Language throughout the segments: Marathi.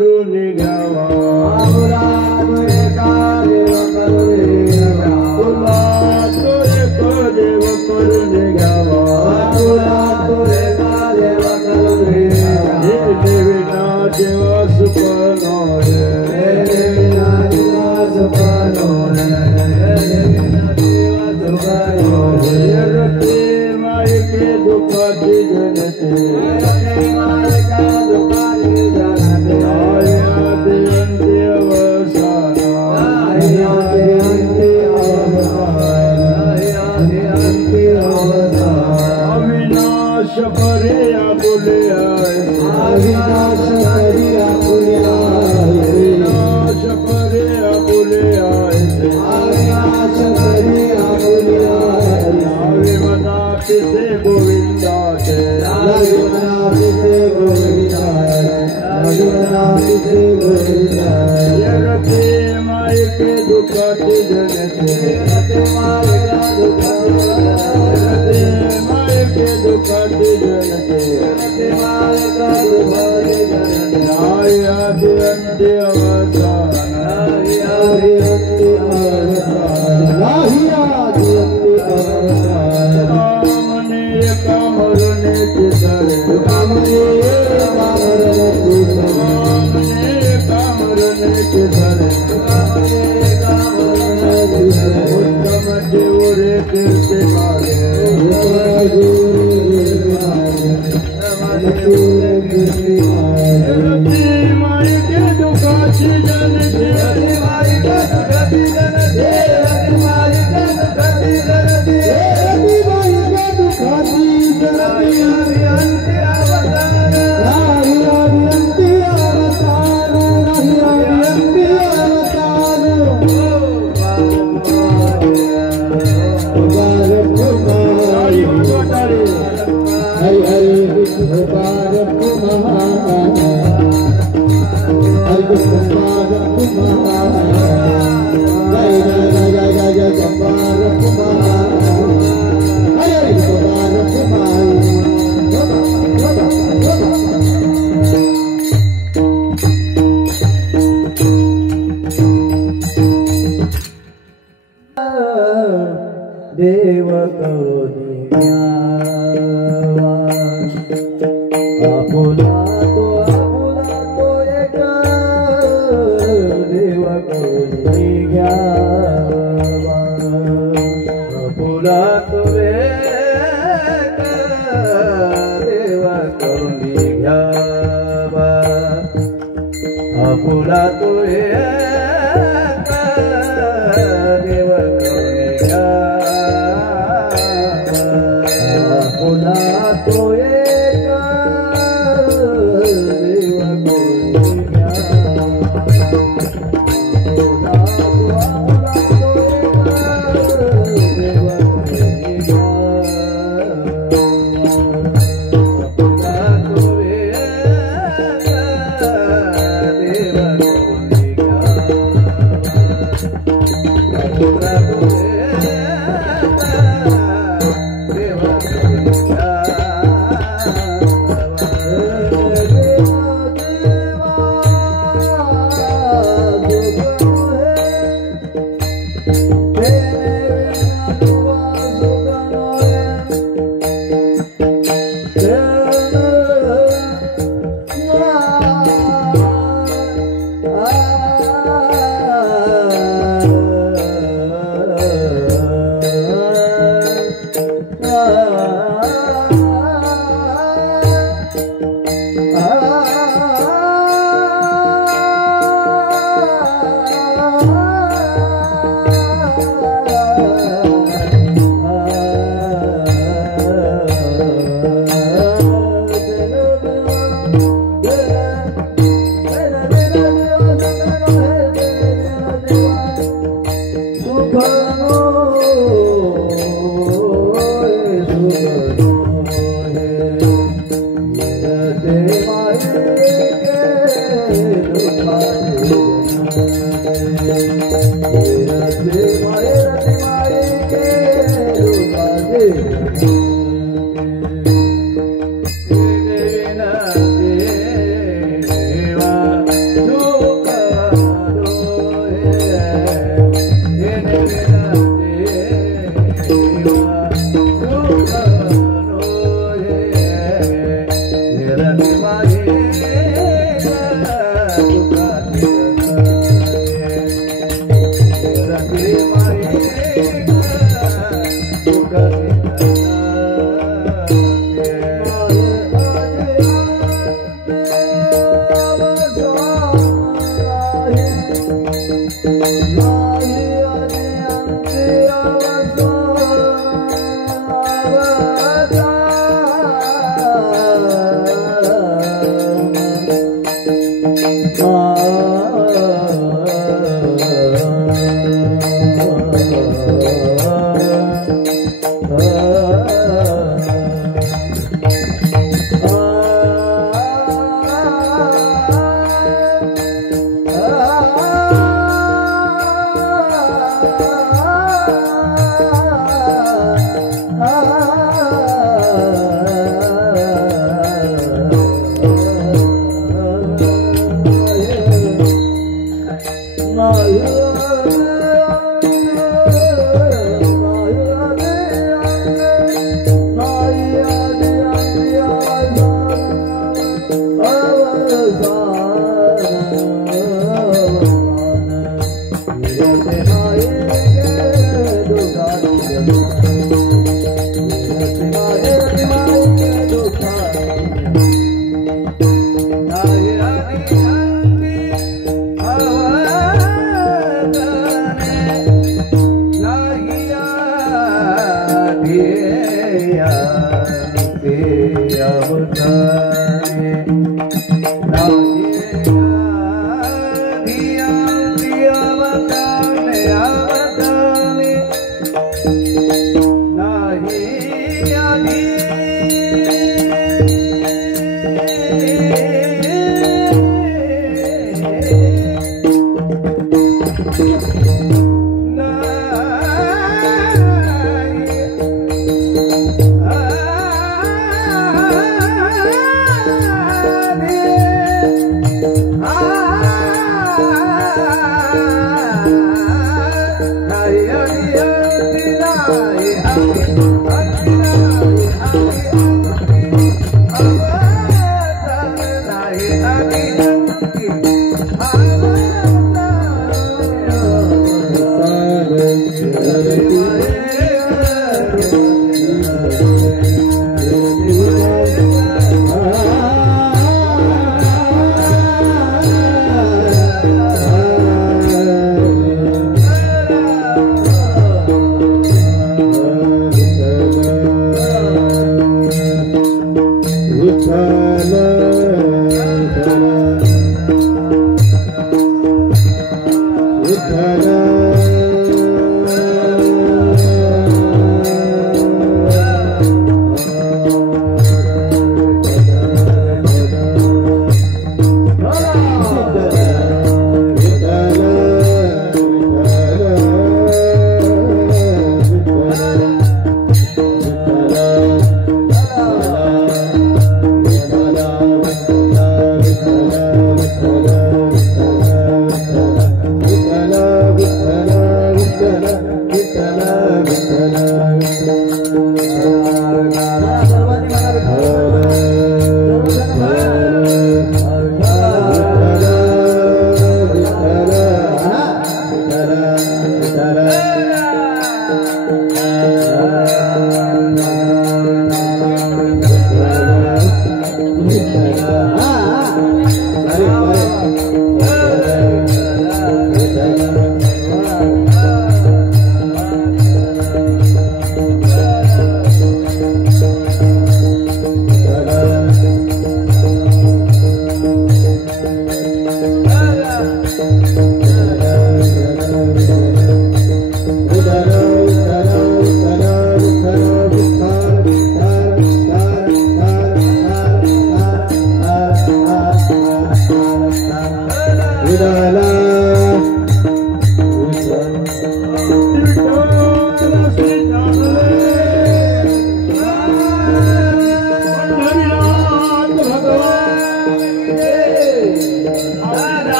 करून घ्यावा आपुला तो एका देव करून घ्यावा आपुला तो एक देव करून घ्यावा आपुला तो एका देव करून घ्यावा हे देविना देवा सुपनो रे देविना देवा सुपनो जगते मायके दुःखाची जनते आयाते अवसाना अविनाश परे आपुले अविनाश परे आपुले अविनाश परे आपुले अविनाश परे आपुले आवे मनाते से गोविंदा के आवे मनाते से गोविंदा आवे मनाते से गोविंदा जगते मायके दुःखाची जनते जगते मायके दुःखाची जनते जगते मायके जनते आयाते अंत्य अवसाना आयाते अंत्य अवसाना आयाते अंत्य अवसाना कामने कामरने चितरे कामने कामरने चितरे कामने कामरने चितरे उत्तम देवरे तीर्थे काले जगती मायके दुःखाची जनते हरि हरि विष्णु पारक महाराज हरि विष्णु पारक महाराज जय जय जय जय जय जय पारक महाराज हरि विष्णु पारक महाराज देव आपुला तो एक देव करून घ्यावा आपुला तो एक देव करून घ्यावा आपुला तो एक देव करून घ्यावा आपुला तो एक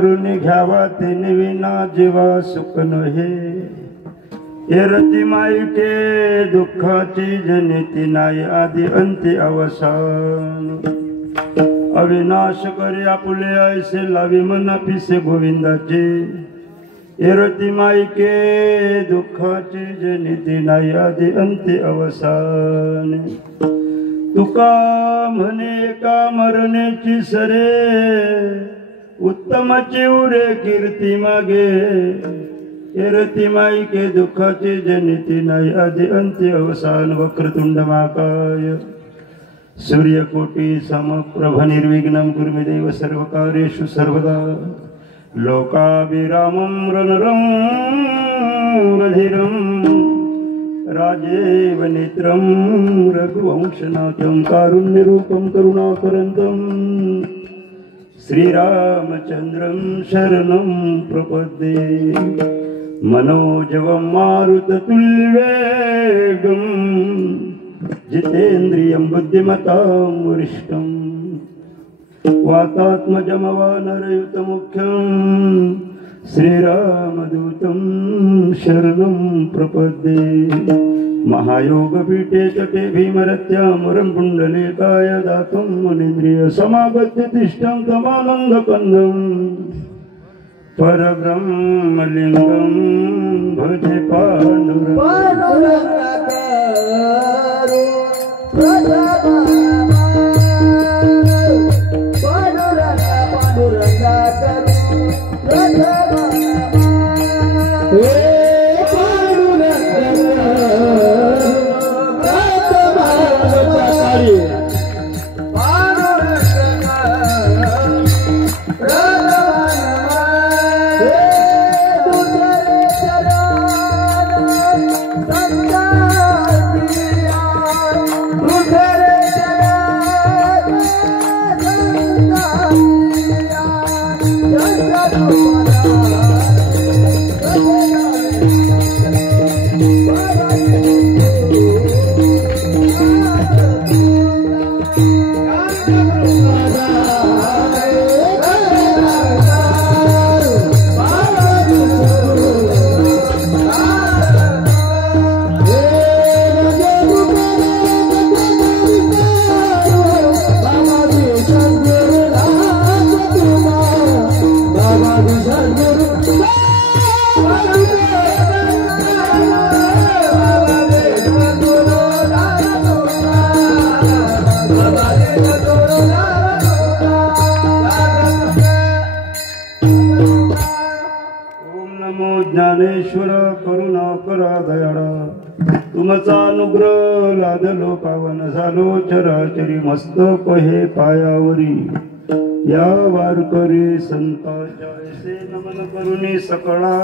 करून घ्यावा तेने विना जीवा सुख नहे एरती माईके दुःखाची जनिती नाही आदि अंती अवसान अविनाश करे आपुले ऐसे लावी मना पिसे गोविंदाचे एरती माईके दुःखाची जनिती नाही आदि अंती अवसान तुका म्हणे का मरण्याची सरे उत्तमाची उरे कीर्ती मागे एरती माईके दुःखाची जनिती नाही आदि अंती अवसान वक्रतुंड महाकाय सूर्यकोटी समप्रभ निर्विघ्नं कुरु देव सर्वकार्येषु सर्वदा लोकाभिरामं रणरं रधिरं राजेव नेत्रं रघुवंशनाथं कारुण्यरूपं करुणाकरन्तं श्रीरामचन्द्रं शरणं प्रपद्ये मनोजवं मारुततुल्यवेगं जितेन्द्रियं बुद्धिमतां वरिष्ठं वातात्मजमवानरयुतमुख्यं श्रीरामदूतं शरणं प्रपद्ये महायोगपीठे तटे भीमरत्यामुरं पुण्डलीकाय दातुं मुनीन्द्रिय समागत्य तिष्ठं तमानन्दकन्दं परब्रह्मलिङ्गं भजे पाण्डुरङ्गं ज्ञानेश्वर करुणाकरा दयाळा तुमचा अनुग्रह लादलो पावन झालो चराचरी मस्तक हे पायावरी या वारकरी संतांच्या ऐसे नमन करुणी सकळा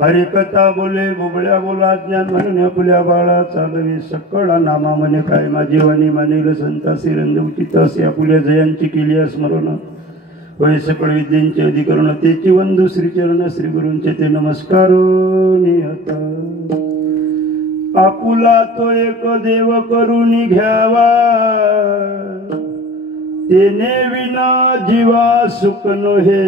हरिकथा बोले बोबळ्या बोला ज्ञान म्हणून आपल्या बाळा चालवे सकळा नामा म्हणे काय माझी वाणी मानेल संता सिरंद उचित असे आपल्या जयांची केली स्मरण होय सकळ विद्यांचे अधिकरण तेची वंदू श्रीचरण श्री गुरूंचे ते नमस्कार निहता आपुला तो एक देव करुणी घ्यावा तेने विना जीवा सुख नोहे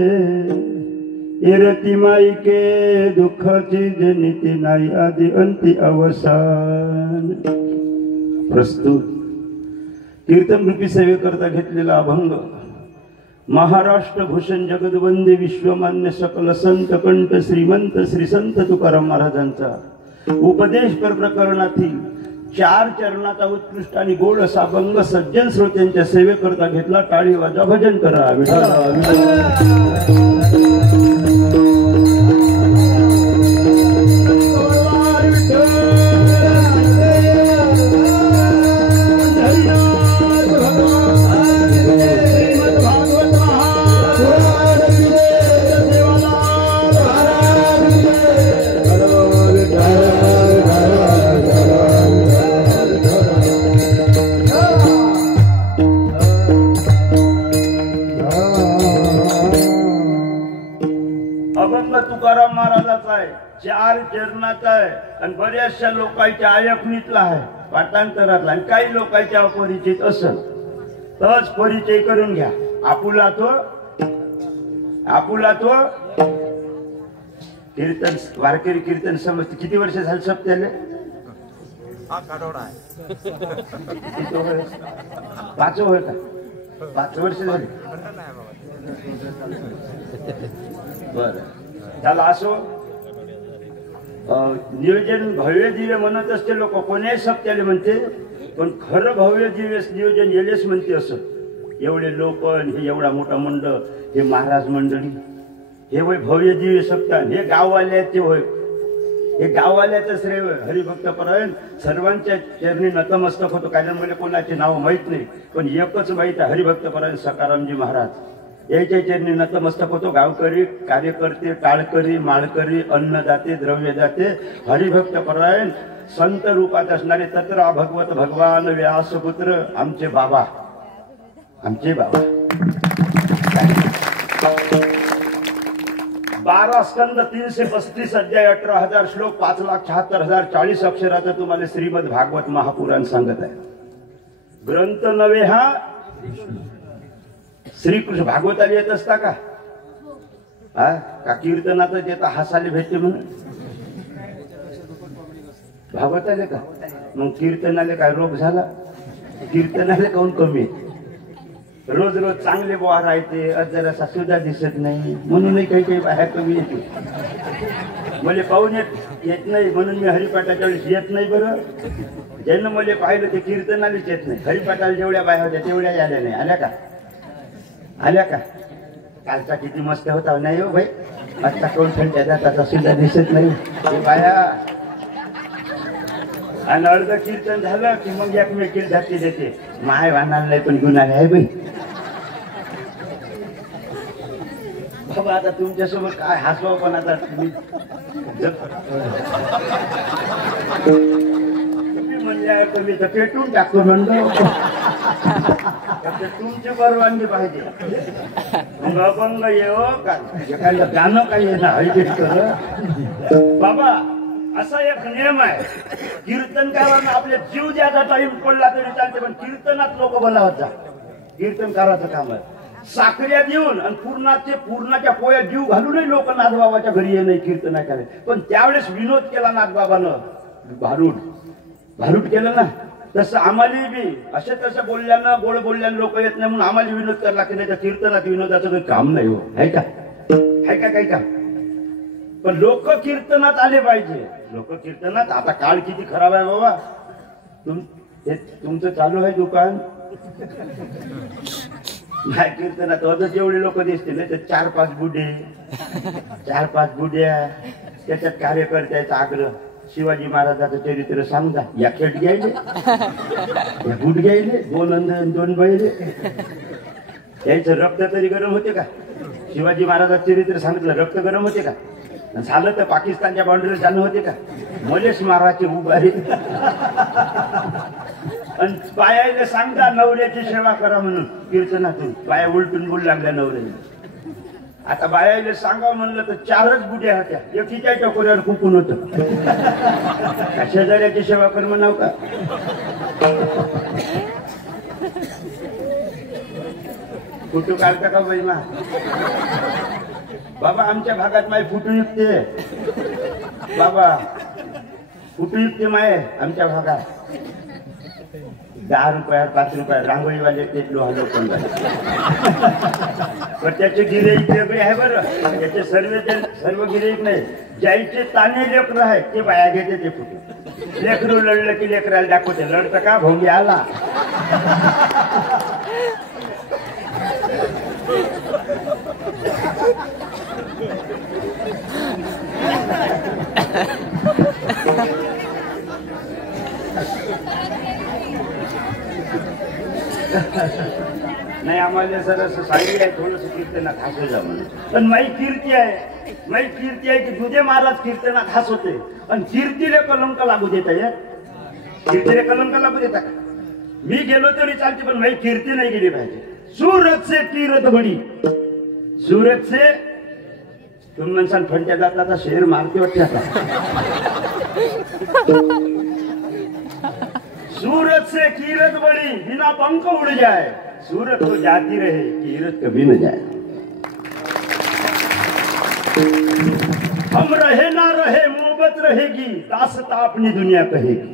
एरती माईके दुःखाची जनिती नाही आदि अंती अवसान प्रस्तुत कीर्तन रूपी सेवेकरता घेतलेला अभंग महाराष्ट्र भूषण जगदवंदे विश्वमान्य सकल संत कंठ श्रीमंत श्री संत तुकाराम महाराजांचा उपदेशकर प्रकरणातील 4 चरणाचा उत्कृष्ट आणि गोड असा अभंग सज्जन श्रोत्यांच्या सेवेकरता घेतला टाळी वाजा भजन करा तुकाराम महाराजाचा आहे 4 चरणाचा आहे आणि बऱ्याचशा लोकांच्या आयकणीतला आहे पाठांतरातला आणि काही लोकांच्या अपरिचित असत तच परिचय करून घ्या आपुला तो आपुला तो कीर्तन वारकरी कीर्तन समजते. किती वर्ष झालं सप्त्याले? 5 होय का? 5 वर्ष झाली. बर त्याला असो नियोजन भव्य दिवे म्हणत असते लोक, कोण्याही सप्त्याले म्हणते, पण खरं भव्य दिवेस नियोजन येलेच म्हणते. असं एवढे लोक, हे एवढा मोठा मंडळ, हे महाराज मंडळी, हे होय भव्य दिवे सप्ताह. हे गाववाल्याचे होय, हे गाववाल्याचं श्रेय होय. हरिभक्त परायण सर्वांच्या चरणी नतमस्तक होतो. कारण मला कोणाचे नाव माहीत नाही, पण एकच माहीत आहे, हरिभक्त परायण सकारामजी महाराज याच्या चरणी नतमस्तक होतो. गावकरी, कार्यकर्ते, टाळकरी, माळकरी, अन्नदाते, द्रव्यदाते, हरिभक्त परायण संत रूपात असणारे तत्रा भगवत भगवान व्यासपुत्र आमचे बाबा, आमचे बाबा. 12 स्कंद 335 अध्याय 18,000 श्लोक 5,76,040 अक्षराचं तुम्हाला श्रीमद भागवत महापुराण सांगत आहे. ग्रंथ नव्हे हा. श्रीकृष्ण भागवताला येत असता का? का कीर्तनातच येता हसाले भेटते म्हणून भागवताले का? मग कीर्तनाले काय रोग झाला? कीर्तनाले काऊन कमी? रोज रोज चांगले बोहार राहते, जरासा सुद्धा दिसत नाही म्हणूनही काही काही बाहेर कमी येते. मला पाहून येत नाही म्हणून मी हरिपाठाच्या वेळेस येत नाही. बरं ज्यानं मला पाहिलं ते कीर्तनालाच येत नाही. हरिपाठाला जेवढ्या बाया होत्या तेवढ्या आल्या नाही. आल्या का? आल्या का? कालचा किती मस्त होता नाही हो भाई. आजचा कोण थंड्या जाताचा सुद्धा दिसत नाही बाया. आणि अर्ध कीर्तन झालं की मग एकमेकील जाती देते. माय वाहणार नाही पण गुन्हा आहे बाई. बाबा आता तुमच्यासोबत काय हसवा, पण आता तुम्ही म्हणल्या तुम्ही तर पेटून टाकतो म्हणतो. तुमची परवानगी पाहिजे. मग अपंग येऊ का एखादं गाणं काही आहे ना हरिकेट कर बाबा. असा एक नियम आहे, कीर्तनकारांना आपले जीव द्यायचा टाइम पडला तरी चालते, पण कीर्तनात लोक बोलावत जा. कीर्तनकाराचं काम आहे. साखऱ्या देऊन आणि पूर्णाच्या पोया जीव घालूनही लोक नाथबाबाच्या घरी ये नाही कीर्तनाकडे. पण त्यावेळेस विनोद केला नाथबाबानं, भारूड केलं ना. तसं आम्हाला बी असे तसं बोलल्यानं, गोड बोलल्यानं लोक येत नाही म्हणून आम्हाला विनोद करायला की नाही. त्या कीर्तनात विनोदाचं काही काम नाही हो. आहे का? आहे का? काही का? पण लोक कीर्तनात आले पाहिजे. लोक कीर्तनात. आता काळ किती खराब आहे बाबा. तुमचं चालू आहे दुकान नाही कीर्तनात होतच एवढे लोक दिसतील नाही तर 4-5 बुढे, 4-5 बुढ्या, त्याच्यात कार्यकर्त्याचा आग्रह. शिवाजी महाराजाचं चरित्र सांगा. या खेट घ्यायले, या बूट घ्यायले, 2 अंध 2 बैले. यायचं रक्त तरी गरम होते का? शिवाजी महाराजाचं चरित्र सांगितलं रक्त गरम होते का? झालं तर पाकिस्तानच्या बाउंड्रीवर जाणं होते का? मलेश महाराजचे उभारी. आणि पायाला सांगा नवऱ्याची सेवा करा म्हणून कीर्तनातून. पाया उलटून बोल लागल्या नवऱ्याने. आता बायाला सांगा म्हणलं तर 4च बुड्या होत्या. एकीच्या टकोऱ्यावर कुकून होत. शेजाऱ्याची सेवा कर म्हणाव का? फोटो काढता का बाई मा? बाबा आमच्या भागात माय फुटू युक्ते. बाबा फुटू युक्ते माय आमच्या भागात. 10 रुपयात 5 रुपयात रांगोळीवाले ते लोहालो पण त्याचे गिरेक वेगळे आहे. बरं त्याचे सर्व गिरेक नाही. ज्याचे ताने लेकरं आहेत ते बाया घेते ते फुटे. लेकरू लढलं की लेकराला दाखवते. लढतं का भोंगी आला. नाही आम्हाला सर असं सांगितलं आहे थोडंसं कीर्तनात हसू जा म्हणून. पण माई कीर्ती आहे की तुझे महाराज कीर्तनात हसवते आणि कीर्तीला कलंक लागू देता येत. कीर्तीला कलंक लागू देता का? मी गेलो तरी चालते पण माई कीर्ती नाही गेली पाहिजे. सूरत से कीरत बडी. सूरत से तुम्ही म्हणसान फंट्या जाता शेर मारते वाटते. आता सूरत से कीरत बड़ी बिना पंख उड़ जाए. सूरत तो जाती रहे कीरत कभी न जाए. हम रहे ना रहे मोहब्बत रहेगी, दास्तां अपनी दुनिया कहेगी.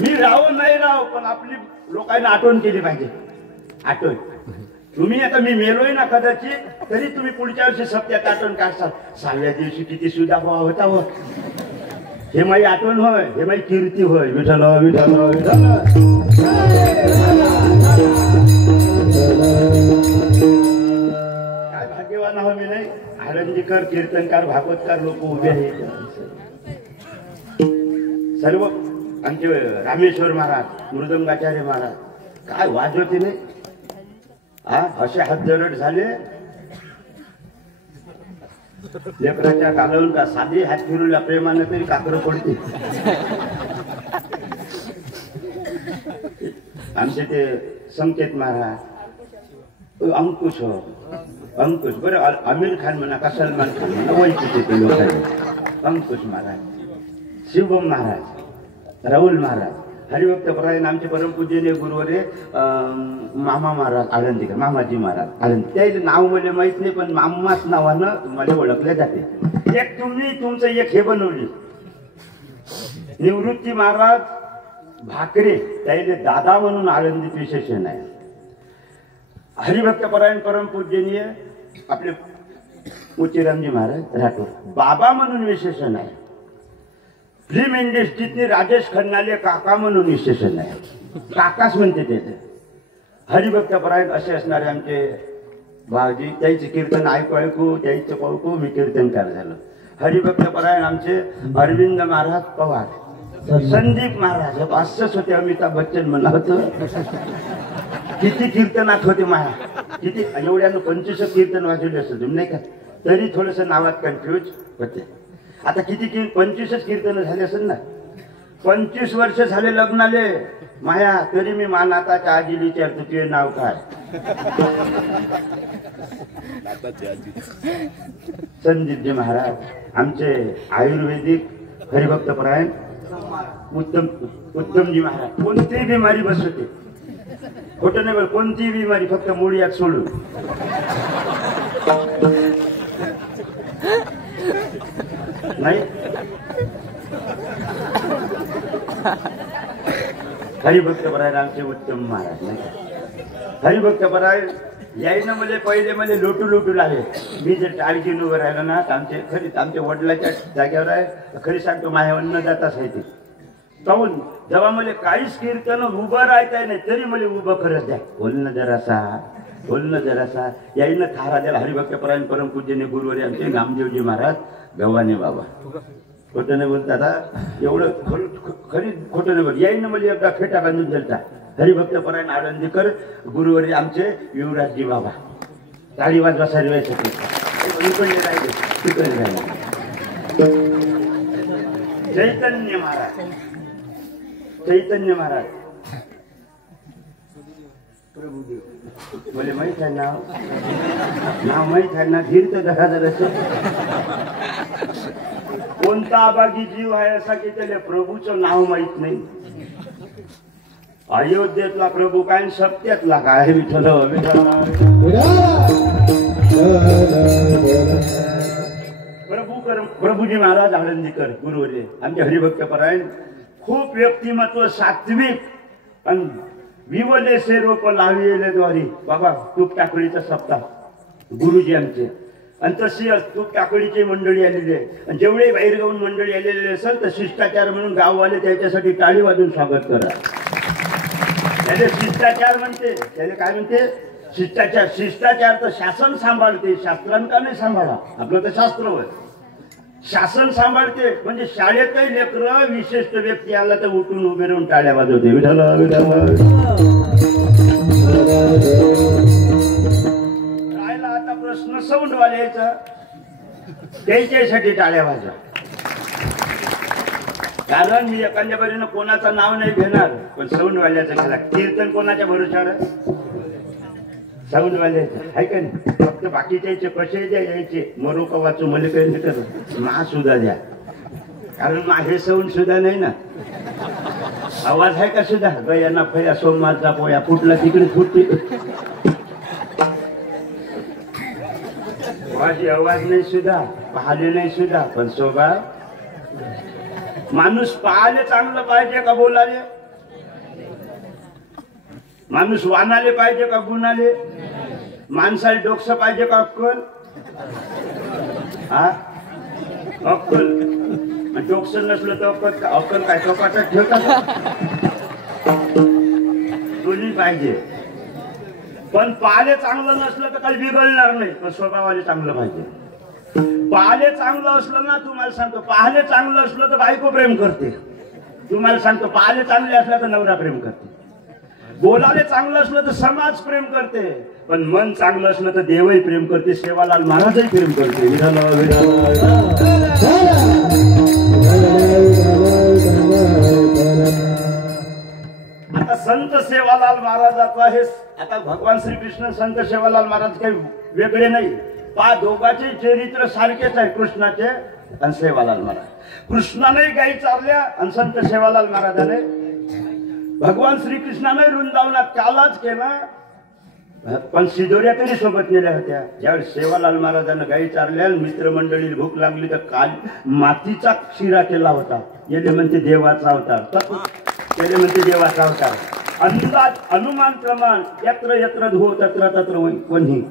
मी राहो नाही राहो पण आपली लोकांना आठवण केली पाहिजे. आठवण तुम्ही आता मी मेलोय ना कदाचित तरी तुम्ही पुढच्या वर्षी सप्त्यात आठवण काढसाल. 6व्या दिवशी किती सुद्धा भावा होता हो. हे माझी आठवण होय, हे माझी कीर्ती होय. विठ्ठल विठ्ठल विठ्ठल. काय भाग्यवान आहो मी नाही. आळंदीकर कीर्तनकार भागवतकार लोक उभे आहेत. सर्व आमचे रामेश्वर महाराज मृदंगाचार्य महाराज काय वाजवते नाही. असे हात जरड झाले लेकराच्या कालवून का साधी हात फिरूला प्रेमानं तरी काकर पडते. आमचे ते संकेत महाराज अंकुश हो अंकुश बरं आमिर खान म्हणा का सलमान खान म्हणा ओळखीचे ते लोक. अंकुश महाराज शिवम महाराज राहुल महाराज हरिभक्त परायण आमचे परमपूज्यनीय गुरुवरे मामा महाराज आळंदीकर मामाजी महाराज आळंदी. त्याचे नाव मला माहित नाही पण मामाच नावानं मला ओळखले जाते. एक तुम्ही तुमचं एक हे बनवली निवृत्ती महाराज भाकरे त्याचे दादा म्हणून आळंदीत विशेषण आहे. हरिभक्त परायण परमपूज्यनीय आपले मोचीरामजी महाराज राठोड बाबा म्हणून विशेषण आहे. फिल्म इंडस्ट्रीतले राजेश खन्नाले काका म्हणून विशेषण आहे. काकाच म्हणते त्याचे. हरिभक्त परायण असे असणारे आमचे भावजी त्याचे कीर्तन ऐकू ऐकू त्याचे पाहू मी कीर्तनकार झालो. हरिभक्त परायण आमचे अरविंद महाराज पवार संदीप महाराज 500 होते. अमिताभ बच्चन म्हणलं होतं. किती कीर्तनात होते माया किती एवढ्यानं 25 कीर्तन वाजवले असत नाही का. तरी थोडस नावात कन्फ्युज होते. आता किती 25 कीर्तन झाले असेल ना. 25 वर्ष झाले लग्नाले माया तरी मी मानाताच्या आजीला विचारतो तुझे नाव काय. संदीपजी महाराज आमचे आयुर्वेदिक हरिभक्त परायण उत्तमजी महाराज कोणतीही बिमारी बसवते. खोटं नाही बोल कोणतीही बिमारी फक्त मुळीयात सोडून. नाही हरिभक्त परायण आमचे उत्तम महाराज नाही. हरिभक्त परायण यायनं मला पहिले मला लोटू लागले. मी जर टाळकीन उभं राहिलो ना आमचे खरीच आमच्या वडिलाच्या जागेवर आहे खरी सांगतो माझ्या अन्नदाताच आहे ते. काहून जेव्हा मला काहीच कीर्तन उभं राहता नाही तरी मला उभं करत द्या. बोलणं जरासा याईनं थारा द्याला. हरिभक्त परायण परमपूज्यने गुरुवारी आमचे नामदेवजी महाराज गव्हाणे बाबा. खोटं नाही बोलत दादा एवढं खरी खोटं नाही बोल. याईनं मला एकदा फेटा बांधून दिलता. हरिभक्त परायण आळंदीकर गुरुवारी आमचे युवराजजी बाबा टाळी वाजवा सर्वांसाठी इकडले राहिले तिकडे राहिले. चैतन्य महाराज प्रभुदेव मला माहित आहे नाव माहित आहे ना. धीर तर जरा कोणता आबागी जीव आहे असा की त्याला प्रभूचं नाव माहित नाही. अयोध्येतला प्रभू काय सत्यातला काय. विठ्ठल प्रभूजी महाराज आळंदीकर गुरुवरे आमचे हरिभक्त परायण खूप व्यक्तिमत्व सात्विक आणि विवले से रोप लाविले द्वारी बाबा तूप टाकळीचा सप्ताह गुरुजी आमचे. आणि तशी तूप टाकळीची मंडळी आलेली आहे. आणि जेवढे बाहेरगावून मंडळी आलेले असेल तर शिष्टाचार म्हणून गाववाले त्याच्यासाठी टाळी वाजून स्वागत करा. त्याचे शिष्टाचार म्हणते त्याचे काय म्हणते शिष्टाचार तर शासन सांभाळते. शास्त्रांका नाही सांभाळा आपलं तर शास्त्र होय. शासन सांभाळते म्हणजे शाळेतही लेकरं विशिष्ट व्यक्ती आला तर उठून उभे राहून टाळ्या वाजवते. विठ्ठल राहिला आता प्रश्न सौंडवाल्याचा त्यांच्यासाठी टाळ्या वाजवा. कारण मी एखाद्या बरीनं कोणाचं नाव नाही घेणार पण सौंडवाल्याचं घाला. कीर्तन कोणाच्या भरोशावर सौंडवाल्याचं आहे का नाही. फक्त बाकीचे कसे द्या यायचे मरू का वाचू मला काही नाही करत. मा सुद्धा द्या कारण मा हे सौंड सुद्धा नाही ना. आवाज आहे का सुद्धा गयाना फया सोमवारचा पोया फुटला तिकडे फुटते. देवाची आवाज नाही सुद्धा, पाहिले नाही सुद्धा, पण स्वभाव. माणूस पाहायला चांगलं पाहिजे का बोलाले? माणूस वानाले पाहिजे का गुणाले? माणसाला डोकसं पाहिजे का अक्कल? हा, अक्कल. डोकसं नसलं तर अक्कल काय कपाटात ठेवतात? दोन्ही पाहिजे. पण पाहायला चांगलं नसलं तर काही बिघडणार नाही, पण स्वभावाला चांगलं पाहिजे. पाहायला चांगलं असलं ना, तुम्हाला सांगतो, पाहायला चांगलं असलं तर बायको प्रेम करते. तुम्हाला सांगतो, पाहायला चांगले असलं तर नवरा प्रेम करते. बोलायला चांगलं असलं तर समाज प्रेम करते, पण मन चांगलं असलं तर देवही प्रेम करते, सेवालाल महाराजही प्रेम करते. विठाला विठाला. आता संत सेवालाल महाराजाचा हे, आता भगवान श्रीकृष्ण संत सेवालाल महाराज काही वेगळे नाही. दोघांचे चरित्र सारखेच आहे, कृष्णाचे आणि सेवालाल महाराज. कृष्णाने गाई चारल्या आणि संत सेवालाल महाराजाने, भगवान श्रीकृष्णाने वृंदावनात कालाच केला, पण शिदोऱ्या तरी सोबत नेल्या होत्या. ज्यावेळी सेवालाल महाराजांना गाई चारल्या, मित्रमंडळी भूक लागली तर काल मातीचा शिरा केला होता. याले म्हणते देवाचा अवतार, त्याले म्हणते देवाचा अवतार. अंदाज अनुमान प्रमाण यत्र यत्र धो तत्र तत्र वन्ही.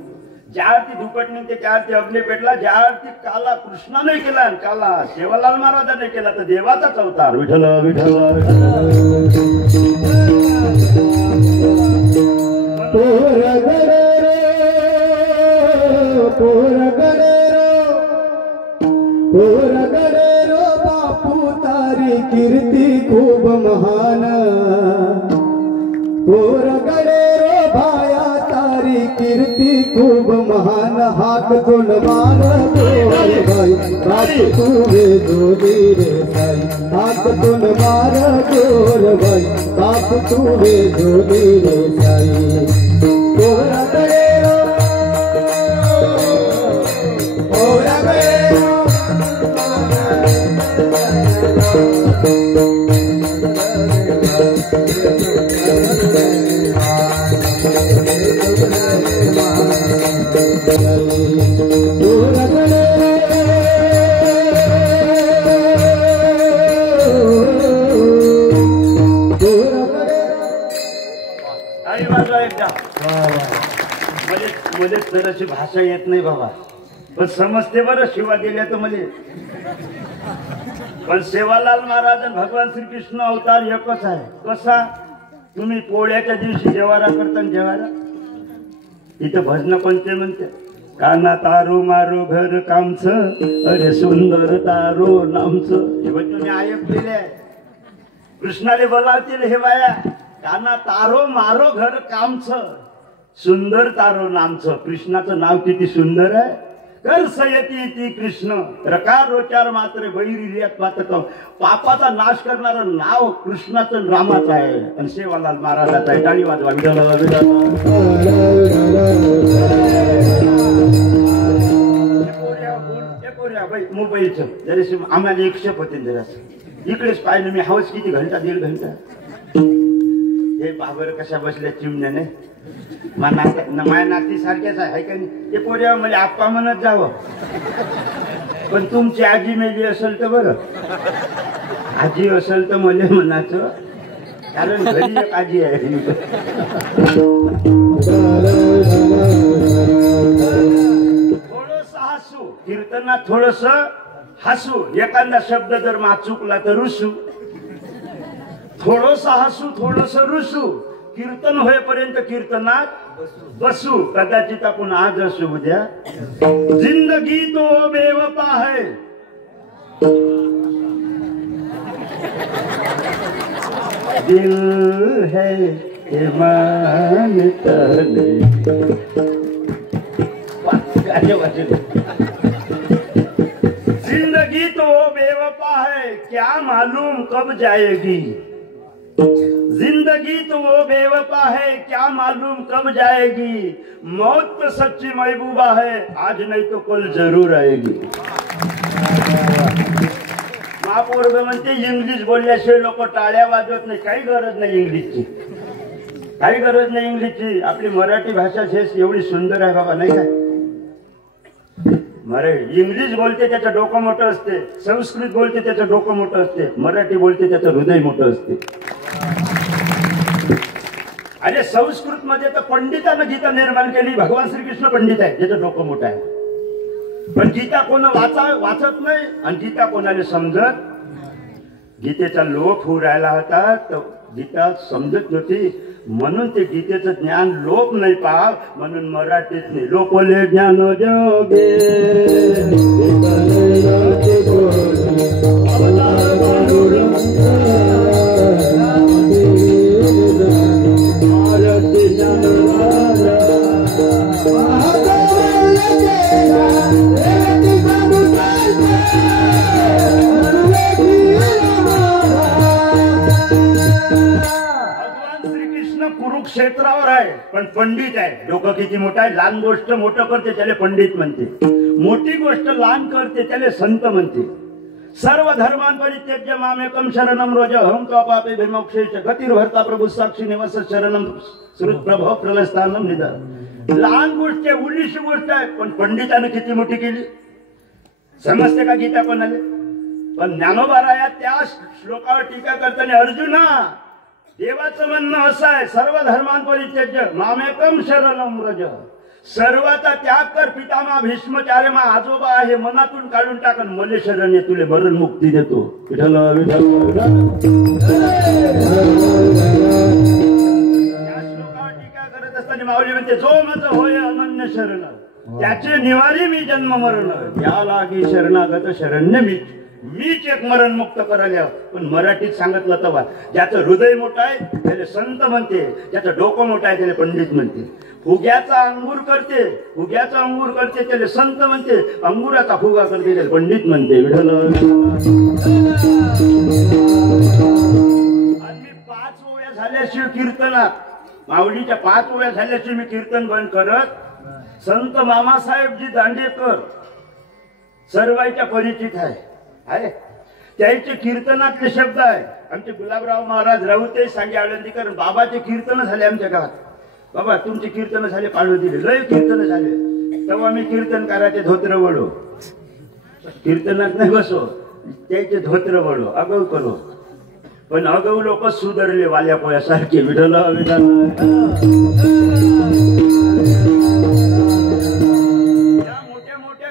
ज्या आरती धुपट निघते त्या आरती अग्नी पेटला. ज्या आरती काला कृष्णाने केला आणि काला सेवालाल महाराजांनी केला तर देवाचाच अवतार. विठ्ठल विठ्ठल. बापू तारी कीर्ती खूप महान. भाया तारी कीर्ती खूप महान. हाक तुन मार गोर भाई, हाक तुवे जोडी रे साई. हाक तुन मार गोर भाई, हाक तुवे जोडी रे साई. पोरा गडेरो, पोरा गडेरो. मला जराशी भाषा येत नाही बाबा, पण समजते बरं शिवा दिल्या तर मला. पण सेवालाल महाराज आणि भगवान श्रीकृष्ण अवतार एकच आहे. कसा? तुम्ही पोळ्याच्या दिवशी जेवारा करता, जेवारा इथं भजन कोणते म्हणते? काना तारो मारो घर कामच, अरे सुंदर तारो नामच. हे भजन मी ऐकलेले आहे. कृष्णाले बोलावतील हे बाया, काना तारो मारो घर कामच, सुंदर तारो नामचं. कृष्णाचं नाव किती सुंदर आहे. कर सयती ती कृष्ण रकार रोचार मात्र बैरियात मात्र. पापाचा नाश करणारं नाव कृष्णाचं रामाचं आहे आणि सेवालाल महाराजाचं आहे. टाळी वाजवा. मोबाईलचं जराशी आम्हाला एक शेप होते, जरासं इकडेच पाहिलं मी. हवस किती घंटा, 1.5 घंटा. हे बाबर कशा बसल्या चिमण्याने. माझ्या नाती सारख्याच आहे का नाही? ते पोऱ्या मला आप्पा म्हणत जावं, पण तुमची आजी मेली असेल तर बरं. आजी असेल तर मला म्हणायचं, कारण घरी एक आजी आहे. थोडस हसू कीर्तनात, थोडस हसू. एखादा शब्द जर मा चुकला तर रुसू. थोडस हसू, थोडस रुसू. कीर्तन होईपर्यंत कीर्तनात बसू. कदाचित आपण आज असू, उद्या. जिंदगी तो बेवफा है, दिल है ये मानता नहीं. जिंदगी तो बेवफा है, क्या मालूम कब जाएगी. जिंदगी तो वो बेवफा है, क्या मालूम कब जाएगी. मौत तो सच्ची महबूबा है, आज नहीं तो कल जरूर आएगी. महापौर म्हणते इंग्लिश बोलल्याशिवाय लोक टाळ्या वाजवत नाही. काही गरज नाही इंग्लिशची, काही गरज नाही इंग्लिशची. आपली मराठी भाषा एवढी सुंदर आहे बाबा, नाही काय? इंग्लिश बोलते त्याचं डोकं मोठं असते, संस्कृत बोलते त्याचं डोकं मोठं असते, मराठी बोलते त्याचं हृदय मोठं असते. अरे संस्कृत मध्ये तर पंडितानं गीता निर्माण केली. भगवान श्रीकृष्ण पंडित आहे, त्याचं डोकं मोठं आहे. पण गीता कोण वाचत नाही आणि गीता कोणाला समजत. गीतेचा लोप होऊ राहिला होता तर गीता समजत नव्हती, म्हणून ते गीतेचं ज्ञान लोप नाही पाहाव म्हणून मराठीत नाही. लोपले ज्ञान जोगे कुरुक्षेत्रावर आहे पण पंडित आहे. डोकं किती मोठं आहे. लहान गोष्ट मोठं करते त्याला पंडित म्हणते, मोठी गोष्ट लहान करते त्याला संत म्हणते. सर्व धर्मान परित्यज्य मामेकम शरणम रोज हम पापे विमोक्षेच गतिर्भर्ता प्रभू साक्षी निवास शरणम श्रुत प्रभव प्रलस्थानम निधन. लहान गोष्ट आहे, उलीशी गोष्ट आहे, पण पंडितानं किती मोठी केली. समजते का गीता कोणाला. पण ज्ञानोबा त्या श्लोकावर टीका करताना अर्जुना देवाचं म्हणणं असं आहे, सर्व धर्मान परित्यज्य मामेकम शरणम व्रज. सर्वाचा त्याग कर. पितामह भीष्माचार्य मा आजोबा आहे, मनातून काढून टाकन मले शरण ये, तुले मरण मुक्ती देतो. विठ्ठल विठ्ठल. या श्लोकावर टीका करत असताना माऊली म्हणते जो माझं होय अनन्य शरण त्याचे निवारी मी जन्म मरण. या लागी शरणागत शरण्य मीच एक मरण मुक्त करायला. पण मराठीत सांगितलं तवा ज्याचं हृदय मोठं आहे त्याला संत म्हणते, ज्याचं डोकं मोठं आहे त्याला पंडित म्हणते. फुग्याचा अंगूर करते त्याला संत म्हणते, अंगुराचा फुगा करते त्याला पंडित म्हणते. विठ्ठल. आणि 5 ओव्या झाल्याशिवाय कीर्तनात, माऊलीच्या 5 ओव्या झाल्याशिवाय मी कीर्तन बंद करत. संत मामासाहेबजी दांडेकर सर्वांच्या परिचित आहे. त्याचे कीर्तनातले शब्द आहे. आमचे गुलाबराव महाराज राऊते सांगे आळंदीकर बाबाचे कीर्तन झाले आमच्या गावात. बाबा तुमचे कीर्तन झाले, पाळू दिले, लय कीर्तन झाले. तेव्हा मी कीर्तनकाराचे धोत्र वळो, कीर्तनात नाही बसो, त्याचे धोत्र वळो, अगव करो. पण अगव लोक सुधारले वाल्या पोयासारखे. विठ्ठल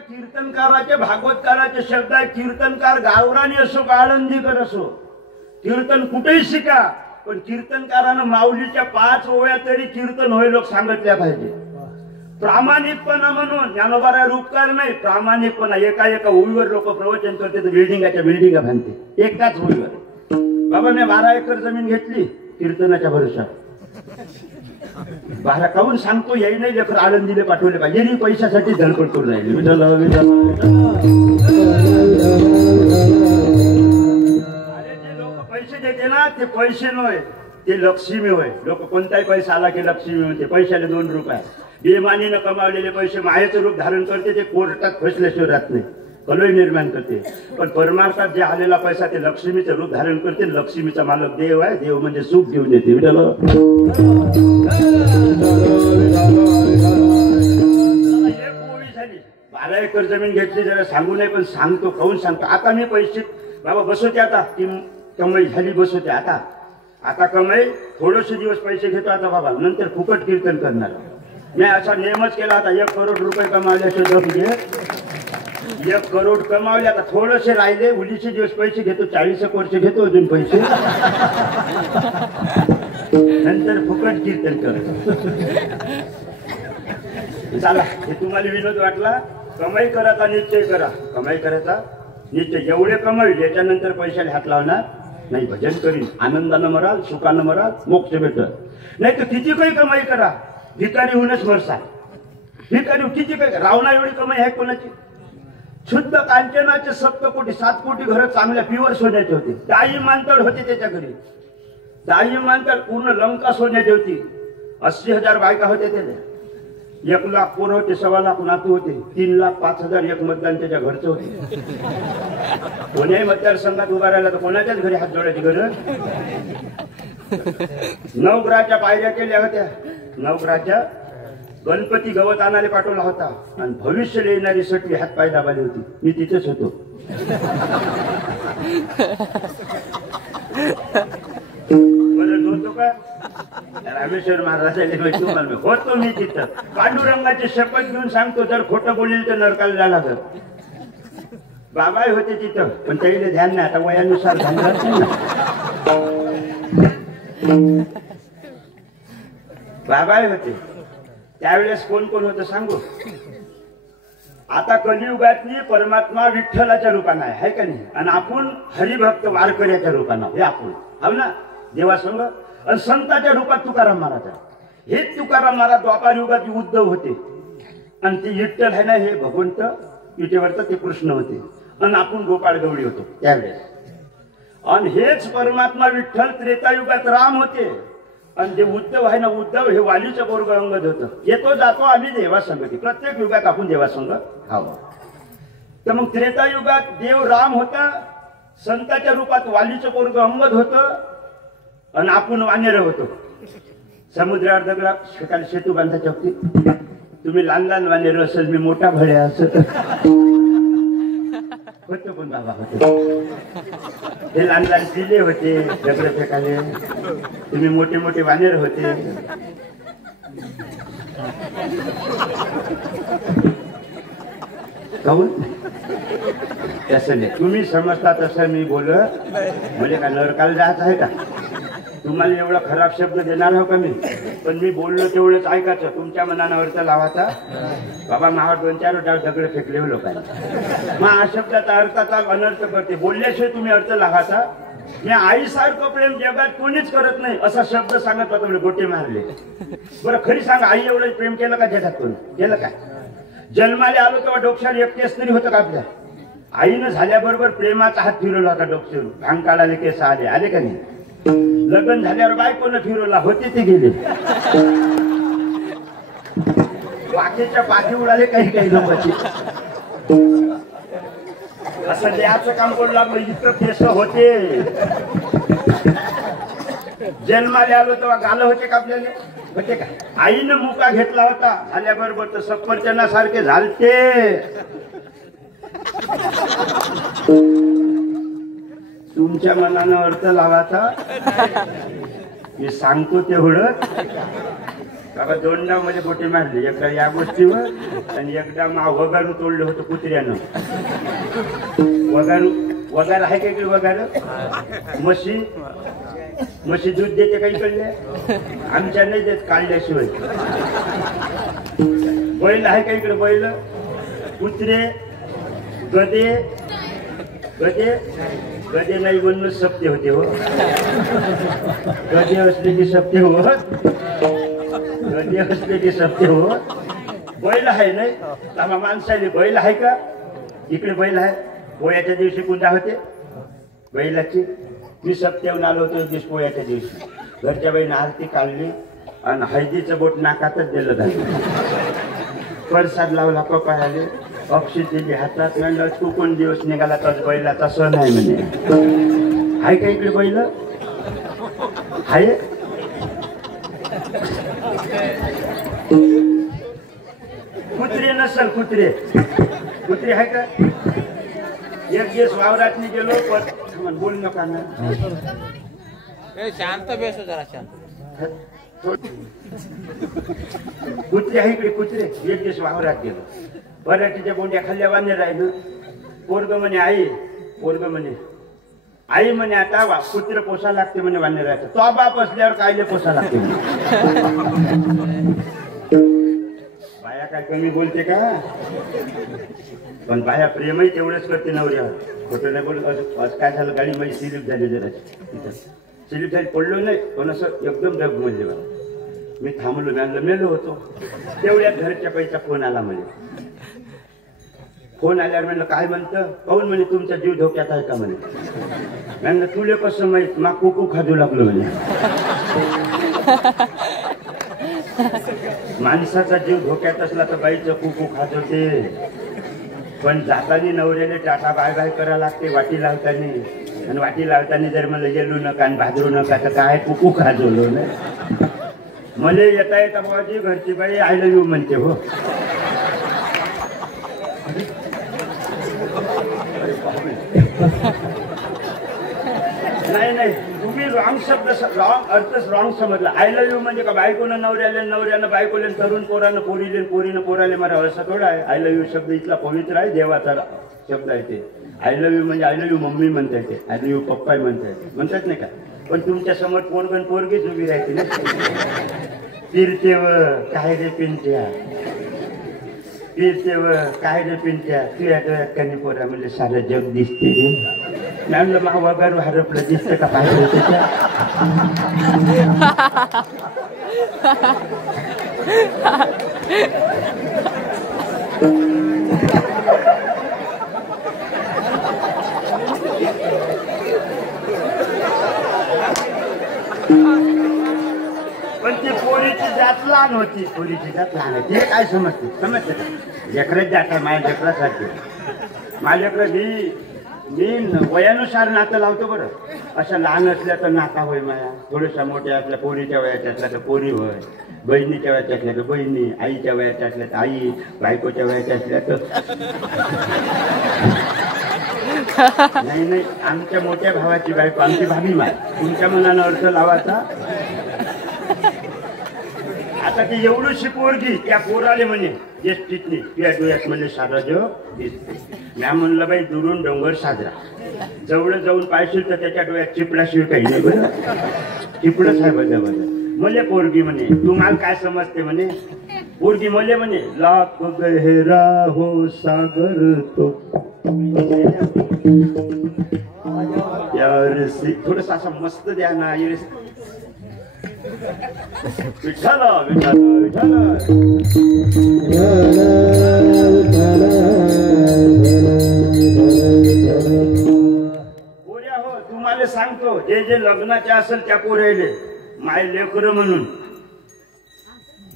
कीर्तनकाराचे भागवतकाराचे शब्द आहे. कीर्तनकार गावरानी असो का आळंदीकर असो, कीर्तन कुठेही शिका, पण कीर्तनकारानं माऊलीच्या 5 ओव्या तरी कीर्तन होय लोक सांगितल्या पाहिजे. प्रामाणिकपणा म्हणून ज्ञानोबा रूपकार नाही, प्रामाणिकपणा. एका ओळीवर लोक प्रवचन करते तर बिल्डिंगा बांधते एकाच ओळीवर. बाबा मी 12 एकर जमीन घेतली कीर्तनाच्या भरोशावर. 12 काहून सांगतो याही नाही लेकर आळंदीला पाठवले पाहिजे, यांनी पैशासाठी धडपड करून राहिली. विठ्ठल विठ्ठल. अरे जे लोक पैसे देते ना ते पैसे नव्हे, ते लक्ष्मी होय. लोक कोणताही पैसा आला की लक्ष्मी होते. पैशाला 2 रुपये बेमानीनं कमावलेले पैसे मायेचं रूप धारण करते, ते कोर्टात फसल्याशिवाय राहत नाही, कलय निर्माण करते. पण परमार्थात जे आलेला पैसा ते लक्ष्मीचं रूप धारण करते. लक्ष्मीचा मालक देव आहे, देव म्हणजे सुख घेऊन येते. विठ्ठल. 12 एकर जमीन घेतली, जरा सांगू नये पण सांगतो. काहून सांगतो, आता मी पैसे बाबा बसवते, आता ती कमाई झाली बसवते. आता कमाई थोडेसे दिवस पैसे घेतो आता बाबा, नंतर फुकट कीर्तन करणार. मी असा नियमच केला आता. 1 करोड रुपये कमावल्याचे दम घे. 1 करोड कमावले, आता थोडेसे राहिले, उलीचे दिवस पैसे घेतो. 40 वर्ष घेतो अजून पैसे, नंतर फुकट कीर्तन करतो. चला, हे तुम्हाला विनोद वाटला. कमाई करायचा निश्चय करा, कमाई करायचा निश्चय. जेवढे कमावी याच्यानंतर पैशाला हात लावणार नाही. भजन करीन, आनंदानं मराल, सुखानं मराल, मोक्ष भेटत. नाही तर किती काही कमाई करा, भिकारी होऊनच मरसा. भिकारी किती काही, रावणा एवढी कमाई आहे कोणाची. शुद्ध कांचनाचे 7 कोटी 7 कोटी घर चांगल्या प्युअर सोन्याचे होते. 10 मानतड होते त्याच्या घरी. 10 मानतड पूर्ण लंका सोन्याची होती. 80,000 बायका होत्या त्याच्या. 1 लाख पोरं होते, 1.25 लाख नातू होते, 3,05,000 एक मतदान त्याच्या घरचं होते. कोण्याही मतदारसंघात उभा राहिला तर कोणाच्याच घरी हात जोडायची गरज. 9 ग्रहाच्या पायऱ्या केल्या होत्या. 9 ग्रहाच्या गणपती गवत आणायला पाठवला होता आणि भविष्य येणारी सटवी हात पाय दाबाली होती. मी तिथेच होतो. बरं होतो का रामेश्वर महाराजांनी तुम्हाला होतो मी तिथं. पांडुरंगाची शपथ घेऊन सांगतो, जर खोटं बोलेल तर नरकाला जायला लागत. बाबाही होते तिथं, पण त्याला ध्यान नाही. आता वयानुसार बाबाही होते त्यावेळेस. कोण कोण होतं सांगू? आता कलियुगातली परमात्मा विठ्ठलाच्या रूपानं आहे का नाही, आणि आपण हरिभक्त वारकऱ्याच्या रूपानं हे आपण हो ना देवासंग. आणि संताच्या रूपात तुकाराम महाराज आहे. हेच तुकाराम महाराज द्वापार युगात उद्धव होते, आणि ते विठ्ठल आहे ना हे भगवंत विटेवरचं ते कृष्ण होते, आणि आपण गोपाळ गवळी होतो त्यावेळेस. आणि हेच परमात्मा विठ्ठल त्रेतायुगात राम होते, आणि जे उद्धव आहे ना उद्धव हे वालीचं पोरग अंगद होतं. येतो जातो आम्ही देवासंगती. प्रत्येक युगात आपण देवासंग हवं. तर मग त्रेतायुगात देव राम होता, संताच्या रूपात वालीचं पोरग अंगद होतं, आणि आपण वानेर होतो. समुद्रावर दगडा सकाळी सेतू बांधायच्या होती. तुम्ही लहान लहान वानेर असेल, मी मोठा भड्या असत होतो. पण बाबा होते हे लहान लहान किल्ले होते दगड फेकाले. तुम्ही मोठे मोठे वानेर होते. काहून तसं नाही तुम्ही समजता तसं मी बोल. म्हणजे का नरकाला जायचं आहे का? तुम्हाला एवढा खराब शब्द देणार हो का मी? पण मी बोललो तेवढंच ऐकायचं. तुमच्या मनानं अर्थ लावायचा. बाबा मावर 2-4 दगड फेकले हो लोकांनी. मग हा शब्दाचा अर्थाचा अनर्थ करते. बोलल्याशिवाय तुम्ही अर्थ लावायचा. मी आईसारखं प्रेम जगात कोणीच करत नाही असा शब्द सांगत होता. म्हणजे गोटे मारले. बरं खरी सांग, आई एवढं प्रेम केलं का जगात? कोणी केलं का? जन्माला आलो तेव्हा डोक्यावर एक केस तरी होतं का आपल्या? आईनं झाल्याबरोबर प्रेमाचा हात फिरवला होता डोक्यावर. भांग काढाले केस आले आले का नाही? लग्न झाल्यावर बायकोनं फिरवला होते ते गेले. वाकेच्या पाठी उडाले काही काही लोकांची. असं द्यायचं काम करू लागलं. इतकं केस होते. जन्माला आलो तेव्हा गालं होते का आपल्याला? होते का? आईनं मुका घेतला होता झाल्याबरोबर तर सफरचंदासारखे झालते. तुमच्या मनानं अर्थ लावायचा. मी सांगतो तेवढं. बाबा 2 डाव मध्ये गोटी मारली. एकदा या गोष्टीवर आणि एकदा वगारू तोडलं होतं कुत्र्यानं. वगार आहे का इकडे? वगार म्हशी दूध देते काही कळले? आमच्या नाही देत काढल्याशिवाय. बैल आहे का इकडे? बैल कुत्रे गदे गदे नाही म्हणून सप्ते होते हो. गदे असले की सप्ते हो. गदे असले की सप्ते हो. बैल आहे नाही आम्हा माणसाने. बैल आहे का इकडे? बैल आहे. पोयाच्या दिवशी कुंदा होते बैलाची. मी सप्त्याहून आलो होतो दिवस पोयाच्या दिवशी. घरच्या बाईने आरती काढली आणि हळदीचं बोट नाकातच दिलं जातं. प्रसाद लावला कपाळाले. अक्षी दिली हातात. म्हणलं तू कोण दिवस निघाला तर बैलाचा सण आहे म्हणे. आहे का इकडे बैल? आहे. कुत्रे नसल कुत्रे. कुत्रे आहे का? एक दिवस वावरात गेलो. पण बोल नका ना. शांत बेसो जरा शांत. कुत्रे आहे इकडे कुत्रे. एक दिवस वावरात गेलो. पराठीच्या बोंड्या खाल्ल्या वाने राहिलं. पोरग म्हणे आई. पोरग म्हणे आई म्हणे आता कुत्रे पोसा लागते म्हणे वाने राहायचं. तो बाप असल्यावर कायले पोसा लागते? बाया काय कमी बोलते का? पण बाया प्रेमही तेवढंच करते नवऱ्यावर. खोटं नाही बोलत. आज काय झालं? गाडी माझी स्लिप झाली. जरा स्लिप झाली. पडलो नाही पण असं एकदम डग म्हणजे. मी थांबलो. मी मेलो होतो. तेवढ्यात घरच्या पैसा फोन आला म्हणे. फोन आल्यावर म्हणलं काय म्हणतं? पाहून म्हणे तुमचा जीव धोक्यात आहे का म्हणे. म्हणलं तुले कसं माहित? मा कुकू खाजू लागलो म्हणे. माणसाचा जीव धोक्यात असला तर बाईचं कुकू खाजवते. पण जातानी नवऱ्याने टाटा बाय बाय करा लागते वाटी लावतानी. आणि वाटी लावताना जर मला गेलू नका आणि भाजरू नका तर काय कुकू खाजवलो ना. मला येता येता बाबाजी घरची बाई आय लव्ह यू म्हणते हो. नाही नाही तुम्ही रॉंग शब्द रॉंग अर्थच रॉंग समजला. आय लव्ह यू म्हणजे का बायकोनं नवऱ्याला नवऱ्यानं बायकोले तरुण पोरानं पोरीले पोरीनं पोराले मारा असं थोडं आहे. आय लव्ह यू शब्द इथला पवित्र आहे, देवाचा शब्द आहे ते. आय लव्ह यू म्हणजे आय लव्ह यू मम्मी म्हणता येते, आय लव्ह यू पप्पा म्हणता येते, म्हणतात नाही का. पण तुमच्या समोर पोरगण पोरगीच उभी राहते ना. फिरते व काय रे पिंट्या, फिरते व काय रे पिंट्या, तुझ्या डोळ्यात कणी पोरा म्हणजे सारं जग दिसते रे. मॅमला मावा गारू हरपलं दिसतं का पाहिजे त्याच्या. पण ती पोरीची जात लहान होती, पोरीची जात लहान होती. हे काय समजते समजते लेकरच जात आहे. माझ्या लेकरासारखे माझ्या लेकरं मी वयानुसार नातं लावतो बरं. अशा लहान असल्या तर नाता होय माया, थोड्याशा मोठ्या असल्या पोरीच्या वयाच्या असल्या तर पोरी होय, बहिणीच्या वयाच्या असल्या तर बहिणी, आईच्या वयाच्या असल्या तर आई, बायकोच्या वयाच्या असल्या तर नाही नाही आमच्या मोठ्या भावाची बायको आमची भाभी माय. तुमच्या मनानं अर्थ लावायचा. आता ती एवढीशी पोरगी त्या पोराले म्हणे जेष्टीतली तुझ्या डोळ्यात म्हणजे साधा जग दिसते. म्या म्हणलं बाई दुरून डोंगर साजरा, जवळ जाऊन पाहिशील तर त्याच्या डोळ्यात चिपडाशिवाय काही नाही बरं. चिपडच आहे बघा बघा. मले पोरगी म्हणे तुम्हाला काय समजते म्हणे. पोरगी मले म्हणे लाख गहरा हो सागर तो यार से थोडस असा मस्त द्या ना. विठ्ठल विठ्ठल विठ्ठल पोऱ्या हो तुम्हाला सांगतो जे जे लग्नाचे असेल त्या पोऱ्याले माय लेकर म्हणून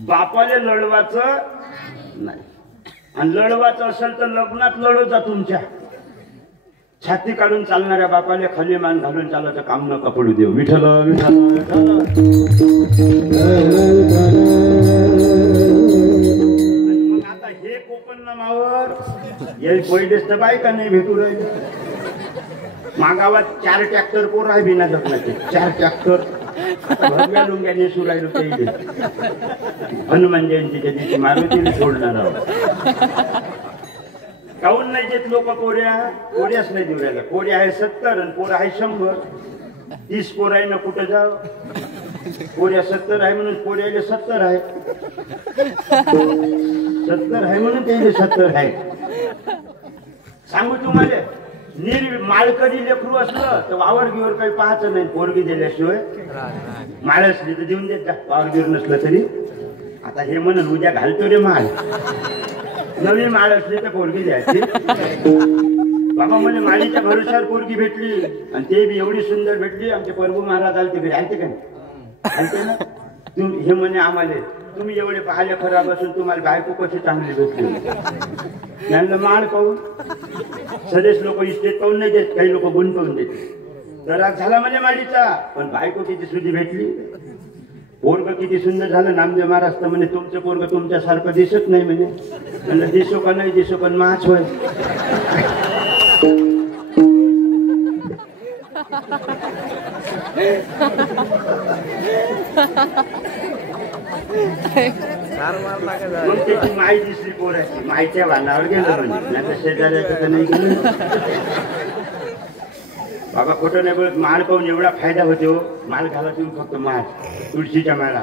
बापाले लढवायचं नाही. आणि लढवायचं असेल तर लग्नात लढवता. तुमच्या छाती काढून चालणाऱ्या बापाले खाली मान घालून चालायचं काम नका पडू देऊ. विठ्ठल विठ्ठल विठ्ठल. मग आता हे कोकण नामावर हे पहिलेच तर बायका नाही भेटू राहिले. मागावात 4 ट्रॅक्टर पोर आहे बिना जगण्याचे. 4 ट्रॅक्टर भरव्या लुंग्या नेसू राहिलो पहिले. हनुमान जयंतीच्या दिवशी मारुतीने सोडणार आहोत. काहून नाही देत लोक पोऱ्या. पोऱ्याच नाही देऊ राहिला. पोऱ्या आहे 70 आणि पोरं आहे 100. 30 पोर आहे ना कुठं जाव. पोऱ्या 70 आहे म्हणून पोऱ्याले 70 आहे. 70 आहे म्हणून त्याले 70 आहे. सांगू तुम्हाला माळकरी लेकरू असलं तर वावर गिवर काही पाहायचं नाही. पोरगी दिल्याशिवाय माळ असली तर देऊन देत जा. वावर गिवर नसलं तरी. आता हे म्हणून उद्या घालतो रे माळ. नवी माळ असली तर पोरगी द्यायची. बाबा मला माळीच्या भरोशावर पोरगी भेटली आणि ते बी एवढी सुंदर भेटली. आमचे प्रभू महाराज आले ते घरी आलते का नाही ना. तुम्ही हे म्हणे आम्हाला तुम्ही एवढे पाहिले खराब असून तुम्हाला बायको कशी चांगली भेटली. त्यांना माळ पाहून सरेस लोक इस्टेट पाहून नाही देत, काही लोक गुण पाहून देते. तर आज झाला म्हणजे माळीचा पण बायको किती सुधी भेटली. पोरग किती सुंदर झालं. नामदेव महाराज तर म्हणे तुमचं पोरग तुमच्यासारखं दिसत नाही म्हणे. म्हणजे दिसो का नाही दिसो पण माच होय. मग त्याची माई दिसली पोराची. माईच्या वानावर गेलं म्हणजे नाही तर शेजाऱ्याचं तर नाही गेलं. बाबा खोटं नाही बोलत. माळ पाहून एवढा फायदा होते हो. माळ घालत येऊन फक्त माळ तुळशीच्या माळा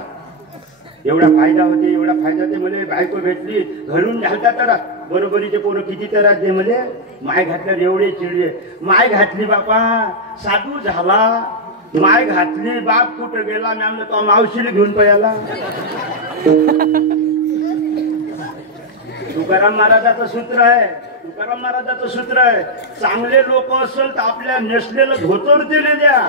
एवढा फायदा होते. एवढा फायदा होते. मला बायको भेटली घरून घालता तर बरोबरीचे पोरं किती तरास दे. मला माय घातल्यावर एवढे चिडले. माय घातली बापा साधू झाला. माय घातली बाप कुठं गेला. मॅमला तो मावशीला घेऊन पळाला. तुकाराम महाराजाचं सूत्र आहे. तुकाराम महाराजाचं सूत्र आहे चांगले लोक असेल तर आपल्या नेसलेलं धोतर दिले द्या.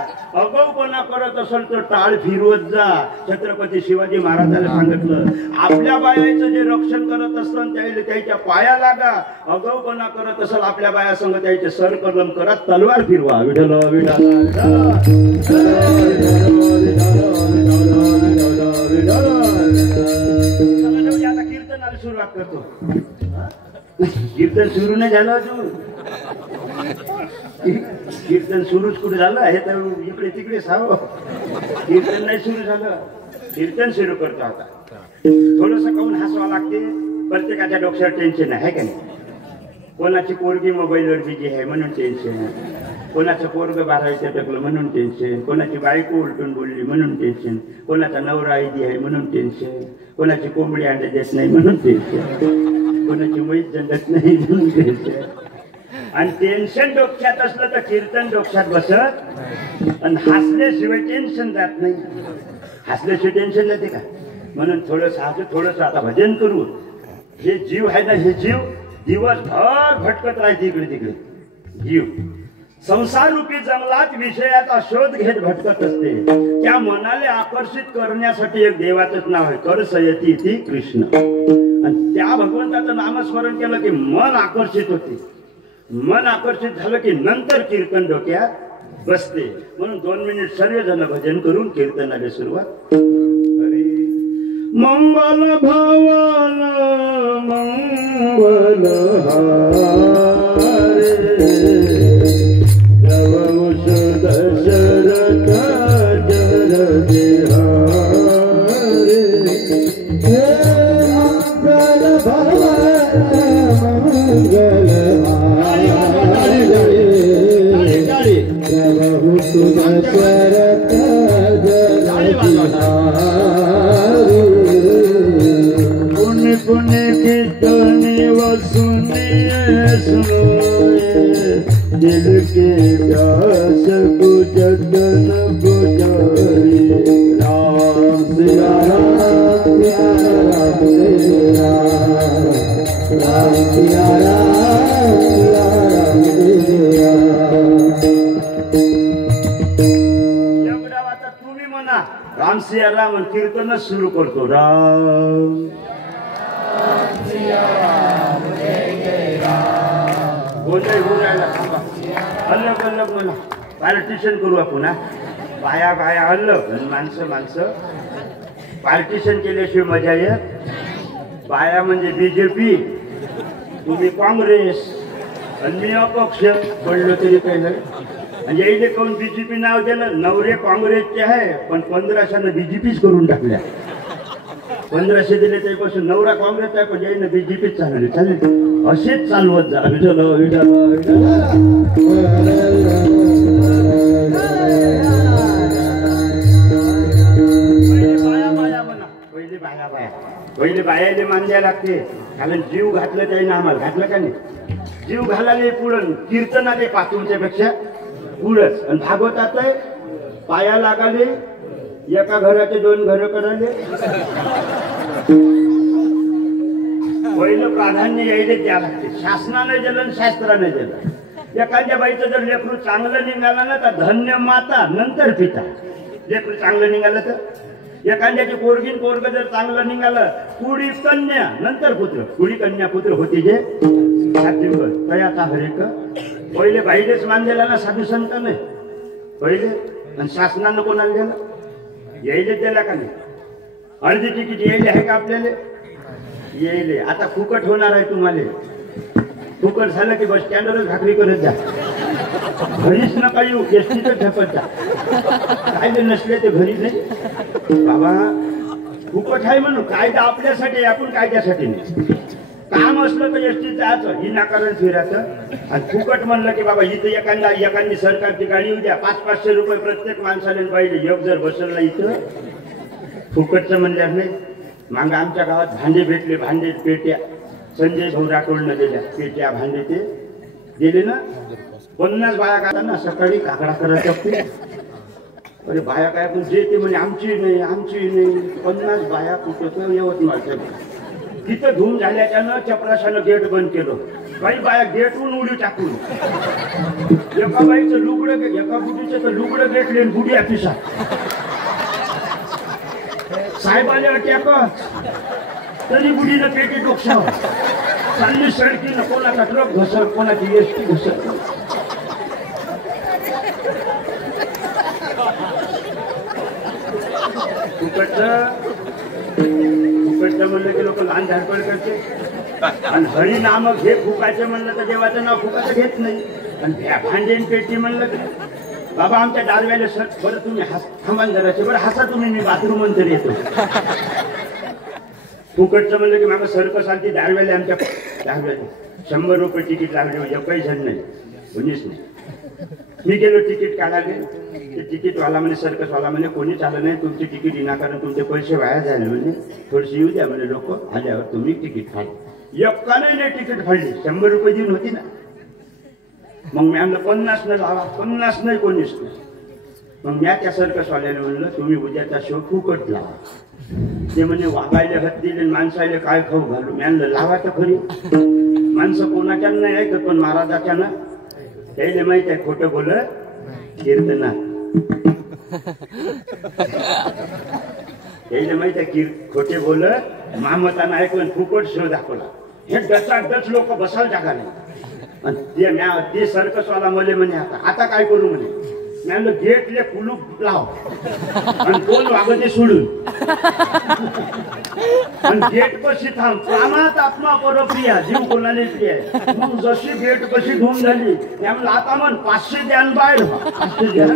अगाऊपणा करत असेल तर टाळ फिरवत जा. छत्रपती शिवाजी महाराजांना सांगितलं आपल्या बायाचं जे रक्षण करत असेल त्याला त्याच्या पाया लागा. अगाऊपणा करत असेल आपल्या बाया संग त्याचे सर कलम करा. तलवार फिरवा. विठ्ठल विठ्ठल. आता कीर्तनाला सुरुवात करतो. कीर्तन सुरू नाही झालं अजून. कीर्तन सुरूच कुठे झालं हे तर इकडे तिकडे सावं. कीर्तन नाही सुरू झालं, कीर्तन सुरू करतो आता. थोडस काऊन हसवा लागते. प्रत्येकाच्या डोक्यावर टेन्शन आहे का नाही. कोणाची पोरगी मोबाईलवर बिजी आहे म्हणून टेन्शन, कोणाचं पोरग 12वीत टाकलं म्हणून टेन्शन, कोणाची बायको उलटून बोलली म्हणून टेन्शन, कोणाचा नवरा आयदी आहे म्हणून टेन्शन, कोणाची कोंबडी अंडे देत नाही म्हणून टेन्शन, कोणाची म्हैस जंगत नाही म्हणून टेन्शन. आणि टेन्शन डोक्यात असलं तर कीर्तन डोक्यात बसत. आणि हसल्याशिवाय टेन्शन जात नाही. हसल्याशिवाय टेन्शन जाते का. म्हणून थोडंसं हसू, थोडंसं आता भजन करू. हे जीव आहे ना, हे जीव दिवसभर भटकत राहते इकडे तिकडे. जीव संसार रूपी जंगलात विषयाचा शोध घेत भटकत असते. त्या मनाला आकर्षित करण्यासाठी एक देवाचंच नाव आहे, करसयती ती कृष्ण. आणि त्या भगवंताचं नामस्मरण केलं की मन आकर्षित होते. मन आकर्षित झालं की नंतर कीर्तन डोक्यात बसते. म्हणून 2 मिनिट सर्वजण भजन करून कीर्तनाला सुरुवात. मंगल भवन मंगल हारे जवमुष दशरथ जर बिहारे. मंगल भवन मंगल हारे जवमुष दशरथ जर बिहारे. पुण्य कीर्तनी वसुनिए सुनोए दिल के प्यास को जतन बुझाए. राम सिया राम सिया राम सिया राम सिया राम सिया राम सिया. एवढा आता तुम्ही म्हणा राम सिया राम कीर्तनच सुरू करतो. राम अलग अलग म्हणा. पार्टिशन करू आपण. बाया बाया अलग, माणसं माणसं. पार्टिशन केल्याशिवाय मजा येत. बाया म्हणजे बीजेपी, तुम्ही काँग्रेस आणि मी अपक्ष पडलो तरी काही नाही. म्हणजे इथे कोण बीजेपी नाव दिलं. नवरे काँग्रेसचे आहे पण 1500 बीजेपीच करून टाकल्या. 1500 दिले त्यापासून नवरा काँग्रेस आहे पण यायनं बीजेपीच चालवले. चालेल असेच चालवत जा. विठ्ठल विठ्ठल पहिले बायाले मान द्यायला लागते. कारण जीव घातलं त्याने आम्हाला. घातलं का नाही. जीव घालाले पुढं, कीर्तनाले पातुमच्यापेक्षा पुढंच. आणि भागवतात पाया लागाले एका घराचे 2 घर कराले. पहिलं प्राधान्य यायला द्यावं लागते. शासनाने दिलं आणि शास्त्राने दिलं. एखाद्या बाईचं जर लेकरू चांगलं निघालं ना तर धन्य माता नंतर पिता. लेकरू चांगलं निघालं तर. एखाद्याची पोरगीन पोरग जर चांगलं निघालं कुडी कन्या नंतर पुत्र. कुडी कन्या पुत्र होते जे तयाचा हरेक. पहिले बाईलेच मान दिला ना साधू संतांना पहिले. आणि शासनानं कोणाला दिलं. यायले दिला का नाही. अर्धी तिकीट यायले आहे का आपल्याला. यायले आता फुकट होणार आहे तुम्हाला. फुकट झालं की बस स्टँडवरच भाकरी करत जा. घरीच नका येऊ. एसटीच झपत जा. कायदे नसले ते घरी नाही बाबा. फुकट आहे म्हणून कायदा आपल्यासाठी, आपण कायद्यासाठी नाही. काम असलं तर एसटी जायचं विनाकारण फिरायचं. आणि फुकट म्हणलं की बाबा इथं एखादी सरकारची गाडी उद्या 500-500 रुपये प्रत्येक माणसाने पाहिजे. योग जर बसलं ना इथं फुकटचं म्हणल्यास नाही. मागं आमच्या गावात भांडे भेटले. भांडे पेट्या संजय भाऊ राठोडनं दिल्या. पेट्या भांडे ते दिले ना. 50 बाया काढताना सकाळी काकडा करायच्या. अरे बाया काय पण जे ते म्हणे आमची नाही आमची नाही. 50 बाया कुठं यवतमाळच्या. तिथं धूम झाल्याच्यानं चपराशानं गेट बंद केलं. काही बाया गेटवरून उडी टाकून. एका बाईचं लुगडं, एका बुडीचं तर लुगडं भेटले बुडी ऑफिसात. साहेबाले अटॅकच तरी बुडीनं पेटी डोक्यावर चालली सडकीनं. कोणाचा ट्रक घसर, कोणाची एसटी घसर. फुकटचं कसं फुकटचं म्हणलं की लोक लहान धाडपड करते आणि हरी नाम घे फुकाचे म्हणलं तर देवाचं नाव फुकाचं घेत नाही. आणि भांडेन पेटी म्हणलं की बाबा आमच्या दारव्याला सर बरं तुम्ही थांबान जराचे बरं हसा तुम्ही मी बाथरूम नंतर येतो. फुकटचं म्हणलं की मागं सर्कस आलती दारव्याला आमच्या दारव्याला 100 रुपये तिकीट लागले एकही जण नाही कोणीच नाही. मी गेलो तिकीट काढायला ते तिकीटवाला म्हणे सर्कसवाला म्हणे कोणीच आलं नाही तुमची तिकीट विनाकारण तुमचे पैसे वाया झाले म्हणे थोडीशी येऊ द्या म्हणे लोक आल्यावर तुम्ही तिकीट फाडले. एक्का नाही तिकीट फाडली 100 रुपये देऊन होती ना. मग मी आणलं 50 न लावा 50 नाही कोणीच नाही. मग मी त्या सर्कसवाल्याने म्हणलं तुम्ही उद्याचा शो फुकट लावा. ते म्हणे वाघायला हात दिले माणसाला काय खाऊ घालू. मी आणलं लावा तर खरी. माणसं कोणाच्या नाही ऐकत पण महाराजाच्या ना त्याला माहित आहे खोटं बोलत कीर्तना त्याला माहित आहे खोटे बोलत मामताना ऐकून फुकट शो दाखवला. हे डच लोक बसायला जागा नाही. ते सर्कसवाला मले म्हणे आता काय करू म्हणे. मी गेटले कुलूप लाव आणि 2 वागते सोडून गेट कशी थांब प्राणात आत्मा परप्रिया जीव कोणाला प्रिय आहे. मग जशी गेट कशी धुम झाली त्यामुळे आता म्हण 500 द्यान बाहेर 500 द्या.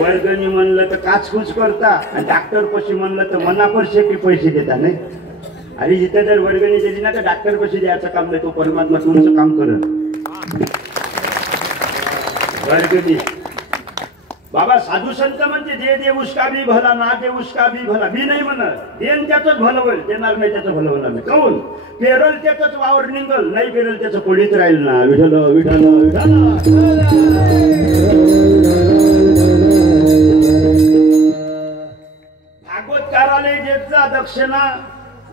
वर्गणी म्हणलं तर काचकूच करता आणि डॉक्टर पशी म्हणलं तर मनापरशे की पैसे देता नाही. अरे इथे जर वर्गणी दिली ना तर डॉक्टर पैसे द्यायचं काम नाही तो परमात्मा तुमचं काम करत. वर्गणी बाबा साधू संत म्हणजे दे उसका भी भला ना दे उसका भी भला. मी नाही म्हणत देन त्याच भलं होईल देणार नाही त्याचं भलं होणार नाही. काऊन पेरल त्याच वावर निघल नाही पेरल त्याचं कोणीच राहील ना. विठ्ठल विठ्ठल विठ्ठल. भागवतकाराला देत जा दक्षिणा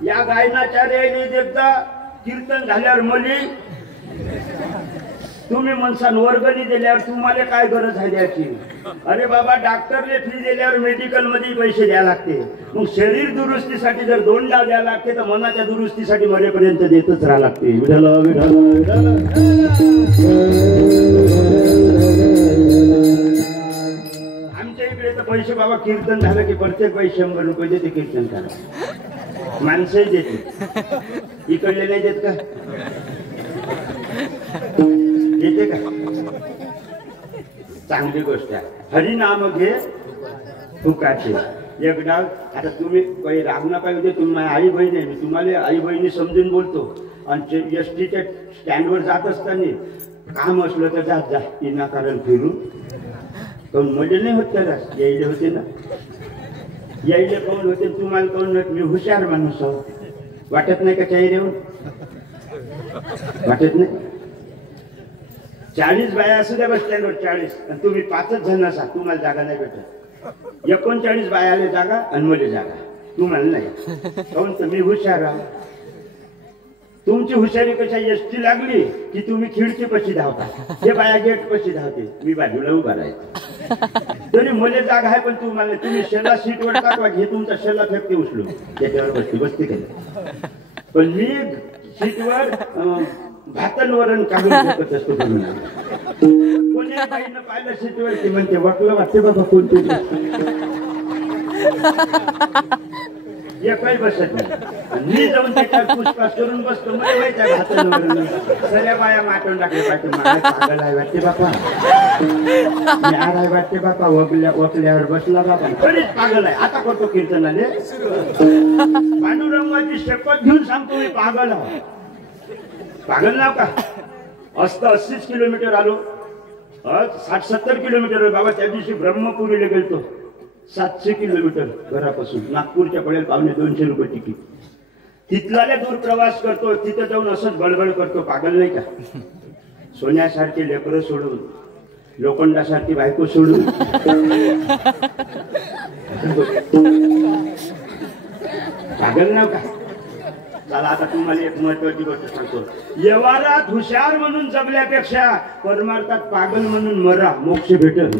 या गायनाचार्याने देत जा. कीर्तन झाल्यावर मली तुम्ही म्हणसान वर्गणी दिल्यावर तुम्हाला काय गरज आहे द्यायची. अरे बाबा डॉक्टरने फी दिल्यावर मेडिकल मध्ये पैसे द्यावे लागते. मग शरीर दुरुस्तीसाठी जर 2 डाव द्यावे लागते तर मनाच्या दुरुस्तीसाठी मरेपर्यंत देतच राहा लागते. विठ्ठल विठ्ठल विठ्ठल. आमच्या इकडे तर पैसे बाबा कीर्तन झालं की प्रत्येक बाई 100 रुपये देते कीर्तन करा. माणसंही देते इकडले नाही देत का देते का. चांगली गोष्ट आहे. हरिनाम घे फुकाचे एक डाव. आता तुम्ही काही रागना पाहिजे तुम्ही आई बहीण आहे मी तुम्हाला आई बहिणी समजून बोलतो. आणि एसटीच्या स्टँडवर जात असताना काम असलं तर जात जा विनाकारण फिरून काऊन मजे नाही होत त्याला यायले होते ना. यायले कोण होते तुम्हाला कोण होत. मी हुशार माणूस आहो वाटत नाही का चेहऱ्यावर वाटत नाही. 40 बाया असू द्या बस स्टँडवर 40 आणि तुम्ही 5च जण असा तुम्हाला जागा नाही भेटत. 39 बायाले जागा आणि मुले जागा तुम्हाला नाही. काऊन तर मी हुशार आहे. तुमची हुशारी कशा एसटी लागली की तुम्ही खिडकी पशी धावता. हे बाया गेट पशी धावते मी बाजूला उभा राहायचं. तरी मुले जागा आहे पण तुम्हाला तुम्ही शेला सीटवर टाकवा हे तुमचा शेला फेकते उचलून त्याच्यावर बसती केली. पण मी सीटवर भातनवरण काढून फेकत असतो. कोणी बाईनं पाहिलं सीटवर की म्हणते वाटलं वाटते बाबा कोणते काही बसत नाही. मी जाऊन त्याच्यावर पुष्पास करून बसतो. मला माहिती आहे भातनवरण सगळ्या बाया माटून टाकले पाहिजे. मला पागल आहे वाटते बापा मी आहे वाटते बापा वकल्यावर बसला बाबा खरीच पागल आहे. आता करतो कीर्तनाले पांडुरंगाची शपथ घेऊन सांगतो मी पागल आहे. पागल नाव का असतं 80 किलोमीटर आलो 60-70 किलोमीटर बाबा. त्या दिवशी ब्रह्मपुरीला गेलतो 700 किलोमीटर घरापासून. नागपूरच्या पडेल 250 रुपये तिकीट. तिथला दूर प्रवास करतो तिथं जाऊन असंच बडबड करतो. पागल नाही का. सोन्यासारखी लेकरं सोडून लोखंडासारखी बायको सोडून पागल नाव का. चला आता तुम्हाला एक महत्वाची गोष्ट सांगतो. व्यवहारात हुशार म्हणून जगल्यापेक्षा परमार्थात पागल म्हणून मरा मोक्ष भेटत.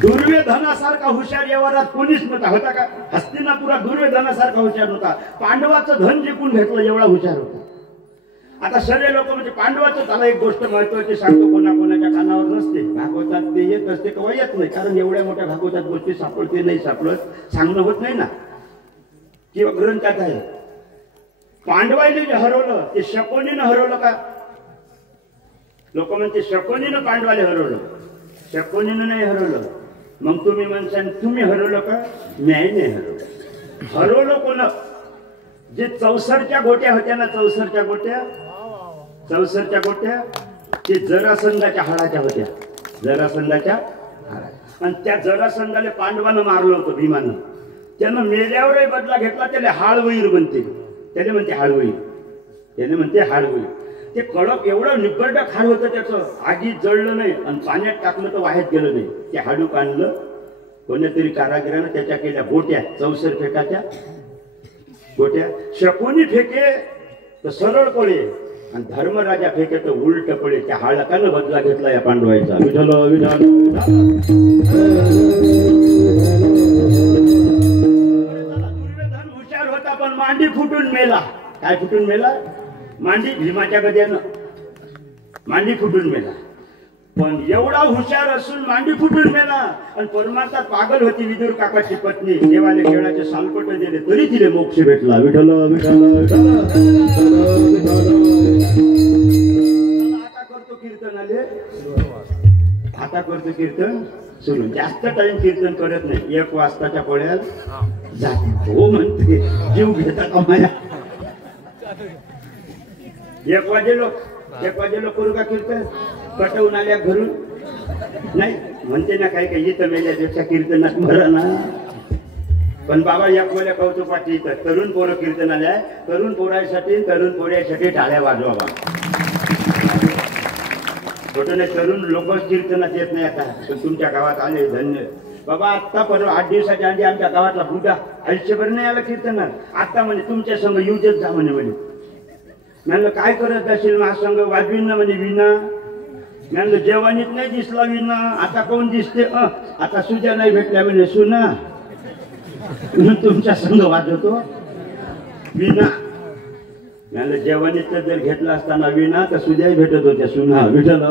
दुर्योधनासारखा हुशार व्यवहारात कोणीच नव्हता. होता का. हस्तिनापुरात दुर्योधनासारखा हुशार होता. पांडवाचं धन जिंकून घेतलं एवढा हुशार होता. आता सर्व लोक म्हणजे पांडवाचं त्याला एक गोष्ट महत्वाची सांगतो, कोणाच्या कानावर नसते, भागवतात ते येत नसते किंवा येत नाही, कारण एवढ्या मोठ्या भागवतात गोष्टी सापडते नाही सापडत सांगणं होत नाही ना, किंवा ग्रंथात आहे. पांडवाने जे हरवलं ते शकुनीनं हरवलं का? लोक म्हणते शकुनीनं पांडवाले हरवलं, शकुनीनं नाही हरवलं. मग तुम्ही म्हणसान तुम्ही हरवलं का? न्याय नाही हरवलं. हरवलं कोण? जे चौसरच्या गोट्या होत्या ना, चौसरच्या गोट्या ते जरासंधाच्या हाडाच्या होत्या, जरासंधाच्या हाडाच्या. आणि त्या जरासंधाला पांडवानं मारलं होतं भीमानं. त्यानं मेल्यावरही बदला घेतला, त्याला हाडवैर बनते, त्याने म्हणते हाडवैर. ते कडक एवढं निगड्ड खाड होतं त्याचं, आगीत जळलं नाही आणि पाण्यात टाकलं तर वाहत गेलं नाही. ते हाडूक आणलं कोणत्यातरी कारागिरानं, त्याच्या केल्या गोट्या, चौसर फेकाच्या गोट्या. शकुनी फेके तर सरळ पळे आणि धर्मराजा फेके तर उलट पळे. त्या हाडकानं बदला घेतला या पांडवाचा. विठ्ठल विठ्ठल. दुर्योधन हुशार होता पण मांडी फुटून मेला. काय फुटून मेला? मांडी, भीमाच्या गद्यानं मांडी फुटून मेला. पण एवढा हुशार असून मांडी फुटून मेला. आणि परमात्मा पागल होती विदुर काकाची पत्नी, देवाले खेळाचे सालपट दिले तरी तिले मोक्ष भेटला. विठ्ठल विठ्ठल. आता करतो कीर्तन आले, आता करतो कीर्तन सुरू. जास्त टाइम कीर्तन करत नाही, 1 वाजताच्या पोळ्यात जाते. हो म्हणते जीव घेता का माया. 1 वाजेलो करू का कीर्तन? कटवून आल्या घरून नाही म्हणते ना, काही काही इथं मेल्यापेक्षा कीर्तनात मरा ना. पण बाबा या कोल्या कौतुकाची इथं तरुण पोरं कीर्तन आल्या, तरुण पोरासाठी टाळ्या वाजवा बा. छोटे तरुण लोक कीर्तनात येत नाही. आता तुमच्या गावात आले, धन्य बाबा. आता परवा 8 दिवसाच्या आधी आमच्या गावातला बुधा आयुष्यभर नाही आला कीर्तनात. आता म्हणजे तुमच्या संघ युजच जा म्हणे. म्हणलं काय करत असेल महासंघ? वाजवीन ना म्हणे विना. म्हणलं जेवणीत नाही दिसला विना, आता कोण दिसते? आता सुजा नाही भेटल्या म्हणे सुना, तुमच्या संघ वाजवतो विना. म्हणलं जेवणीत जर घेतला असताना विना तर सुजाही भेटत होत्या सुना. विठ्ठल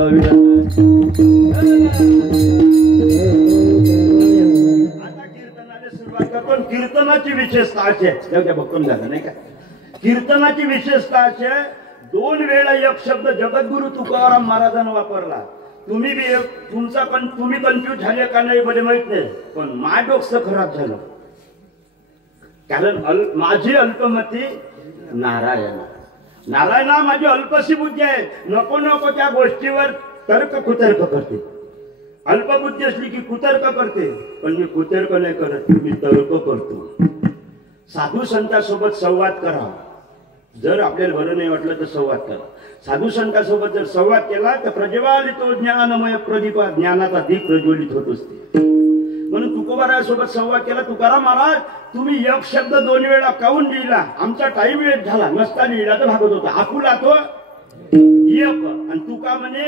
आता कीर्तनाला सुरुवात करतो. कीर्तनाची विशेषता अशी आहे, त्या भक्कम झालं नाही का? कीर्तनाची विशेषता अशी आहे, 2 वेळा एक शब्द जगद्गुरु तुकाराम महाराजांनी वापरला. तुम्ही कन्फ्यूज झाले का नाही बरे माहित नाही, पण माझं डोकं खराब झालं. कारण माझी अल्पमती नारायणा माझी अल्पशी बुद्धी आहे. नको त्या गोष्टीवर तर्क कुतर्क करते. अल्पबुद्धी असली की कुतर्क करते, पण मी कुतर्क नाही करत, मी तर्क करतो. साधू संतांसोबत संवाद करा. जर आपल्याला बरं नाही वाटलं तर संवाद करा. साधू संतांसोबत जर संवाद केला तर प्रज्वलितो ज्ञानमय प्रदीप, ज्ञानाचा दीप प्रज्वलित होत असते. म्हणून तुकोबारासोबत संवाद केला. तुकाराम महाराज तुम्ही एक शब्द 2 वेळा काऊन लिहिला? आमचा टाइम वेस्ट झाला, नसता लिहिला तर भागत होता. आपुला तो एक आणि तुका म्हणे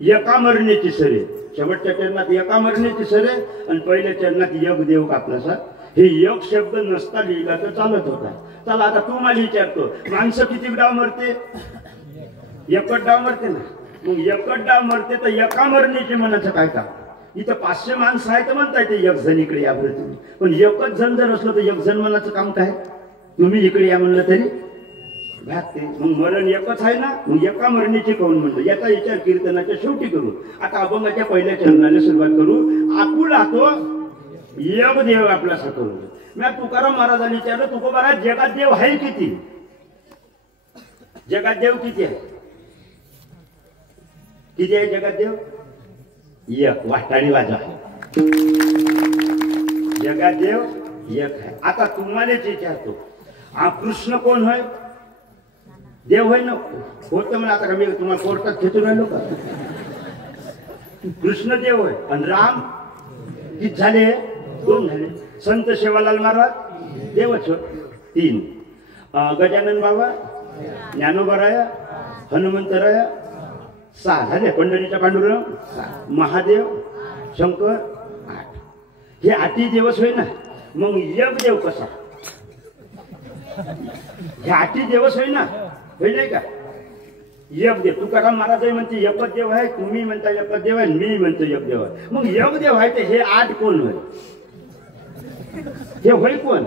एका मरणेची सरे. शेवटच्या चरणात एका मरणेची सरे आणि पहिल्या चरणात एक देव कापलासा. हे एक शब्द नसता लिहिला तर चालत होता. चला आता तू मला विचारतो, माणसं किती डाव मरते? एकच डाव मरते ना. मग एकच डाव मरते तर एका मरणीचे म्हणायचं काय का? इथं 500 माणसं आहे तर म्हणता येते 1 जण इकडे या बरं तुम्ही. पण एकच जण जर असलं तर 1 जण म्हणायचं काम काय? तुम्ही इकडे या म्हणलं तरी भागते. मग मरण एकच आहे ना, मग एका मरणीचे काऊन म्हणलं? याचा विचार कीर्तनाच्या शेवटी करू. आता अभंगाच्या पहिल्या चरणाला सुरुवात करू. आपुला तो एक देव आपला करू. मी तुकाराम महाराजांनी विचारलं, तुकोबारा जगात देव आहे किती? जगात देव किती आहे? किती आहे जगात देव? एक. वाटाळी वाजा. जगात देव एक आहे. आता तुम्हालाच विचारतो, हा कृष्ण कोण होय? देव होय ना? होतं म्हणा. आता का मी तुम्हाला कोर्टात खेचून राहिलो का? कृष्ण देव होय. आणि राम किती झाले? 2 झाले. संत सेवालाल महाराज देवच हो 3. गजानन बाबा, ज्ञानोबराया, हनुमंतराया 6 झाले. पंढरीचा पांडुरंग 7. महादेव, शंकर 8. हे 8 दिवस होय ना. मग एक देव कसा? हे 8 दिवस होय ना, होय नाही का? एकदेव तुकाराम महाराज म्हणते एकच देव आहे, तुम्ही म्हणता एकच देव आहे, मी म्हणतो एक देव आहे. मग एक देव आहे ते हे 8 कोण होय? हे होय कोण?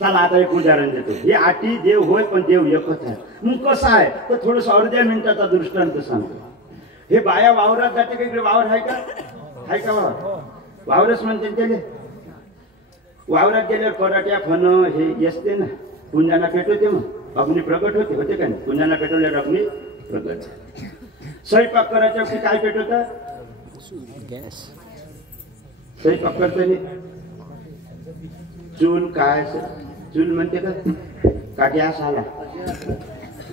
चला आता एक उदाहरण देतो. हे 8 देव होय पण देव एकच आहे. मग कसं आहे तर थोडस अर्ध्या मिनिटाचा दृष्टांत सांगतो. हे बाया वावरात जाते का? इकडे वावर आहे का? आहे का वावर? वावरच म्हणते त्याले. वावरात गेल्यावर पराठ्या फन हे असते ना, पुंजाना पेटवते, मग अग्नी प्रगट होते का नाही? पुंजाना पेटवल्यावर अग्नी प्रगट. स्वयंपाक करायच्या वेळी काय पेटवतात? गॅस. स्वयंपाक करताना चूल काय? चूल म्हणते का गॅस आला?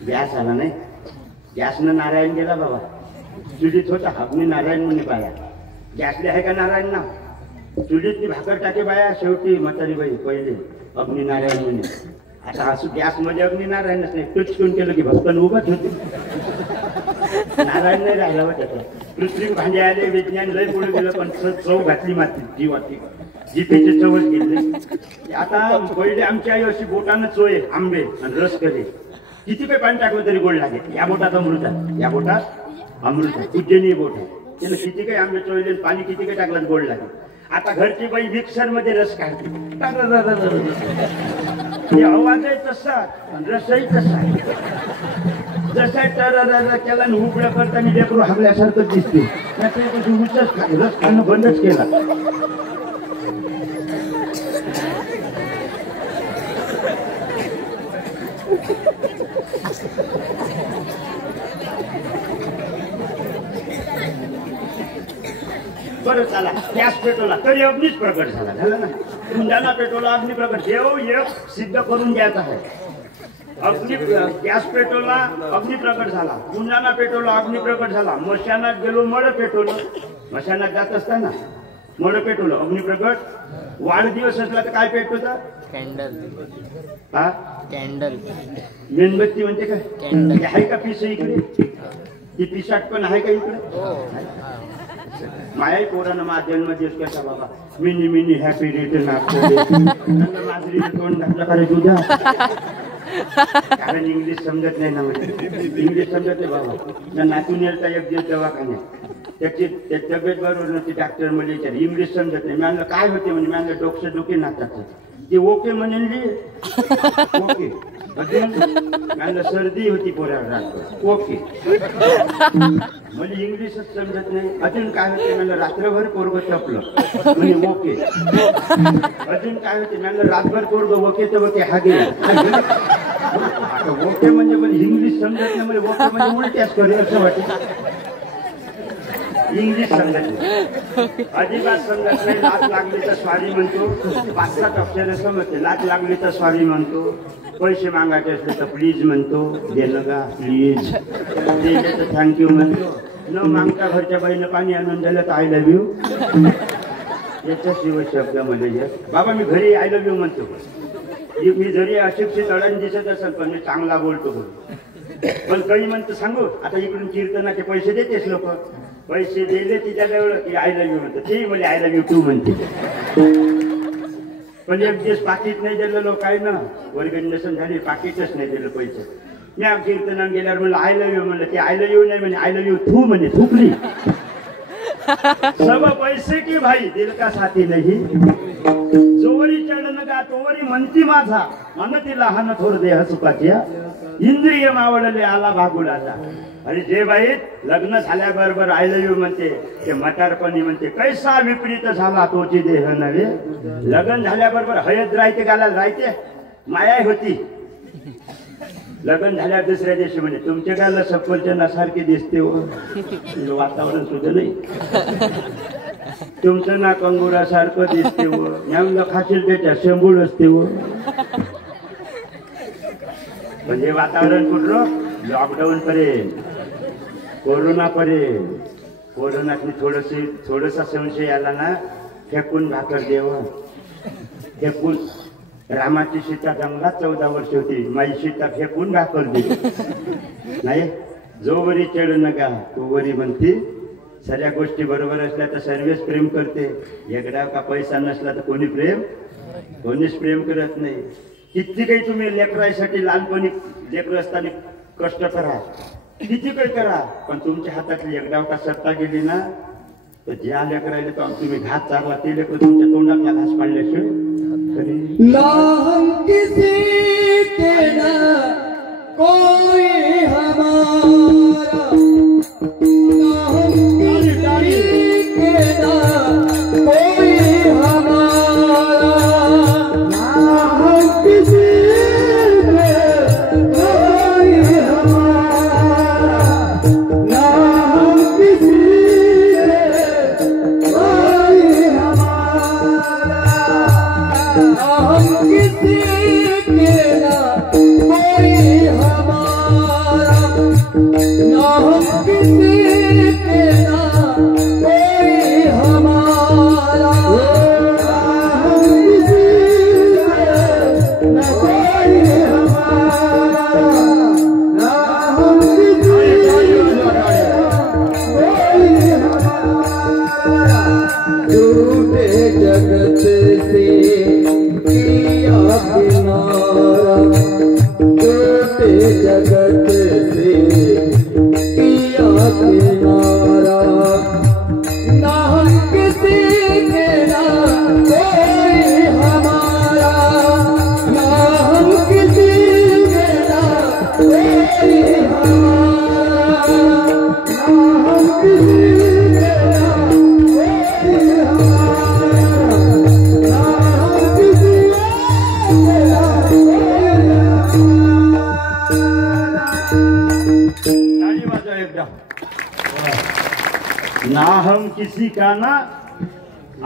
गॅस आला नाही, गॅसनं नारायण गेला बाबा. चुलीत होता अग्नी नारायण म्हणे बाया. गॅसले आहे का नारायण ना? चुलीतली भाकर टाके बाया. शेवटी म्हातारी बाई पहिले अग्नी नारायण म्हणे. आता असं गॅस मध्ये अग्नी नारायणच नाही. टचकून केलं की भक्कन उभंच होते. नारायण नाही राहिला त्याचा. कृत्रिम भांडे आले, विज्ञान लय पुढे गेलं, पण चव घातली माती जीवाची. जिभेचे चवच घेतले. आता पहिले आमची आई अशी बोटानं चोये आंबे आणि रस करे. किती काही पाणी टाकलं तरी गोड लागे. या बोटात अमृत आहे, या बोटात अमृत आहे. उज्जैनी बोट आहे. त्याला किती काही आंबे चोयले, पाणी किती काही टाकलं गोड लागे. आता घरची बाई मिक्सर मध्ये रस काढते. आवाज आहे तसा, रसही तसा. जसा टर केला उघड्या करताना लेकरू हागल्यासारखं दिसते. रस खाणं बंदच केला. बरं चला, गॅस पेटवला तरी अग्नीच प्रकट झाला ना. पुंजाना पेटवला अग्नी प्रकट. देव एक सिद्ध करून द्यायचा आहे. अग्नी गॅस पेटवला अग्नी प्रकट झाला. पुंजाना पेटवला अग्नी प्रकट झाला. मशानात गेलो मळ पेटवलं. मशानात जात असताना मळ पेटवलं अग्नी प्रकट. वाढदिवस असला तर काय पेटवतात? कॅन्डल. हा कॅन्डल. मेणबत्ती म्हणते का? कॅन्डल आहे का? पीस इकडे ती पिसाट पण आहे का इकडे? माया पोरानं माझ्या जन्मदिवस कसा बाबा मिनी मिनी हॅपी रिटर्न माझी तोंड घातलं करे तुझ्या. कारण इंग्लिश समजत नाही ना. इंग्लिश समजत नाही बाबा. नातून येता एक दिवस दवाखान्यात. त्याची तब्येत बरोबर नव्हती. डॉक्टर म्हणजे विचार इंग्लिश समजत नाही. मी काय होते म्हणजे मी डोकं डोके नातात. ते ओके म्हणली ओके. मला सर्दी होती पोराला. ओके म्हणजे इंग्लिशच समजत नाही. अजून काय होते मला रात्रभर पोरग चपलं म्हणजे ओके. अजून काय होते मला रातभर पोरग ओके तर ओके हागे. ओके म्हणजे पण इंग्लिश समजत नाही. म्हणजे ओके म्हणजे उलट्याच करे असं वाटतं. इंग्लिश समजत नाही, अजिबात समजत नाही. लाच लागली तर स्वारी म्हणतो. 5-7 अक्षर समजते. लाच लागली तर स्वारी म्हणतो. पैसे मागायचे असले तर प्लीज म्हणतो. देणं का प्लीज. दिले तर थँक्यू म्हणतो. न मागता घरच्या बाईनं पाणी आणून दिलं तर आय लव्ह यू. याच्याशिवाय शब्द मध्ये बाबा मी घरी आय लव्ह यू म्हणतो. मी जरी अशिक्षित अडण दिसत असेल पण मी चांगला बोलतो. पण काही म्हणतो सांगू आता इकडून कीर्तनाचे पैसे देतेस लोक. पैसे दिले तिच्याजवळ की आय लव्ह यू म्हणतो. ते म्हणजे आय लव्ह यू टू म्हणते. पण एक दिवस पाकिट नाही दिलं लोकांना. वर्गंडसन झाली पाकिटच नाही दिलं पैसे. मी कीर्तनात गेल्यावर म्हणलं आय लव्ह यू म्हणलं. ते आय लव्ह यू नाही म्हणे आय लव्ह यू थू म्हणे. थुकली. सब पैसे की भाई दिल का साथी नाही. जोवरी चढण गा तोवरी म्हणती माझा. मनती लहान थोर देह सुखाच्या. इंद्रिय मावळले आला भागुडाचा. अरे जे बाई लग्न झाल्याबरोबर आय लव्ह यू म्हणते ते म्हातारपणी म्हणते. कैसा विपरीत झाला तोची देह नव्हे. लग्न झाल्याबरोबर हयद राहते घालायला राहते. माया होती. लग्न झाल्यावर दुसऱ्या दिवशी म्हणजे तुमच्या गाला सफरचंदासारखे दिसते. वातावरण सुद्धा नाही. तुमचं ना कंगुरासारखं दिसते. व खाशील त्याच्या शेंबूळ असते. व म्हणजे वातावरण कुठलं लॉकडाऊन पर्यंत कोरोना पर्यंत. कोरोनात थोडासा संशय आला ना फेकून भाकर देव. फेकून रामाची सीता जंगलात 14 वर्ष होती. माझी सीता फेकून भाकर दे नाही. जोवरी चढ नका तोवरी म्हणती. सगळ्या गोष्टी बरोबर असल्या तर सर्वच प्रेम करते. एकदा का पैसा नसला तर कोणीच प्रेम करत नाही. किती काही तुम्ही लेकरासाठी लहानपणी लेकर असताना कष्ट करा. किती काही करा पण तुमच्या हातातली एक डाव का सत्ता गेली ना तर ज्या लेकरायला तर तुम्ही घास चारला ते लेकर तुमच्या तोंडातला घास पाडल्याशिवाय तरी ना हम किसी के ना कोई हमारा ना हम किसी के ना कोई हमारा ना हम किसी के कोई हमारा ना हम किसी के कोई हमारा हम किसी के ना कोई हमारा ना हम किसी के ना कोई हमारा हम किसी के ना कोई हमारा ना हम किसी कोई हमारा झूठे जगत से किया किनारा झूठे जगत से किया किनारा ना हम किसी के ना कोई हमारा ना हम किसी के ना कोई हमारा ना हम किसी के ना कोई हमारा ना हम किसी के ना ताली वाजवा एकदा ना हम किसी का ना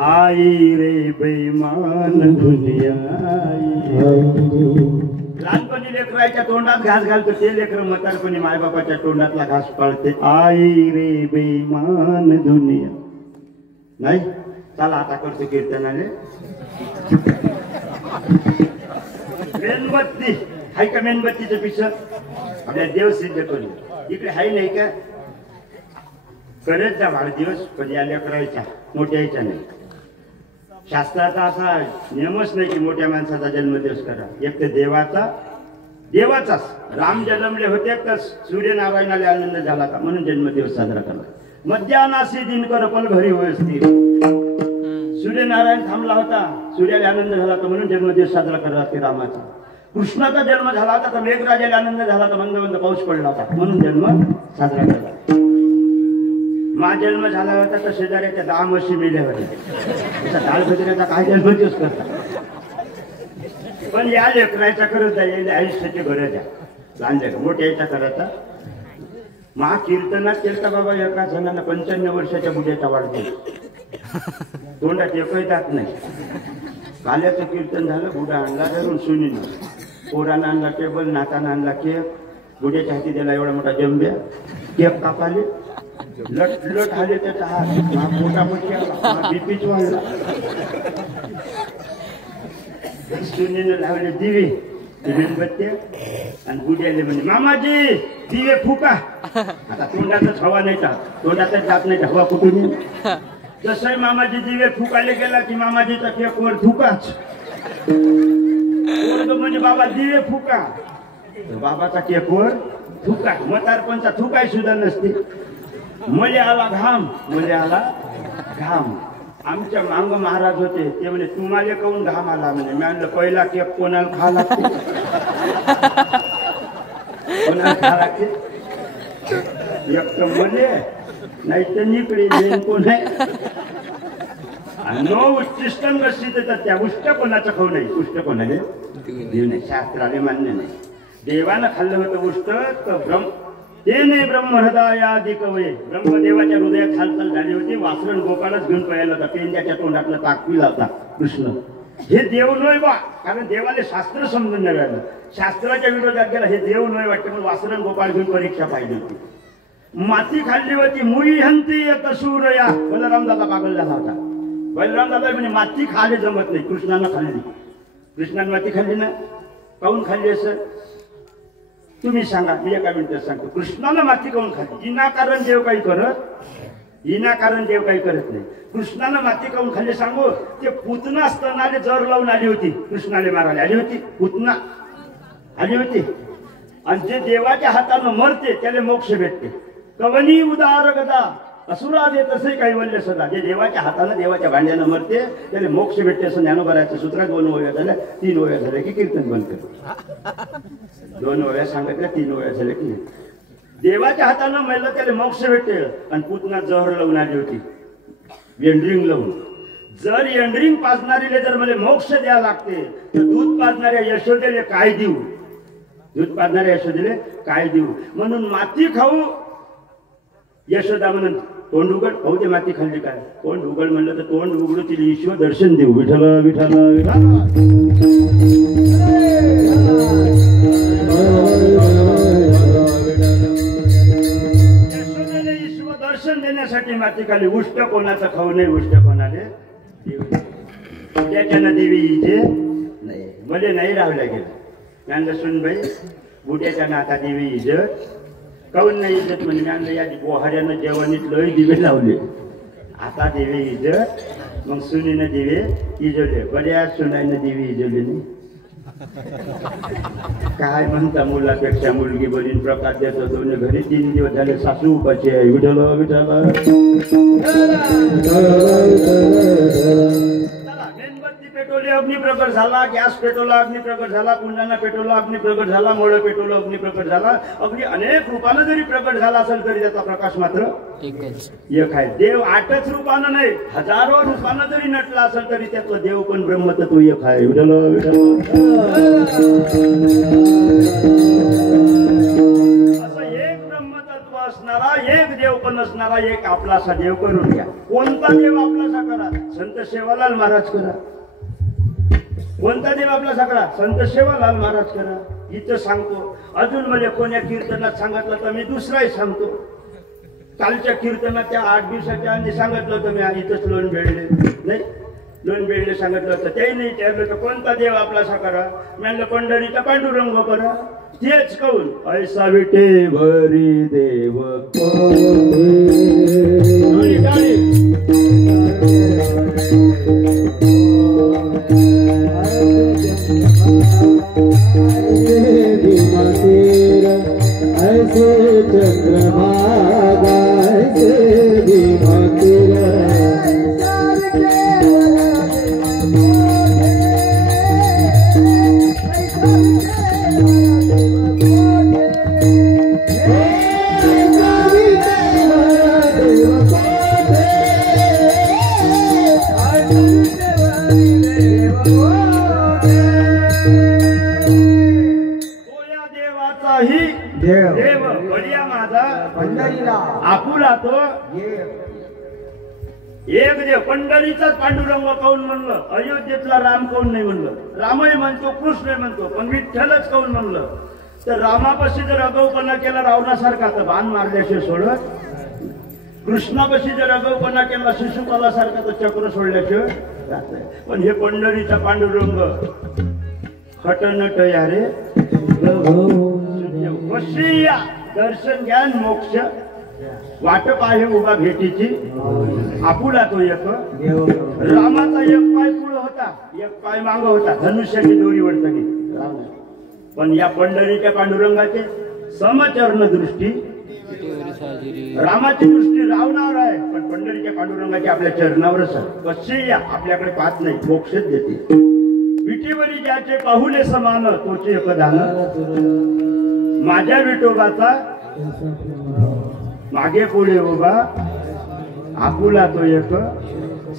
आई रे बेईमान दुनिया आई. लहानपणी लेकराच्या तोंडात घास घालतो ते लेकर म्हातारपणी मायबापाच्या तोंडातला घास पाळते आई रे बेईमान दुनिया नाही. चला आता करतो कीर्तनाने मेणबत्ती हाय का मेणबत्तीचं पिक्चर आपल्या देव सिद्ध करू इकडे हाय नाही का करत जा वाढदिवस पण या लेकरायच्या मोठ्याच्या नाही. शास्त्राचा असा नियमच नाही की मोठ्या माणसाचा जन्मदिवस करा. एक तर देवाचाच राम जन्मले होते तर सूर्यनारायणाला आनंद झाला का म्हणून जन्मदिवस साजरा करा. मध्यानासी दिनकर पण घरी होय असतील सूर्यनारायण थांबला होता सूर्याला आनंद झाला तर म्हणून जन्मदिवस साजरा करत असते रामाचा. कृष्णाचा जन्म झाला होता तर मेघराजाला आनंद झाला तर मंद मंद पाऊस पडला होता म्हणून जन्म साजरा करतात. मा जन्म झाला होता तर शेजाऱ्याच्या 10 म्हशी मेल्या होत्या डाळ भजऱ्याचा काय जन्मदिवस करतात. पण या लेकरायचा करत जाईल आयुष्याची गरज आहे. लहान लेकर मोठ्याचा करायचा मा कीर्तनात केलता बाबा एका जणांना 95 वर्षाच्या बुड्याचा वाढदिवस तोंडात एकही जात नाही. काल्याचं कीर्तन झालं बुडा आणला धरून सुनीनं पोरानं आणला टेबल नातानं आणला केक बुड्याच्या हाती दिला एवढा मोठा जंब्या केक कापाले लट लट आले त्याचा हात पोटापट्टी आला बीपीच वाढला. सुनीनं लावले दिवे मेणबत्त्या आणि बुड्याले म्हणजे मामाजी दिवे फुका. आता तोंडातच हवा नाही का तोंडातच जात नाही हवा कुठून जसं मामाजी दिवे फुकाले गेला की मामाजीचा केकवर थुकाच म्हणजे बाबा दिवे फुका बाबाचा केकवर थुका. म्हातारपणचा थुकाय सुद्धा नसते. मले आला घाम आमच्या मांग महाराज होते ते म्हणे तुम्हाला काऊन घाम आला म्हणे. मी म्हणलं पहिला केक कोणाला खा लागते कोणाला खा लागते एक तर मले नाही तर निकडे कोण आहे. नो उच्चिष्टम कशी देतात त्या उष्ट कोणाचं खाऊ नाही उष्ट कोणाले देव नाही शास्त्राने मान्य नाही. देवानं खाल्लं होतं उष्ट तर ते नाही ब्रह्म हृदयादी कवये ब्रह्मदेवाच्या हृदयात हालचाल झाली होती. वासरण गोपाळच घेऊन पळायला होता पेंद्याच्या तोंडातला ताक पिला होता कृष्ण. हे देव नोय बा कारण देवाले शास्त्र समजून नाही राहिलं. शास्त्राच्या विरोधात गेला हे देव नोय वाटतं म्हणून वासरण गोपाळ घेऊन परीक्षा पाहिजे होती. माती खाल्ली होती मुई हंती सूरया बलराम दादा पागल झाला होता. बलराम दादा म्हणजे माती खाले जमत नाही कृष्णानं खाल्ली. कृष्णानं माती खाल्ली ना काऊन खाल्ली असं तुम्ही सांगा. मी एका मिनिटात सांगतो. कृष्णानं माती काऊन खाल्ली. विनाकारण देव काही करत नाही. कृष्णानं माती काऊन खाल्ली सांगू. ते पुतना असताना जर लावून आली होती कृष्णाने मारायला आली होती. पुतना आली होती आणि जे देवाच्या हातानं मरते त्याला मोक्ष भेटते. कवनी उदार गदा असुरा दे तसे कैवल्य सदा. जे देवाच्या हातानं देवाच्या भांड्यानं मरते त्याला मोक्ष भेटते असं ज्ञानोबाराच्या सूत्रात 2 ओव्या झाल्या, 3 ओव्या झाल्या की कीर्तन बंद करते. 2 ओव्या सांगितल्या, 3 ओव्या झाल्या की देवाच्या हातानं मेलं त्याला मोक्ष भेटते. आणि पुतना जहर लावून आली होती, एंड्रिंग लावून. जर एंड्रिंग पाजणारीले जर मला मोक्ष द्यावा लागते तर दूध पाजणाऱ्या यशोदेले काय देऊ, दूध पाजणाऱ्या यशोदेले काय देऊ. म्हणून माती खाऊ. यशोदा म्हणून तोंड उघड, भाऊ ते माती खाल्ली काय, तोंड उघड म्हणलं तर तोंड उघडू तिला ईश्वर दर्शन देऊ. विठ्ठल विठ्ठल यशोदेले ईश्वर दर्शन देण्यासाठी माती खाली. उष्ट कोणाचं खाऊ नये, उष्ट कोणाले त्याच्यानं देवी इथे नाही, मले नाही राहल्या गेलं. म्हणलं सुनबाई बुट्याच्या नाथा देवी इजत काऊन नाही इज्जत म्हणजे म्हणलं या बोहाऱ्यानं जेवणीत लय दिवे लावले, आता देवी इजत. मग सुनीनं दिवे इजवले, बऱ्याच सुनाईनं दिवे इजवले नाही. काय म्हणता मुलापेक्षा मुलगी बरी प्रकार देतो. दोन घरी 3 दिवस झाले सासू उपाची आहे. विठ्ठल विठ्ठल मेणबत्ती पेटवली अग्नी प्रकट झाला, गॅस पेटवला अग्नी प्रकट झाला, पुंजाना पेटवला अग्नी प्रकट झाला, मोळ पेटवलं अग्नी प्रकट झाला. अगदी अनेक रूपानं जरी प्रकट झाला असेल तरी त्याचा प्रकाश मात्र एक आहे. देव 8च रूपानं नाही, हजारो रूपानं जरी नटला असेल तरी त्यातलं देव पण ब्रह्मतत्व एक आहे. विठ्ठल विठ्ठल असं एक ब्रह्मतत्व असणारा, एक देव पण असणारा, एक आपलासा देव करून घ्या. कोणता देव आपलासा करा? संत सेवालाल महाराज करा. कोणता देव आपलासा करा? संत सेवालाल महाराज करा. इथं सांगतो. अजून मला कोण्या कीर्तनात सांगितलं तर मी दुसराही सांगतो. कालच्या कीर्तनात त्या 8 दिवसाच्या आधी सांगितलं होतं मी, इथंच लोण बेळले नाही, लोण बेळले सांगितलं होतं. त्याही नाही विचारलं तर कोणता देव आपलासा करा? म्हणलं पंढरीचा पांडुरंग करा. तेच कहून ऐसा विटे भरी देव ऐसे चंद्रभागा ऐसे भीमातीर देव बलिया माझा आपुला तो एक देव. पंढरीचाच पांडुरंग काऊन म्हणलं? अयोध्येतला राम काऊन नाही म्हणलं? रामही म्हणतो, कृष्ण म्हणतो, पण विठ्ठलच काऊन म्हणलं? तर रामापाशी जर अगाऊपणा केला रावणासारखा तर बाण मारल्याशिवाय सोडत, कृष्णापाशी जर अगाऊपणा केला शिशुपालासारखा तर चक्र सोडल्याशिवाय जात नाही. पण हे पंढरीचा पांडुरंग हटनट यारे वशिया दर्शन ज्ञान मोक्ष वाटप आहे उभा भेटीची. आपुला तो एक. रामाचा एक पाय पुढे होता, एक पाय माग होता, धनुष्याची दोरी वडतली. पण या पंढरीच्या पांडुरंगाचे समचरण दृष्टी, रामाची दृष्टी रावणावर आहे पण पंढरीच्या पांडुरंगाची आपल्या चरणावरच आहे. वशिया आपल्याकडे पाहत नाही, मोक्षच देते. विटीवरी ज्याचे पाहुले समान तोचे एक दान. माझ्या विठोबाचा मागे पुढे उभा आपुला तो एक.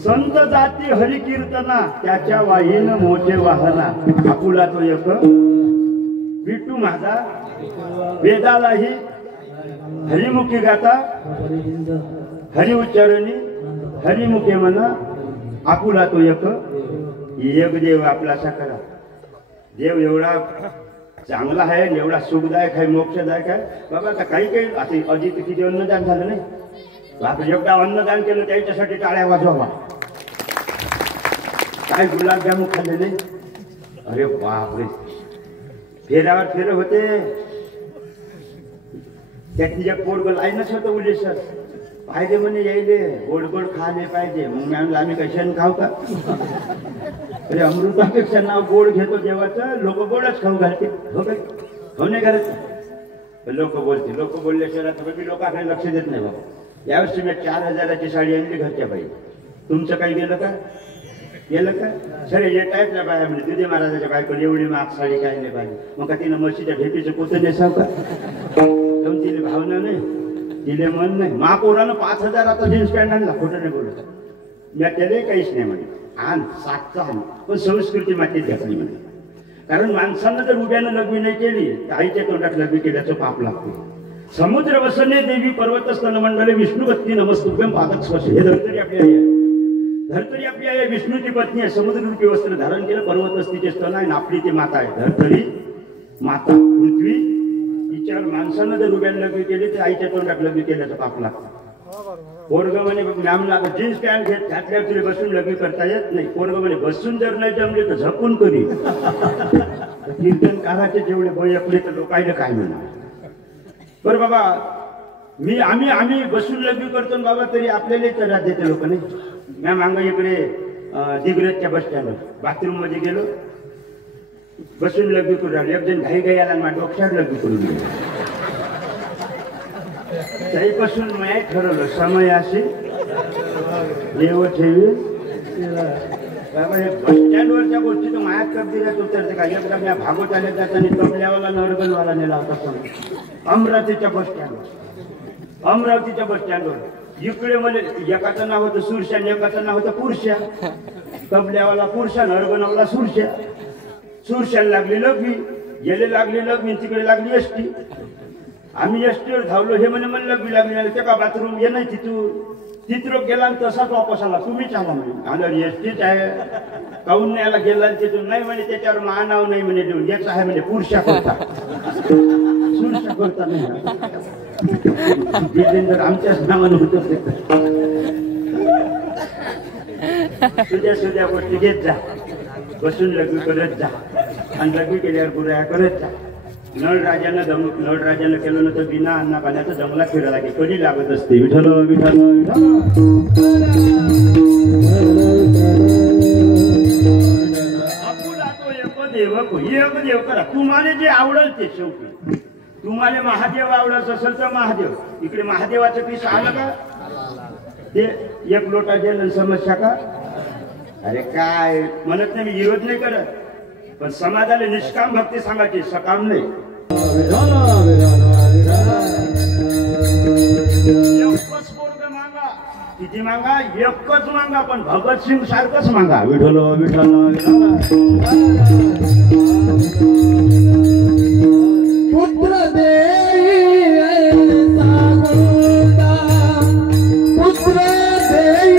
संत जाती हरिकीर्तना त्याच्या वाहीन मोठे वाहना. आपुला तो एक. विठू माझा वेदालाही हरिमुखी गाता, हरि उच्चारणी हरिमुखे म्हणा. आपुला तो एक. एक देव आपला करा. देव एवढा चांगला आहे, एवढा सुखदायक आहे, मोक्षदायक आहे बाबा. आता काही आता अजित किती अन्नदान झालं नाही बाबा. एकदा अन्नदान केलं त्याच्यासाठी टाळ्या वाजवा. काय गुलाबजामू खाल्ले नाही? अरे बापरे, फेरावर फेर होते. त्यातली एक पोरग लाईनच होतं उलेसर. पाहिजे म्हणे यायले गोड गोड खाले पाहिजे. मग आम्ही कशाने खाऊ का? अरे अमृतापेक्षा नाव गोड घेतो देवाचं, लोक गोडच खाऊ घालते. हो काय? हो नाही करत? लोक बोलतील, लोक बोलल्याशिवाय तुम्ही लोकांकडे लक्ष देत नाही बाबा. यावर्षी मी 4000ची साडी आणली घरच्या बाई. तुमचं काही गेलं का? गेलं का? सरे येत आहेत ना बाया म्हणजे तुझे महाराजाच्या बायकोला एवढी माग साडी काय नाही पाहिजे. मग का तिनं म्हशीच्या ढेपीचं पोतं नेसाव का? तिला भावना नाही, तिले मन नाही. महापौरानं 5000 आता जीन्स पॅन्ट आणला, खोटं नाही बोलत. मी त्याला काहीच नाही म्हणे, आण 7चा आण, पण संस्कृती मातीत घातली म्हणे. कारण माणसानं जर उभ्यानं लग्न नाही केली तर आईच्या तोंडात लग्न केल्याचं पाप लागते. समुद्र वसने देवी पर्वत स्तन मंडळे विष्णू पत्नी नमस्तुभ्यम पादक स्पर्श. हे धर्तरी आपली आई आहे. धर्तरी आपली आई आहे, विष्णूची पत्नी आहे. समुद्ररूपी वस्त्र धारण केलं, पर्वत असतीचे स्तन आहे, आपली ती माता आहे. धर्तरी माता पृथ्वी, हिच्यावर माणसानं जर उभ्यानं लग्न केली तर आईच्या तोंडात लग्न केल्याचं पाप लागतं. पोरग म्हणे मॅम लागत जीन्स पॅन्ट घेत घातल्यावर तुला बसून लग्न करता येत नाही. पोरग म्हणे बसून जर नाही जमले तर झपून करी. कीर्तनकाराचे जेवढे बळी आपले तर लोकायला काय म्हणणार. बरं बाबा, आम्ही बसून लग्न करतो बाबा, तरी आपल्याला त्रास देते लोक नाही. मॅम मागं इकडे दिग्रजच्या बस स्टँडवर बाथरूम मध्ये गेलो, बसून लग्न करून राहिलो. एक जण घाई आला आणि माझ्या डोक्यावर लग्न करून गेलो. त्यापासून मी ठरवलं समयाशी देव ठेवी. बाबा हे बस स्टँडवरच्या गोष्टी तर मायात कप दिल्यात उतरते का? एकदा मी भागवत आल्या त्याच्याने तबल्यावाला नरगलवाला नेला होता समोर अमरावतीच्या बस स्टँडवर. इकडे मला एकाचं नाव होतं सुरशा आणि एकाचं नाव होतं पुरुषा. तबल्यावाला पुरुषा, नरगलवाला सुरशा. सुरशाला लागली लग्नी, गेले लागली लग्नी, तिकडे लागली एसटी. आम्ही एसटीवर धावलो. हे म्हणे मला लग्नी लागली ते का बाथरूम ये नाही तिथं गेला आणि तसाच वापस आला. तुम्हीच आला म्हणे. आलं एसटीच आहे, काहून नाही आला गेला तिथून नाही म्हणे, त्याच्यावर महानाव नाही म्हणे देऊन याच आहे म्हणे पुरुषा करता. सुरशा करता नाही आमच्याच नावानं होत. तुझ्या गोष्टी घेत जा, बसून लग्न करत जा आणि लग्न केल्यावर गुराया करत जा. नळराजानं केलं नव्हतं बिना अन्ना पाण्याचं जंगलात फिरायला की कधी लागत असते. विठ्ठल विठ्ठल एक देव करा. तुम्हाला जे आवडेल ते. शेवटी तुम्हाला महादेव आवडत असेल तर महादेव. इकडे महादेवाचं पीस आलं का ते 1 लोटा जेल समस्या का? अरे काय म्हणत नाही, मी विरोध नाही करत, पण समाजाला निष्काम भक्ती सांगायची, सकाम नाही. एकच पोरग मागा, किती मागा? एकच मागा, पण भगतसिंग सारखंच मागा. विठ्ठल विठ्ठल पुत्र देई पुत्र देई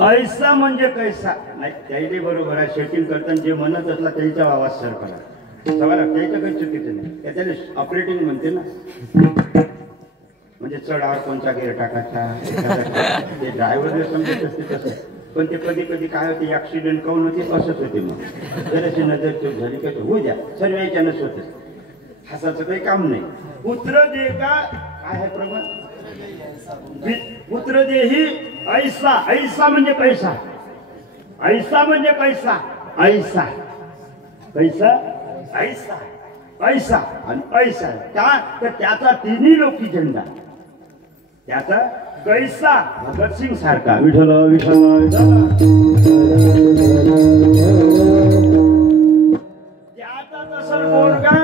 ऐसा म्हणजे कैसा नाही. त्याही बरोबर आहे. शेटिंग करताना जे म्हणत असला त्याचा आवाज सर करा सवाला, त्याच्या काही चुकीचं नाही. त्याला ऑपरेटिंग म्हणते ना, म्हणजे चढावर कोणता गेअर टाकायचा ते ड्रायव्हरला समजत असते तसं. पण ते कधी कधी काय होते ऍक्सिडेंट काऊन होते असंच होते मग जराशी नजर चूक झाली का होऊ द्या सर्व याच्यानंच होत हसाचं काही काम नाही पुत्र दे का काय आहे प्रमाण पुत्र दे ही ऐसा ऐसा म्हणजे पैसा ऐसा म्हणजे पैसा ऐसा पैसा ऐसा पैसा आणि ऐसा का तर त्याचा तिन्ही लोकी झेंडा त्याचा कैसा भगतसिंग सारखा विठ्ठल विठ्ठल त्याचा तसं पोरगा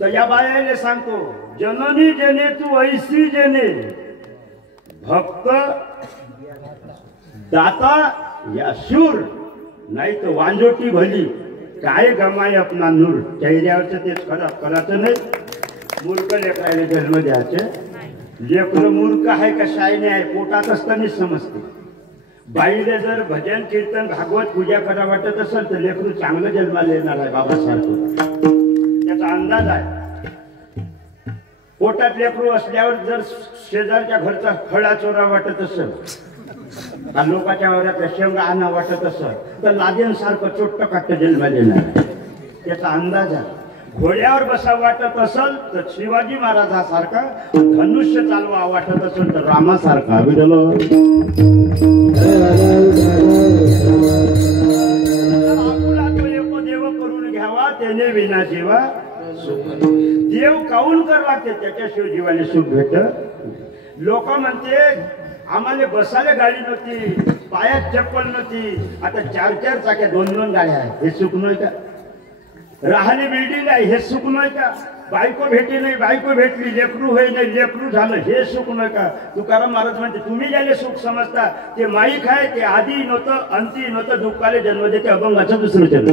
तर या बायाने सांगतो जननी जेने तू ऐसी जेने भक्त दाता या शूर नाही तर वांजोटी भली काय गमाय अपना नूर चेहऱ्यावरचं तेच करायचं नाही मूर्ख लेकरायला जन्म द्यायचे लेकर मूर्ख आहे का शायने आहे पोटात असतानाच समजते बाईले जर भजन कीर्तन भागवत पूजा करा वाटत असेल तर लेकरू चांगलं जन्माला येणार आहे बाबासारखं त्याचा अंदाज आहे पोटात लेकरू असल्यावर जर शेजारच्या घरचा खळा चोरा वाटत असेल लोकांच्या वावरातल्या शेंगा आणा वाटत असेल तर लादेनसारखं चोट्ट काट्ट जन्माला येणार त्याचा अंदाज आहे घोड्यावर बसा वाटत असेल तर शिवाजी महाराजासारखा धनुष्य चालवा वाटत असेल तर रामासारखा विठ्ठल आपुला तो एको देव करून घ्यावा त्याने विना जीवा सुख देव काऊन कर लागते त्याच्याशिवाय जीवाने सुख भेट लोक म्हणते आम्हाला बसायला गाडी नव्हती पायात चप्पल नव्हती आता 4-4 चाक्या 2-2 गाड्या आहेत हे सुख नाही का राहणे बिल्डिंग आहे हे सुख नाही का बायको भेटी नाही बायको भेटली लेकरू होई नाही लेकरू झालं हे सुख नाही का तुकाराम महाराज म्हणते तुम्ही ज्याने सुख समजता ते माईक आहे ते आधी नव्हतं अंती नव्हतं दुःखाले जन्म देते अभंगाचं दुसरं चरण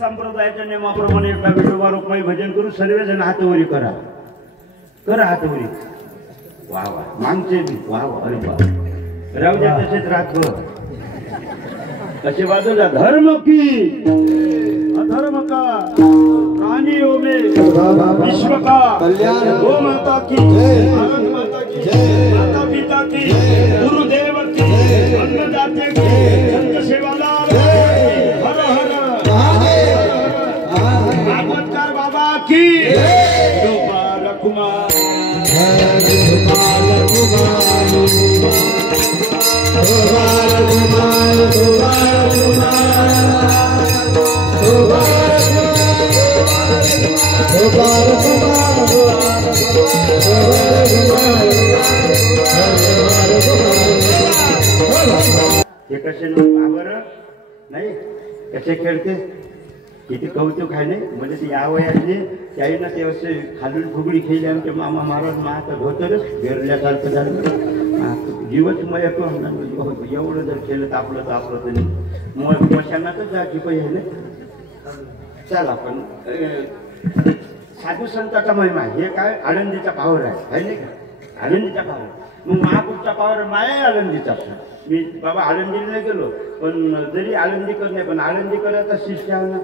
संप्रदायाच्या नियमाप्रमाणे एकदा विठोबा रुक्माई भजन करू सर्वजण हातवरी करा करा हातवरी वा वा मागचे बी वा वा अरे वा राहू द्या तसेच राहतो कसे बाजूला धर्म की अधर्म का प्राणियों में विश्व का कल्याण गो माता की भारत माता की माता पिता की गुरुदेव की अन्नदाते की संत सेवालाल हर हर भागवतकार बाबा की गोपाल कुमार हे कसे नाही कसे खेळते किती कौतुक आहे नाही म्हणजे ती या वयातली त्याही ना ते असे खालून फुगडी खेळली आमचे मामा महाराज माता धोतरच बेरल्यासारखं झालं जीवचमय एवढं जर केलं तर आपलं तरी मशानातच जायची पाहिजे ना चला पण साधू संतांचा महिमा हे काय आळंदीचा पावर आहे नाही का आळंदीचा पावर मग महापूरचा पावर माया आळंदीचा मी बाबा आळंदीला नाही गेलो पण जरी आळंदीकर नाही पण आळंदीकराचा शिष्य आहे ना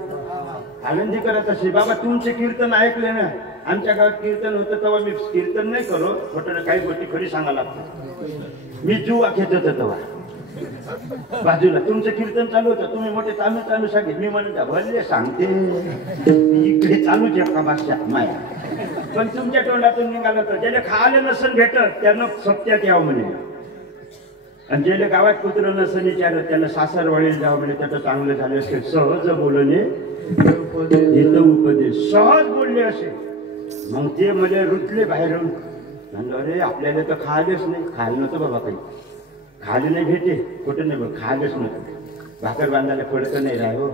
आळंदीकराचा शिष्य बाबा तुमचे कीर्तन ऐकले ना आमच्या गावात कीर्तन होतं तेव्हा मी कीर्तन नाही करो खोटं काही गोष्टी खरी सांगायला लागतात मी जीव खेचत होतो तेव्हा बाजूला तुमचं कीर्तन चालू होतं तुम्ही मोठे चालू चालू सांगितले मी म्हणता भले सांगते इकडे चालूच आहे का भाषा माया पण तुमच्या तोंडातून निघालं होतं ज्याला खायला नसन भेटत त्यांना सत्यात यावं म्हणे आणि ज्याला गावात कुत्र नसन विचारत त्यांना सासरवाडीला जावं म्हणे त्याचं चांगलं झालं असेल सहज बोलणे हित उपदेश सहज बोलले असे मग ते मला रुतले बाहेरून म्हणलं अरे आपल्याला तर खायलाच नाही खायला नव्हतं बाबा काही खायला नाही भेटे कुठं नाही बघ खायलाच नव्हतं भाकर बांधायला पडतं नाही राहो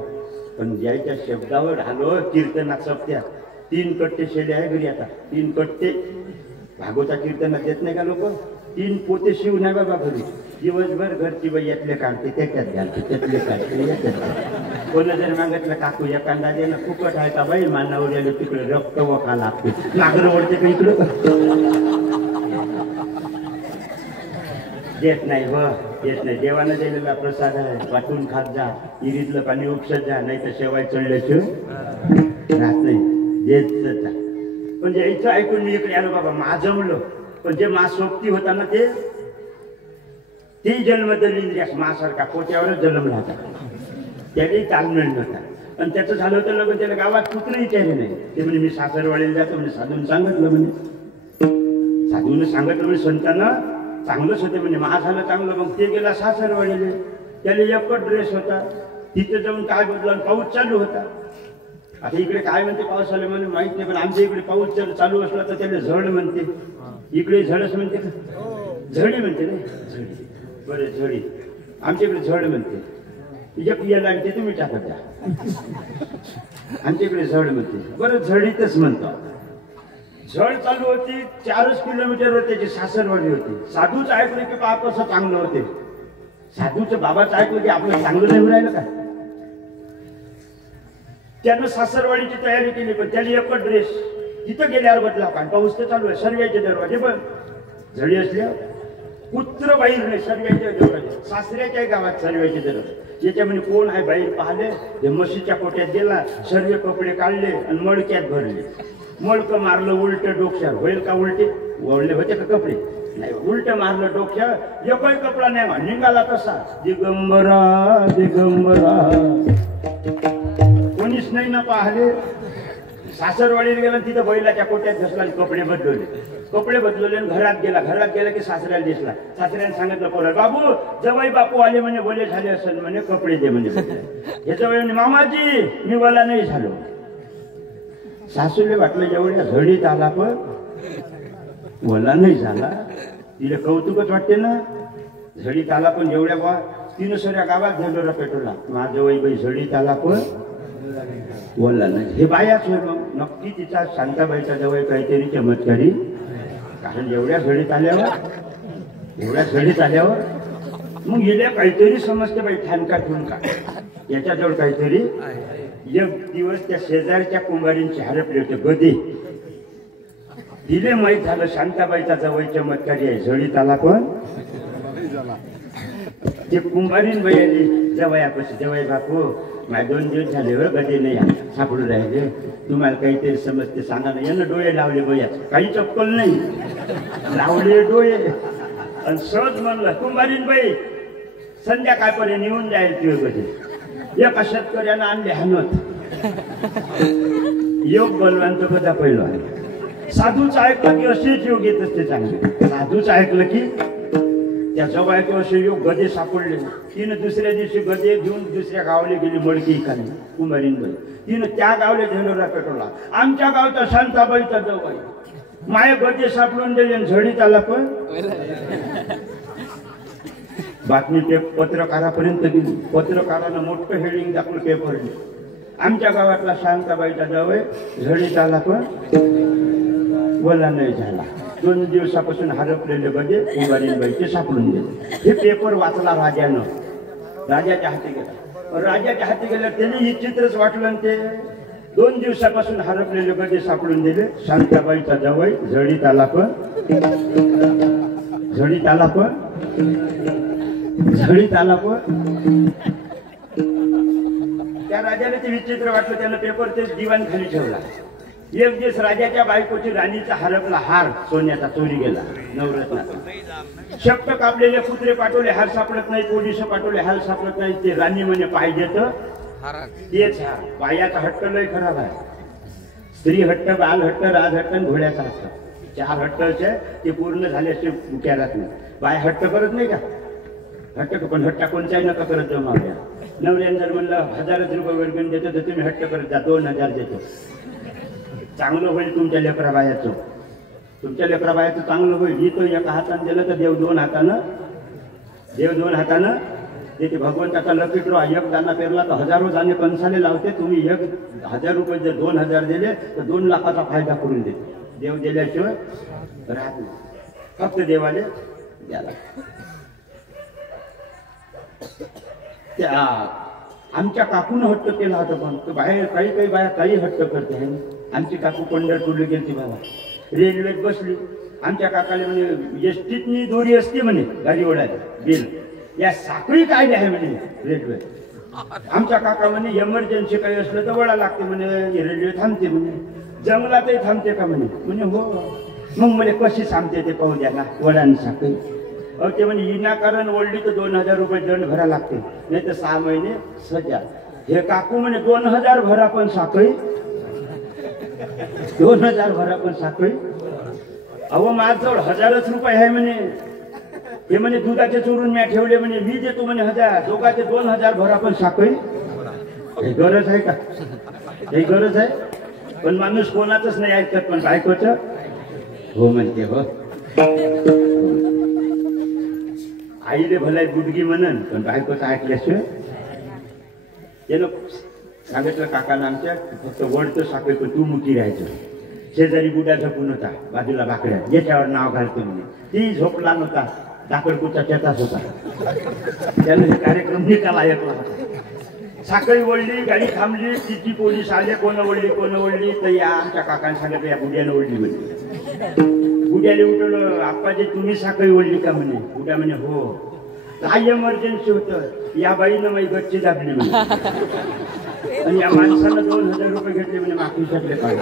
पण ज्याच्या शब्दावर आलो कीर्तनात सप्त्यात 3 कट्टे शेले आहे घरी आता 3 कट्टे भागवता कीर्तनात देत नाही का लोक 3 पोते शिव नाही बाबा घरी दिवसभर घरची बाई यातले काढते त्याच्यात घालते त्यातले काढते याच्यात कोणा जर मागितलं काकू या कांदा दे ना फुकट आहे का बाई मानावर आले तिकडे रक्त वखा लागते नागर ओढते का इकडं देत नाही व देत नाही देवानं दिलेला प्रसाद आहे वाटून खात जा इरीतलं पाणी उपसत जा नाही तर शेवाय चढल्याशिवाय राहत नाही देत जा पण यायचं ऐकून मी इकडे आलो बाबा मा जमलो पण जे मा सोबती होता ना ते जन्मदलिंद्रियास मासारखा पोट्यावरच जन्मला होता त्यालाही तालमेळ नव्हता आणि त्याचं झालं होतं लग्न त्याला गावात कुठलं विचारले नाही ते म्हणजे मी सासरवाडीला जातो म्हणजे साधून सांगितलं म्हणे साधून सांगितलं म्हणजे संतांना चांगलंच होते म्हणजे मा झालं चांगलं मग ते गेला सासरवाडीला त्याला एकच ड्रेस होता तिथे जाऊन काय बदला पाऊस चालू होता आता इकडे काय म्हणते पाऊस आले म्हणे माहित नाही पण आमच्या इकडे पाऊस चालू असला तर त्याला झड म्हणते इकडे झडच म्हणते का झडी म्हणते ना झडी बरं झडी आमच्या इकडे झड म्हणते तिच्या पियाला लागते तुम्ही टाकत द्या आमच्या इकडे झड म्हणते बरं झडीतच म्हणतो झड चालू होती 4 किलोमीटर त्याची सासरवाडी होती साधूच ऐकलं की बाप असं चांगलं होते साधूचं बाबाचं ऐकलं की आपलं चांगलं नाही राहिलं का त्यानं सासरवाडीची तयारी केली पण त्याने एकच ड्रेस तिथं गेल्यावर बदला कारण पाऊस तर चालू आहे सर्व्याचे दरवाजे पण झडी असल्या पुत्र बाहेर नाही सर्व्याचे दरवाजे सासऱ्याच्या गावात सर्व्याचे दरवाजे याच्यामध्ये कोण आहे बाहेर पाहिले ते म्हशीच्या पोट्यात गेला सर्व कपडे काढले आणि मडक्यात भरले मडकं मारलं उलट डोक्यावर होईल का उलटे वळले होते का कपडे नाही उलट मारलं डोक्यावर एकही कपडा नाही निघाला तसा दिगंबरा दिगंबरा कोणीच नाही ना पाहिले सासरवाडीला गेला तिथं बैलाच्या कोट्यात घसला कपडे बदलवले आणि घरात गेला की सासऱ्याला दिसला सासऱ्याने सांगितलं पोरा बाबू जवाई बापू आले म्हणे बोले झाले असेल म्हणे कपडे दे म्हणजे हे जवळ म्हणे मामाजी मी बोला नाही झालो सासूले वाटलं एवढ्या झडीत आला पण बोला नाही झाला तिला कौतुकच वाटते ना झडीत आला पण एवढ्या बा तिनं सगळ्या गावात झालो पेटवला माझं वय बाई झडीत आला पण बोलला नाही हे बायाच होय मग नक्की तिचा शांताबाईचा जवळ काहीतरी चमत्कारी कारण एवढ्या झडीत आल्यावर मग गेल्या काहीतरी समजते बाई ठाणका ठुणका याच्याजवळ काहीतरी एक दिवस त्या शेजारच्या कुंभारींचे हरपले होते गदे दिले माहीत झालं शांताबाईचा जवळ चमत्कारी आहे झडीत आला पण ते कुंभारीन बाई आली जवयापाशी जवय बापू माझे 2 दिवस झाले हो गदे नाही सापडू राहिले तुम्हाला काहीतरी समजते सांगा ना यानं डोळे लावले बयाच काही चप्पल नाही लावले डोळे आणि सहज म्हणलं कुंभारीन बाई संध्याकाळपर्यंत येऊन जाईल तुझे गदे एका शेतकऱ्यानं आणले हनवत योग बलवान तो कदा पहिला साधूच ऐकलं की असेच योग येत असते चांगले साधूच ऐकलं की त्याच्या बायको असे योग गदे सापडले तिनं दुसऱ्या दिवशी गदे घेऊन दुसऱ्या गावाला गेली मडकी खाली कुंभारीन बाई तिनं त्या गावला झेंडोरा पेटवला आमच्या गावचा शांताबाईचा जवळ माय गदे सापडून दिले झडीत आला पण बातमी पत्रकारापर्यंत गेली पत्रकारानं मोठं हेडिंग दाखवलं पेपरने आमच्या गावातला शांताबाईचा जवळ झडीत आला पण बोला नाही झाला 2 दिवसापासून हरपलेले गदे कुंभारीनबाईचे सापडून गेले हे पेपर वाचला राजानं राजाच्या हाती गेला त्याने हे चित्रच वाटलं ते 2 दिवसापासून हरपलेले गजे सापडून दिले. शांताबाईचा जवळ झडीत आला पण त्या राजाला ते विचित्र वाटलं. त्यानं पेपर ते दिवाण खाली ठेवला. एक दिवस राजाच्या बायकोची राणीचा हरपला हार सोन्याचा चोरी गेला नवरत्नाचा. शब्द कापलेले कुत्रे पाठवले हार सापडत नाही. पोलिस पाठवले हार सापडत नाही. ते राणी म्हणे पाहिजे तर तेच हार. बायाचा हट्ट लय खराब आहे. स्त्री हट्ट, बाल हट्ट, राज हट्ट, घोड्याचा हट्ट. 4 हट्टचे ते पूर्ण झाल्याचे विचारात नाही. बाय हट्ट करत नाही का? हट्ट पण हट्टा कोणताही नका करत जाऊ. मावल्या नवऱ्यानं जर म्हणलं 1000 रुपये वर्गण देतो तर तुम्ही हट्ट करत जा 2000 देतो. चांगलं होईल तुमच्या लेकरा बायाचं चांगलं होईल. ही तो एका हाताने दिलं तर देव 2 हातानं देते. भगवंताचा लकी ड्रॉ. 1 दाना पेरला तर हजारो दाणे कणसाले लावते. तुम्ही 1000 रुपये जर 2000 दिले तर 2 लाखाचा फायदा करून देते. देव दिल्याशिवाय राहत नाही. फक्त देवाले द्याला. त्या आमच्या काकून हट्ट केला होता. पण तो बाहेर काही बाया काही हट्ट करते आहे. आमची काकू पंढरपूरला गेलती बाबा. रेल्वेत बसली. आमच्या काकाला म्हणे एसटीतनी दोरी असते म्हणे गाडी ओढायला बिल. या साखळी काढली आहे म्हणे रेल्वे. आमच्या काका म्हणे एमर्जन्सी काही असलं तर वळा लागते म्हणे. रेल्वे थांबते म्हणे. जंगलातही थांबते का म्हणे हो. मग म्हणे कशी थांबते ते पाहू द्या ना वडाने साखळी. ते म्हणे विनाकारण ओढली तर 2000 रुपये दंड भरा लागते. नाही तर 6 महिने सजा. हे काकू म्हणे 2000 भरा पण साखळी. 2000 भरा पण साखळी. अहो माझ्याजवळ 1000 रुपये आहे म्हणे. हे म्हणे दुधाचे चोरून म्या ठेवले म्हणे. मी देतो म्हणे 1000. दोघाचे 2000 भरा पण साखळी. हे गरज आहे का? हे गरज आहे. पण माणूस कोणाचंच नाही ऐकत. पण बायकोचं हो म्हणते. हो आईले भलाई गुडगी म्हणन पण बायकोचं ऐकल्याशिवाय. त्यानं सांगितलं काकाला आमच्या फक्त वडतं साखळी पण तू मुकी राहायचं. शेजारी बुडा झोपून होता बाजूला भाकड्या. याच्यावर नाव घालतो म्हणे. ती झोपला नव्हता. दाखडपूरचा चेताच होता. त्यानं कार्यक्रम निकाल ऐकला होता. साखळी ओढली. गाडी थांबली. तिची पोलीस आले. कोण ओढली तर या आमच्या काकाने सांगितलं या बुड्यानं ओढली म्हणे. बुड्याने उठवलं. आप्पाजी तुम्ही साखळी ओढली का म्हणे. बुड्या म्हणे हो. काय एमर्जन्सी होतं. या बाईनं माझी गच्ची दाबली म्हणे. आणि या माणसानं 2000 रुपये घेतले म्हणे मागीच्यातले काढले.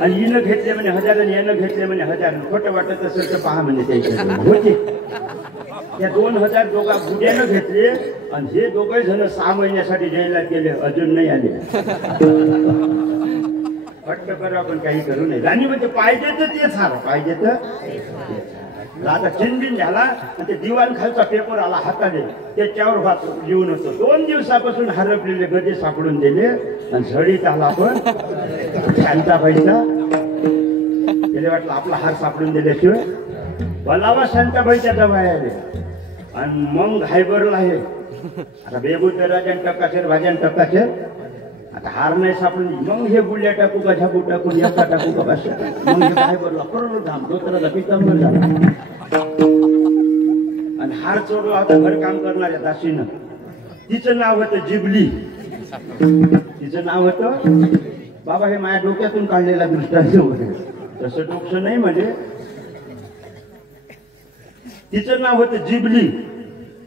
आणि हिनं घेतले म्हणे 1000 आणि यानं घेतले म्हणे 1000. खोटं वाटत असेल तर पहा म्हणे त्याच्या होते. त्या 2000 दोघा बुड्यानं घेतले. आणि हे दोघे जण 6 महिन्यासाठी जेलात गेले. अजून नाही आले. हट्ट करा पण काही करू नये. राणी म्हणजे पाहिजे तर तेच हार. पाहिजे तर राजा चिनबिन झाला. आणि ते दिवाण खालचा पेपर आला हाताने. त्याच्यावर लिहून होतं 2 दिवसापासून हरपलेले गजे सापडून दिले. आणि झडीत आला पण शांताबाईचा. त्याला वाटलं आपला हार सापडून दिल्याशिवाय बोलावा. शांताबाईच्या जवळ आले. आणि मग हायबरला आहे. आता बेबूत राजा टक्काशेर भाज्या टक्काशेर. आता हार नाही सापडून. मग हे गुड्या टाकू का झाकू टाकून एका टाकू का बस. मग हे हायबरला परत धाम दोतराला पितांबर झाला. आणि हार चोरला होता घर काम करणाऱ्या दासीनं. तिचं नाव होतं जिबली. तिचं नाव होतं बाबा हे माझ्या डोक्यातून काढलेला दृष्टांत वगैरे. तसं डोकं नाही म्हणजे. तिचं नाव होतं जिबली.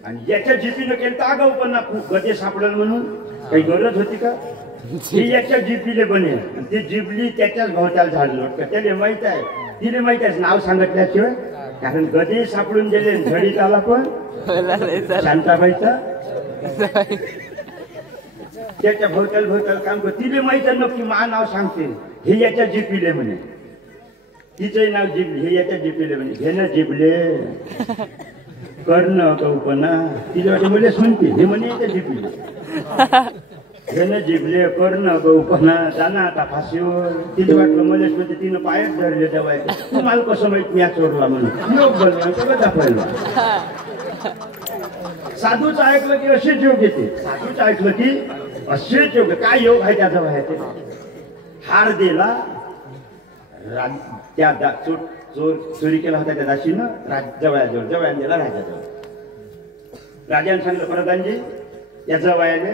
आणि याच्या जिबीनं केलं तर आगाऊ पण गजे सापडल म्हणून काही गरज होती का? ही याच्या जिबलीले बने. ती जिबली त्याच्याच भोवताल झाडलं. त्याला माहित आहे. तिने माहित आहे नाव सांगितल्याशिवाय. कारण गजे सापडून गेले. झडीत आला पण शांताबाईचा. त्याच्या भोवताल काम कर. तिने माहित आहे नक्की मा नाव सांगते. हे याच्या जिबीले म्हणे. तिचंही नाव जिबली. हे याच्या जिबीले म्हणे. घेणं जिबले कर्ण कल्पना. तिला वाटते मला सुनते. हे म्हणे याच्या जिबीले. घेणं जिबले कर्ण कल्पना. जाणं आता फाशीवर. तिला वाटलं मला म्हणजे तिनं पायच धरले तेव्हा. तुम्हाला कसं माहित मी चोरला म्हणून. योग बोलला सगळं दाखवायला. साधूचं ऐकलं की असेच योग येते. साधूचं ऐकलं की असेच योग. काय योग आहे त्याचा व्हायचे. हार दिला. त्या चोरी केला होता त्या दासीनं जवळजवळ दिला राजाजवळ. राजाने सांगितलं प्रधानजी या जवळने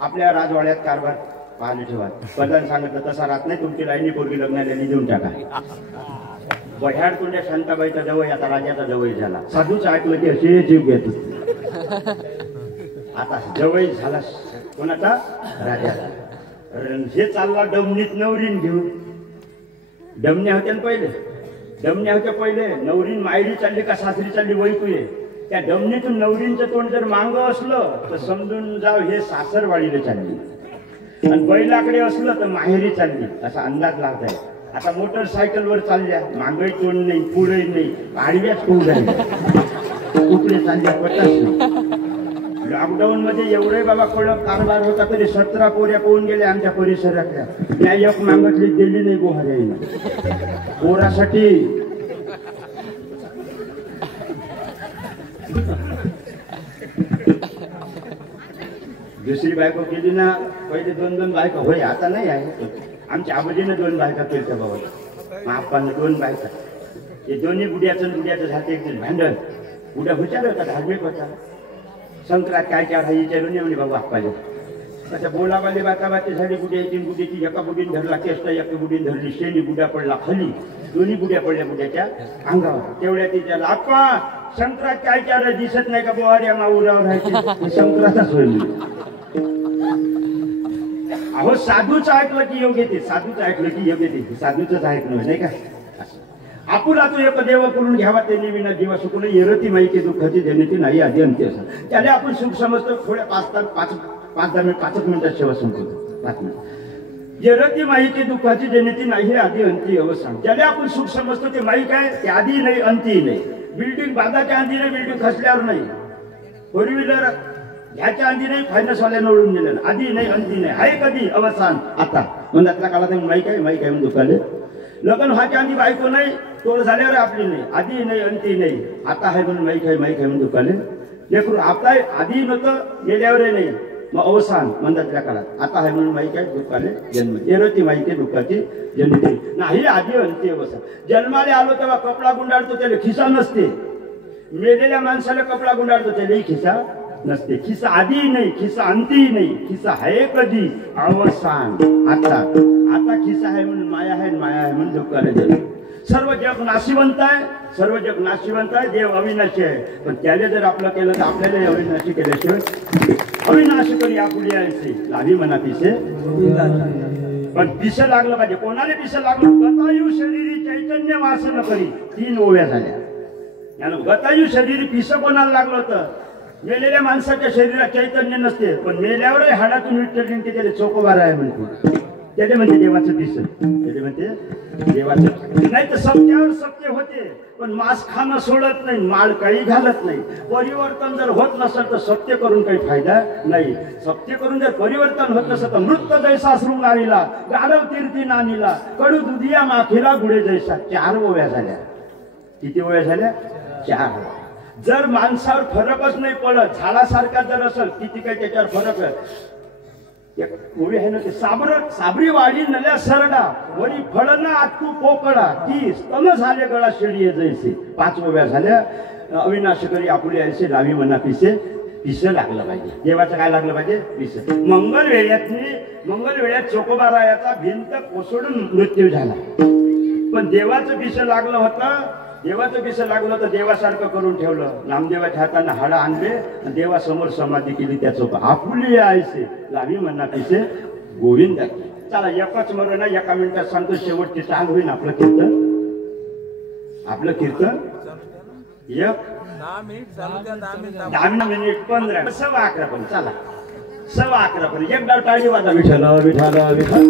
आपल्या राजवाड्यात कारभार पाणी ठेवा. प्रधान सांगितलं तसा राहत नाही, तुमची लाईनी पोरगी लग्नाला देऊन टाका. बह्याड तुझ्या शांताबाईचा जवळ आता राजाचा जवळ झाला. साधूच ऐकलं की असे जीव घेत आता जवळ झाला कोणाचा राजाचा. हे चालला डमणीत नवरीन घेऊन. डमण्या होत्या ना पहिले, डमण्या होत्या पहिले. नवरीन मायडी चालली का सासरी चालली वैकू ये. त्या डमणीतून नवरींचं तोंड जर मांग असलं तर समजून जाव हे सासरवाडीला चालली, आणि बैलाकडे असलं तर माहेरी चालली असा अंदाज लागताय. आता मोटरसायकलवर चालल्या, मागही तोंड नाही पुढे नाही, आडव्याच होऊ राहिल्या, कुठले चालल्या पटच नाही. लॉकडाऊन मध्ये एवढे बाबा कडक कारभार होता तरी 17 पोऱ्या पोहून गेल्या आमच्या परिसरातल्या. त्या एक मागतली दिली नाही गोहाऱ्याईनं पोरासाठी. दुसरी बायको केली ना, पहिले 2-2 बायका होय, आता नाही आहे. आमच्या आबाजीनं 2 बायका केल्या बाबा, आप्पानं 2 बायका. हे दोन्ही बुड्याचं झालं एक दिवस भांडण. बुड्या हुशार होता, धार्मिक होता. संक्रांत काय चार हा विचारून ये म्हणे बाबा आप्पाले. त्याच्या बोलावाले बाताबाती झाली. बुड्याची बुड्याची एका बुडीन धरला केसला, एका बुडीन धरली शेणी, बुड्या पडला खाली. दोन्ही बुड्या पडल्या बुड्याच्या अंगावर. तेवढ्या तिच्या आप्पा संक्रांत काय चार दिसत नाही का बोवाड्या माऊरावर राहायचे. संक्रांतच होईल. अहो साधूच ऐकलं की योग्य ते, साधूच ऐकलं की योग्य ते, साधूच ऐकलं नाही का. आपुला तो एक देव करून घ्यावा त्यांनी विना जीवा सुकून येरती माहिती दुःखाची देण्याची नाही आधी अंती असं. त्याला आपण सुख समजतो. थोड्या 5-10 मिनिटात सेवा संपवतो. 5 मिनिट. येरती माहिती दुःखाची देण्याची नाही आधी अंती अवस्था. त्याला आपण सुख समजतो ते माई काय, ते आधी नाही अंती नाही. बिल्डिंग बांधाच्या आधी नाही, बिल्डिंग खचल्यावर नाही. 4 व्हीलर ह्याच्या आधी नाही, फायनान्सवाल्या निवडून दिलेलं आधी नाही अंती नाही. आहे कधी अवसान आता मनातल्या काळात माई काय म्हणून दुखाले. लग्न व्हायच्या आधी बायको नाही, तोड झाल्यावर आपली नाही, आधी नाही अंती नाही. आता आहे म्हणून माई काय म्हणून दुखाले. लेकरू आपला आधी नव्हतं, गेल्यावर नाही, मग अवसान मंदातल्या काळात. आता आहे म्हणून माई काय दुःखाले जन्म. येरती माई काय दुःखाची जन्मते नाही आधी अंती अवस्था. जन्माला आलो तेव्हा कपडा गुंडाळतो त्याला खिसा नसते. मेलेल्या माणसाला कपडा गुंडाळतो त्यालाही खिसा नसते. खिसा आधी नाही, खिसा अंती नाही. खिसा आहे कधी अवसान. आता आता खिसा आहे म्हणून माया आहे, माया आहे म्हणून दुःखाला जन्म. सर्व जग नाशिवंत आहे, सर्व जग नाशिवंत आहे. देव अविनाशी आहे, पण त्याला जर आपलं केलं तर आपल्याला अविनाशी केल्याशिवाय. अविनाशी करी आपुली आहे लाभी म्हणा पिसे. पण पिस लागलं पाहिजे. कोणाला पिस लागलं. गतायू शरीरी चैतन्य वासन करी. 3 ओव्या झाल्या. यानं गतायू शरीरी पिस कोणाला लागलं होतं. मेलेल्या माणसाच्या शरीरात चैतन्य नसते, पण मेल्यावरही हाडातून विठ्ठल निघते. त्याला चोकोबार आहे म्हणते. त्याला म्हणते देवाचं पिस. त्याला म्हणते देवाचं. नाही तर सत्यावर सत्य होते, पण मांस खाणं सोडत नाही, माळ काही घालत नाही. परिवर्तन जर होत नसेल तर सत्य करून काही फायदा नाही. सत्य करून जर परिवर्तन होत नसेल तर मृत जैसा शृंगारीला, गाढव तीर्थी नानीला, कडू दुधिया माखीला, गुढे जैसा. 4 ओव्या झाल्या. किती ओव्या झाल्या. 4. जर माणसावर फरकच नाही पडत, झाडासारखा जर असेल किती काही त्याच्यावर फरक आहे. ओवी आहे ना ते साबरी वाडी नल्या सरडा वरी फळना आतू पोकडा की स्तन झाले गळा शेळी जैसे. 5 ओव्या झाल्या. अविनाश करी आपुले ऐसे लावी म्हणा पिसे. पिस लागलं पाहिजे. देवाचं काय लागलं पाहिजे. पिस. मंगल वेळ्यात चोकोबारायाचा भिंत कोसळून मृत्यू झाला, पण देवाचं पिस लागलं होतं. देवाचं पिस लागलं तर देवासारखं करून ठेवलं. नामदेवाच्या हाताने हाडं आणले, देवासमोर समाधी केली. त्याचं आपुली ऐसे लावी म्हणा पिसे गोविंद. चला एकच मरण एका मिनिटात सांगतो. शेवटची चाल होईल आपलं कीर्तन. आपलं कीर्तन 10 मिनिट 15 11:15 पण. चला 11:15 पण. एकदा टाळी वाजा. विठ्ठल विठ्ठल विठ्ठल.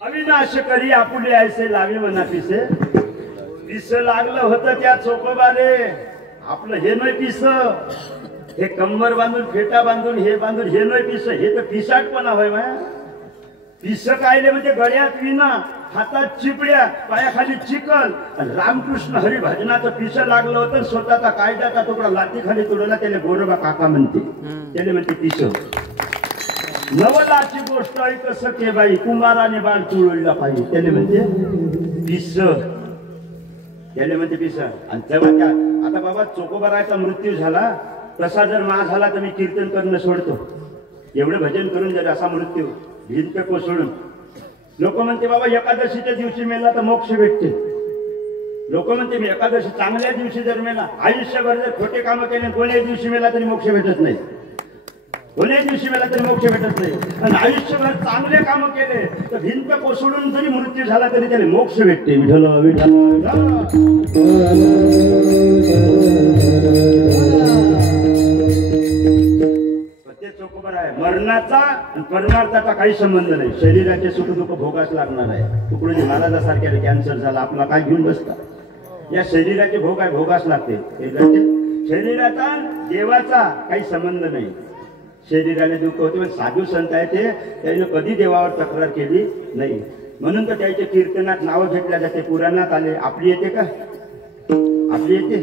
अविनाश करी आपुले ऐसे लावी म्हणा पिसे. पिस लागलं होतं त्या चोकोबाले. आपलं हे नाही पिस. हे कंबर बांधून फेटा बांधून हे बांधून हे नाही पिस. हे तर पिसाटपणा होय माया. पिस कायले म्हणजे गळ्यात विना, हातात चिपड्या, पायाखाली चिकल. रामकृष्ण हरी भजनाचं पिस लागलं होतं. स्वतःचा कायद्याचा तुकडा लाती खाली तुडला. त्याला गोरोबा काका म्हणते. त्याला म्हणते पिस. नवलाची गोष्ट आहे कसं के बाई कुंभाराने बाळ चुळला पाहिजे त्याने म्हणते पिस त्याने म्हणते पिस. आणि तेव्हा त्या आता बाबा चोकोबाराचा मृत्यू झाला तसा जर मा झाला तर मी कीर्तन करणं सोडतो. एवढं भजन करून जर असा मृत्यू भिंत कोसळून. लोक म्हणते बाबा एकादशीच्या दिवशी मेला तर मोक्ष भेटते. लोक म्हणते मी एकादशी चांगल्या दिवशी जर मेला आयुष्यभर जर खोटे कामं केले कोण्याही दिवशी मेला तरी मोक्ष भेटत नाही. कोण्याही दिवशी मेला तरी मोक्ष भेटत नाही. आणि आयुष्यभर चांगले कामं केले तर भिंत कोसळून जरी मृत्यू झाला तरी त्याला मोक्ष भेटते. विठ्ठल विठ्ठल. ते चोखोबर आहे. मरणाचा आणि परमार्थाचा काही संबंध नाही. शरीराचे सुख दुःख भोगास लागणार आहे. तुकडोजी महाराजासारख्याला कॅन्सर झाला आपला काय घेऊन बसता. या शरीराचे भोग आहे भोगास लागते. शरीराचा देवाचा काही संबंध नाही. शरीराला दुःख होते पण साधू संत आहे ते त्याने कधी देवावर तक्रार केली नाही. म्हणून तर त्याच्या कीर्तनात नावं घेतल्या जाते. पुराणात आले. आपली येते का? आपली येते.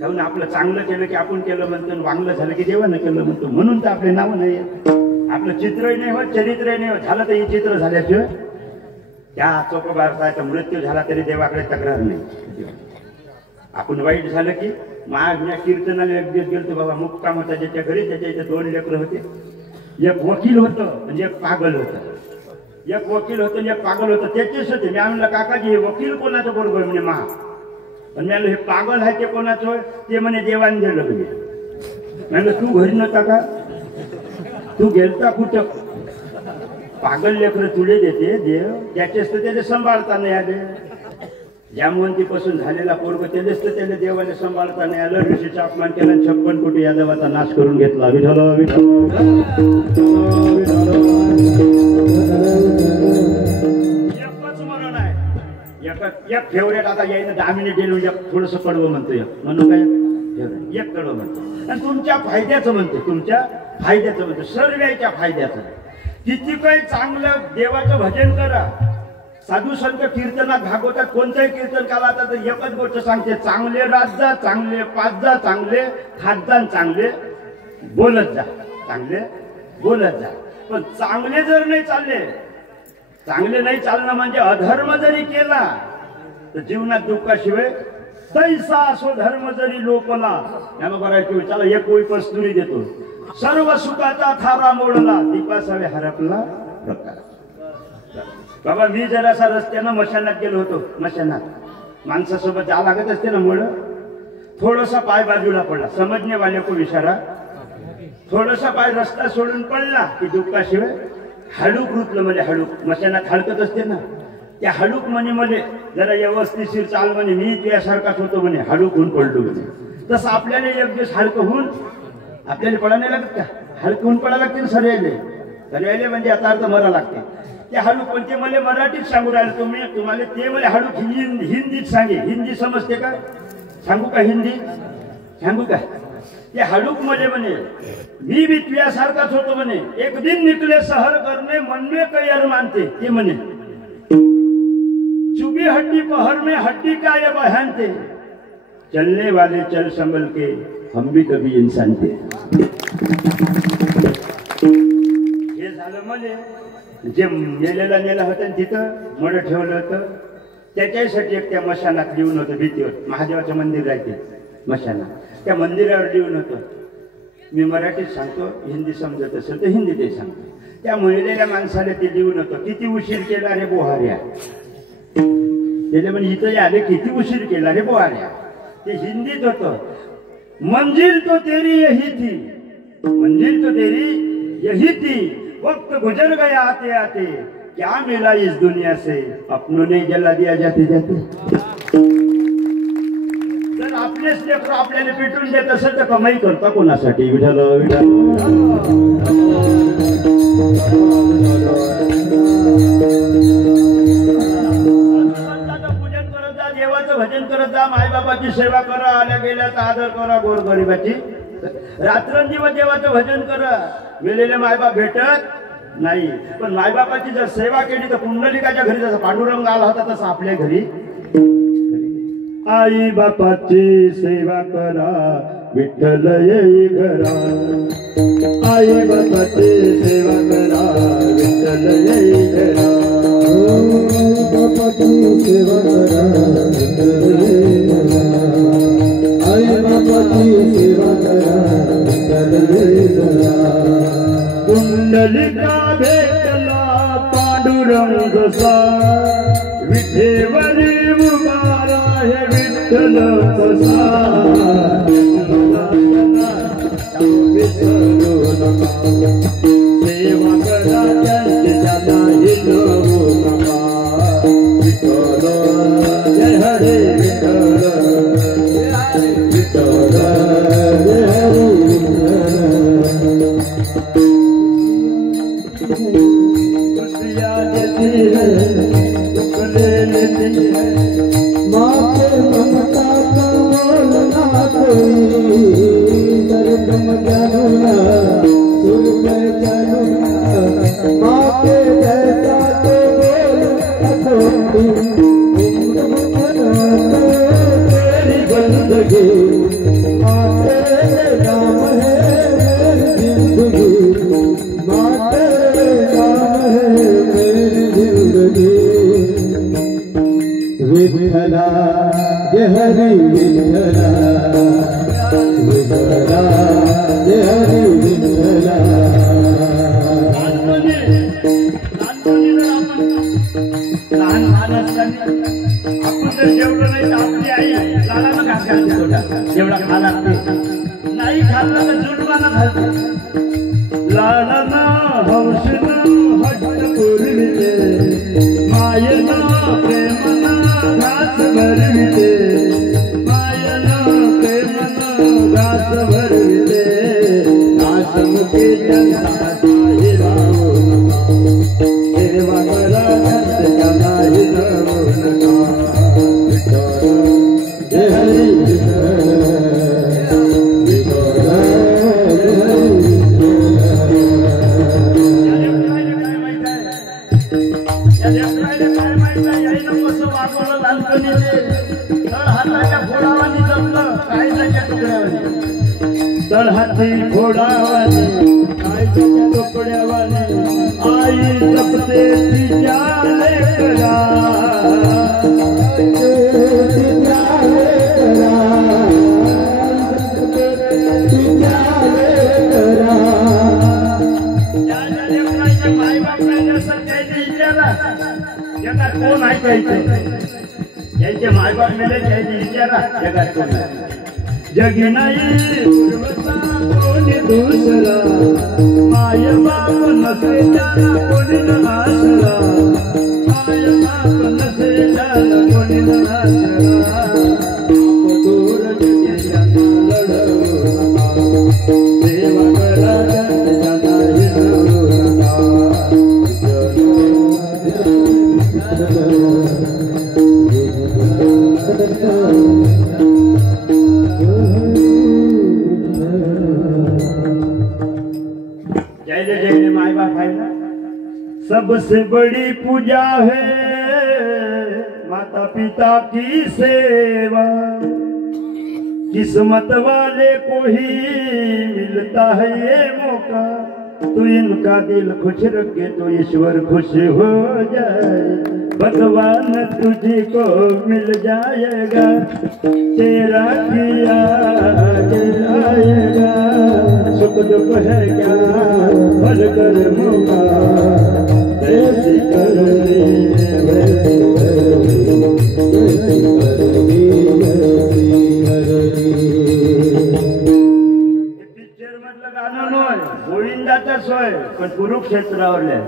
कारण आपलं चांगलं केलं की आपण केलं म्हणतो, वांगलं झालं की देवानं केलं म्हणतो. म्हणून तर आपले नावं नाही येत. आपलं चित्रही नाही होत चरित्रही नाही होत. झालं तर हे चित्र झाल्याशिवाय त्या चोखोबाराचा मृत्यू झाला तरी देवाकडे तक्रार नाही. आपण वाईट झालं की माझ्या कीर्तनाला एक दिवस गेलो बाबा मुक्काम होता ज्याच्या घरी. त्याच्या इथे 2 लेकरं होते. एक वकील होतं म्हणजे एक पागल होतं. एक वकील होतं आणि एक पागल होतं. त्याचेच होते. मी म्हणलं काकाजी हे वकील कोणाचं बरोबर म्हणे महा. आणि मी हे पागल आहे ते कोणाचं ते म्हणे देवाने दिलं म्हणे. म्हणलं तू घरी नव्हता का? तू गेलता कुठं? पागल लेकरं तुले देते देव त्याचेच तर त्याला सांभाळता नाही आले. ज्या मोहंतीपासून झालेला पोरग त्यानेच तर त्याने देवाला सांभाळता नाही आलं. ऋषीचा अपमान केला. 56 कोटी यादवाचा नाश करून घेतला. विठ्ठल विठ्ठल. एकच मरण आहे. एक फेवरेट. आता यायनं 10 मिनिट गेलो एक थोडस कडवं म्हणतो. म्हणून काय एक कडवं म्हणतो. आणि तुमच्या फायद्याचं म्हणतो. तुमच्या फायद्याचं म्हणतो. सर्वांच्या फायद्याचं. किती काही चांगलं देवाचं भजन करा. साधू संत कीर्तनात भागवतात. कोणतंही कीर्तन काला तर एकच गोष्ट सांगते. चांगले रात जा, चांगले पाच जा, चांगले खात जा, चांगले बोलत जा. चांगले बोलत जा. पण चांगले जर नाही चालले, चांगले नाही चालणं म्हणजे अधर्म जरी केला तर जीवनात दुःखाशिवाय तैसा असो धर्म जरी लोकला. याला बघायची चला एक ओळी पस्तुरी देतो. सर्व सुखाचा थारा मोडला दीपासावे हरपला प्रकार. बाबा मी जरासा रस्त्यानं मशानात गेलो होतो. मशानात माणसासोबत जा लागत असते ना मुळे. थोडासा पाय बाजूला पडला. समजणे वाले को इशारा. थोडासा पाय रस्ता सोडून पडला की दुःखाशिवाय हाडूक रुतलं. म्हणजे हाडूक मशानात हडकत असते ना त्या हाडूक म्हणे मध्ये जरा व्यवस्थितशीर चाल म्हणे. मी तुझ्यासारखाच होतो म्हणे. हाडूक होऊन पडलो म्हणे. तसं आपल्याला एक दिवस हाडकं होऊन आपल्याला पडा नाही लागत का? हडकं होऊन पडा लागते सर्यायले. सर्यायले म्हणजे आता अर्थ मरा लागते. ते हाडूक पण ते मला मराठीत सांगू राहिले. तुम्हाला ते मला हाडूक हिंदीत सांगे. हिंदी समजते का? सांगू का हिंदी? सांगू का? ते हाडूक मध्ये म्हणे मी भी तुझ्यासारखाच होतो म्हणे. एक दिन निकले सहर करणे मन में कई अरमानते. ते म्हणे चुबी हड्डी पहर में हड्डी का ये बहानते. चलने वाले चल संभल के हम भी कभी इंसान थे. हे झालं म्हणे जे मेलेला नेला होता तिथं मड ठेवलं होतं. त्याच्यासाठी एक त्या मशानात लिहून होतं भीतीवर. महादेवाचं मंदिर राहते मशानात. त्या मंदिरावर लिहून होतं. मी मराठीत सांगतो. हिंदी समजत असेल तर हिंदीतही सांगतो. त्या मेलेल्या माणसाने ते लिहून होतं. किती उशीर केला रे बोहाऱ्या. त्याला म्हणजे इथं आले किती उशीर केला रे बोहाऱ्या. ते हिंदीत होतं. मंजिल तो तेरी यही थी. मंजिल तो तेरी यही थी. वक्त गुजर गया आते आते. क्या मिला इस दुनिया से अपनों ने जला दिया जाते जाते. जर आपलेच लेकरं आपल्याला पेटून देत असेल तर कमाई करता कोणासाठी. विठ्ठल विठ्ठल. पूजन करत जा. देवाचं भजन करत जा. मायबापाची सेवा करा. आल्या गेल्याचा आदर करा. गोरगरिबाची रात्रंदिवस देवाचं भजन करा. मेलेले मायबाप भेटत नाही. पण मायबापाची जर सेवा केली तर पुंडलिकाच्या घरी जसं पांडुरंग आला होता तसं आपल्या घरी. आई बापाची सेवा करा. विठ्ठल येई घरा आई बापाची सेवा करा विठ्ठल येई घरा बापाची सेवा करा विठ्ठल येई घरा आई बापाची सेवा करा विठ्ठल येई घरा कुंडलिका भेटला पांडुरंग सा विठेवरी उभारा हे विठ्ठल कसा विसरू नका सेवा करा त्यांच्या हिलवू नका विठ्ठल जय हरे विठ्ठल विठ्ठल जय हरे माते ममता का मोल ना कोई सर्वम जानुना सुर में जानुना माते जैसा तो बोल तेरी बंदगी माते नाम है मेरी जिंदगी माते नाम है मेरी जिंदगी विठ्ठला जय हरि विठ्ठला विठ्ठला जय हरि विठ्ठला लहान असताना आपण जर जेवढं नाही तर आपली आई लाडानं घास घालते छोटा जेवढा खाला नाही खाल्ला तर जुडवाना घालते लाडानं हौशीनं हट्ट पुरविते मायेनं प्रेमनं घास भरविते मायेनं प्रेमनं घास भरविते नाशमुखी जनता हिरावू नका सेवा करा त्यांच्या हिरावू नका जय हरि विठ्ठला विठ्ठला जय हरि या लेकराला काय माहित आहे याईनं कसं वागवलं लहानपणीचे तळ हाताच्या फोडावानी जमलं काय त्याच्या तुकड्यावानी तळ हाती फोडावानी काय त्याच्या तुकड्यावानी आई जपते तिच्या लेकरा कोण ऐकायचं यांचे मायबाप मेले त्याची विचारा जगात कोण जगी नाही कोणी दुसरा माय बाप नसे त्याला कोणी नाशला माय बाप नसे त्याला कोणी नाशला दूर लढवू नका सेवा करा त्यांच्या हिरवू जय माई बाप है ना सबसे बड़ी पूजा है माता पिता की सेवा किस्मत वाले को ही मिलता है ये मौका तू इनका दिल खुश रखे तो ईश्वर खुश हो जाए भगवान तुझको मिल जाएगा तेरा किया आएगा सुख दुख है क्या भल कर मौका ऐसी करनी वैसी पिक्चर मधलं गाणं नव्हे गोविंदाचा सोय पण कुरुक्षेत्रावरल्या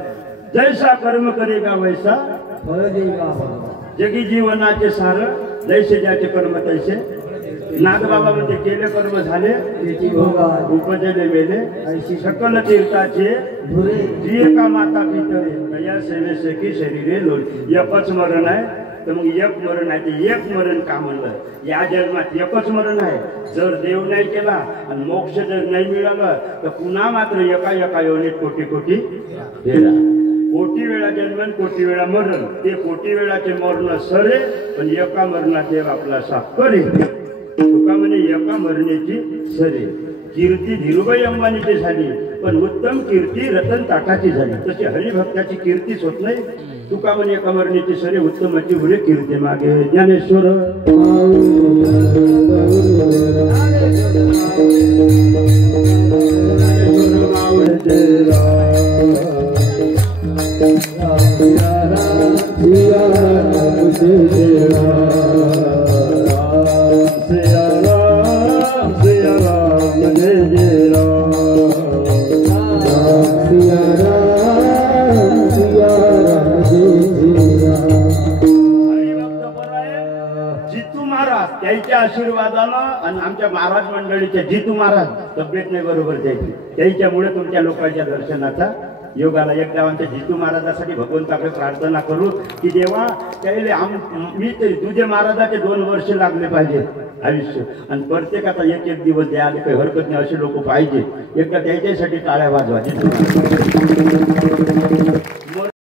जैसा कर्म करेगा वैसा फळ देगा जगी जीवनाचे सार जैसे ज्याचे कर्म तैसे नागबाबा म्हणजे केले कर्म झाले उपजले वेले सकल तीर्थाचे जी एका माता पितरे कया सेवेसे की शरीरे लोल एकच मरण आहे तर मग एक मरण आहे ते एक मरण का म्हणलं या जन्मात एकच मरण आहे जर देव नाही केला आणि मोक्ष जर नाही मिळालं तर पुन्हा मात्र एका एका योनीत कोटी कोटी फेरा कोटी वेळा जन्मन कोटी वेळा मरण ते कोटी वेळाचे मरण सरे पण एका मरणात देव आपला साफ करे तुका म्हणे एका मरणीची सरे कीर्ती धीरुबाई अंबानीची झाली, पण उत्तम कीर्ती रतन टाटाची झाली. तशी हरिभक्ताची कीर्तीच होत नाही. तुका म्हणे एका मरणीची सरे उत्तमाची उरे कीर्ती मागे. ज्ञानेश्वर जितू महाराज त्याच्या आशीर्वादानं आणि आमच्या महाराज मंडळीच्या जितू महाराज तब्येत नाही बरोबर द्यायची, त्याच्यामुळे तुमच्या लोकांच्या दर्शनाचा योगाला. एकदा आमच्या जितू महाराजासाठी भगवंताकडे प्रार्थना करू की देवा त्याला मी ते तुझे महाराजाचे 2 वर्ष लागले पाहिजे आयुष्य, आणि प्रत्येकाचा एक दिवस द्यायला काही हरकत नाही असे लोक पाहिजे. एकदा त्याच्यासाठी टाळ्या वाजवा.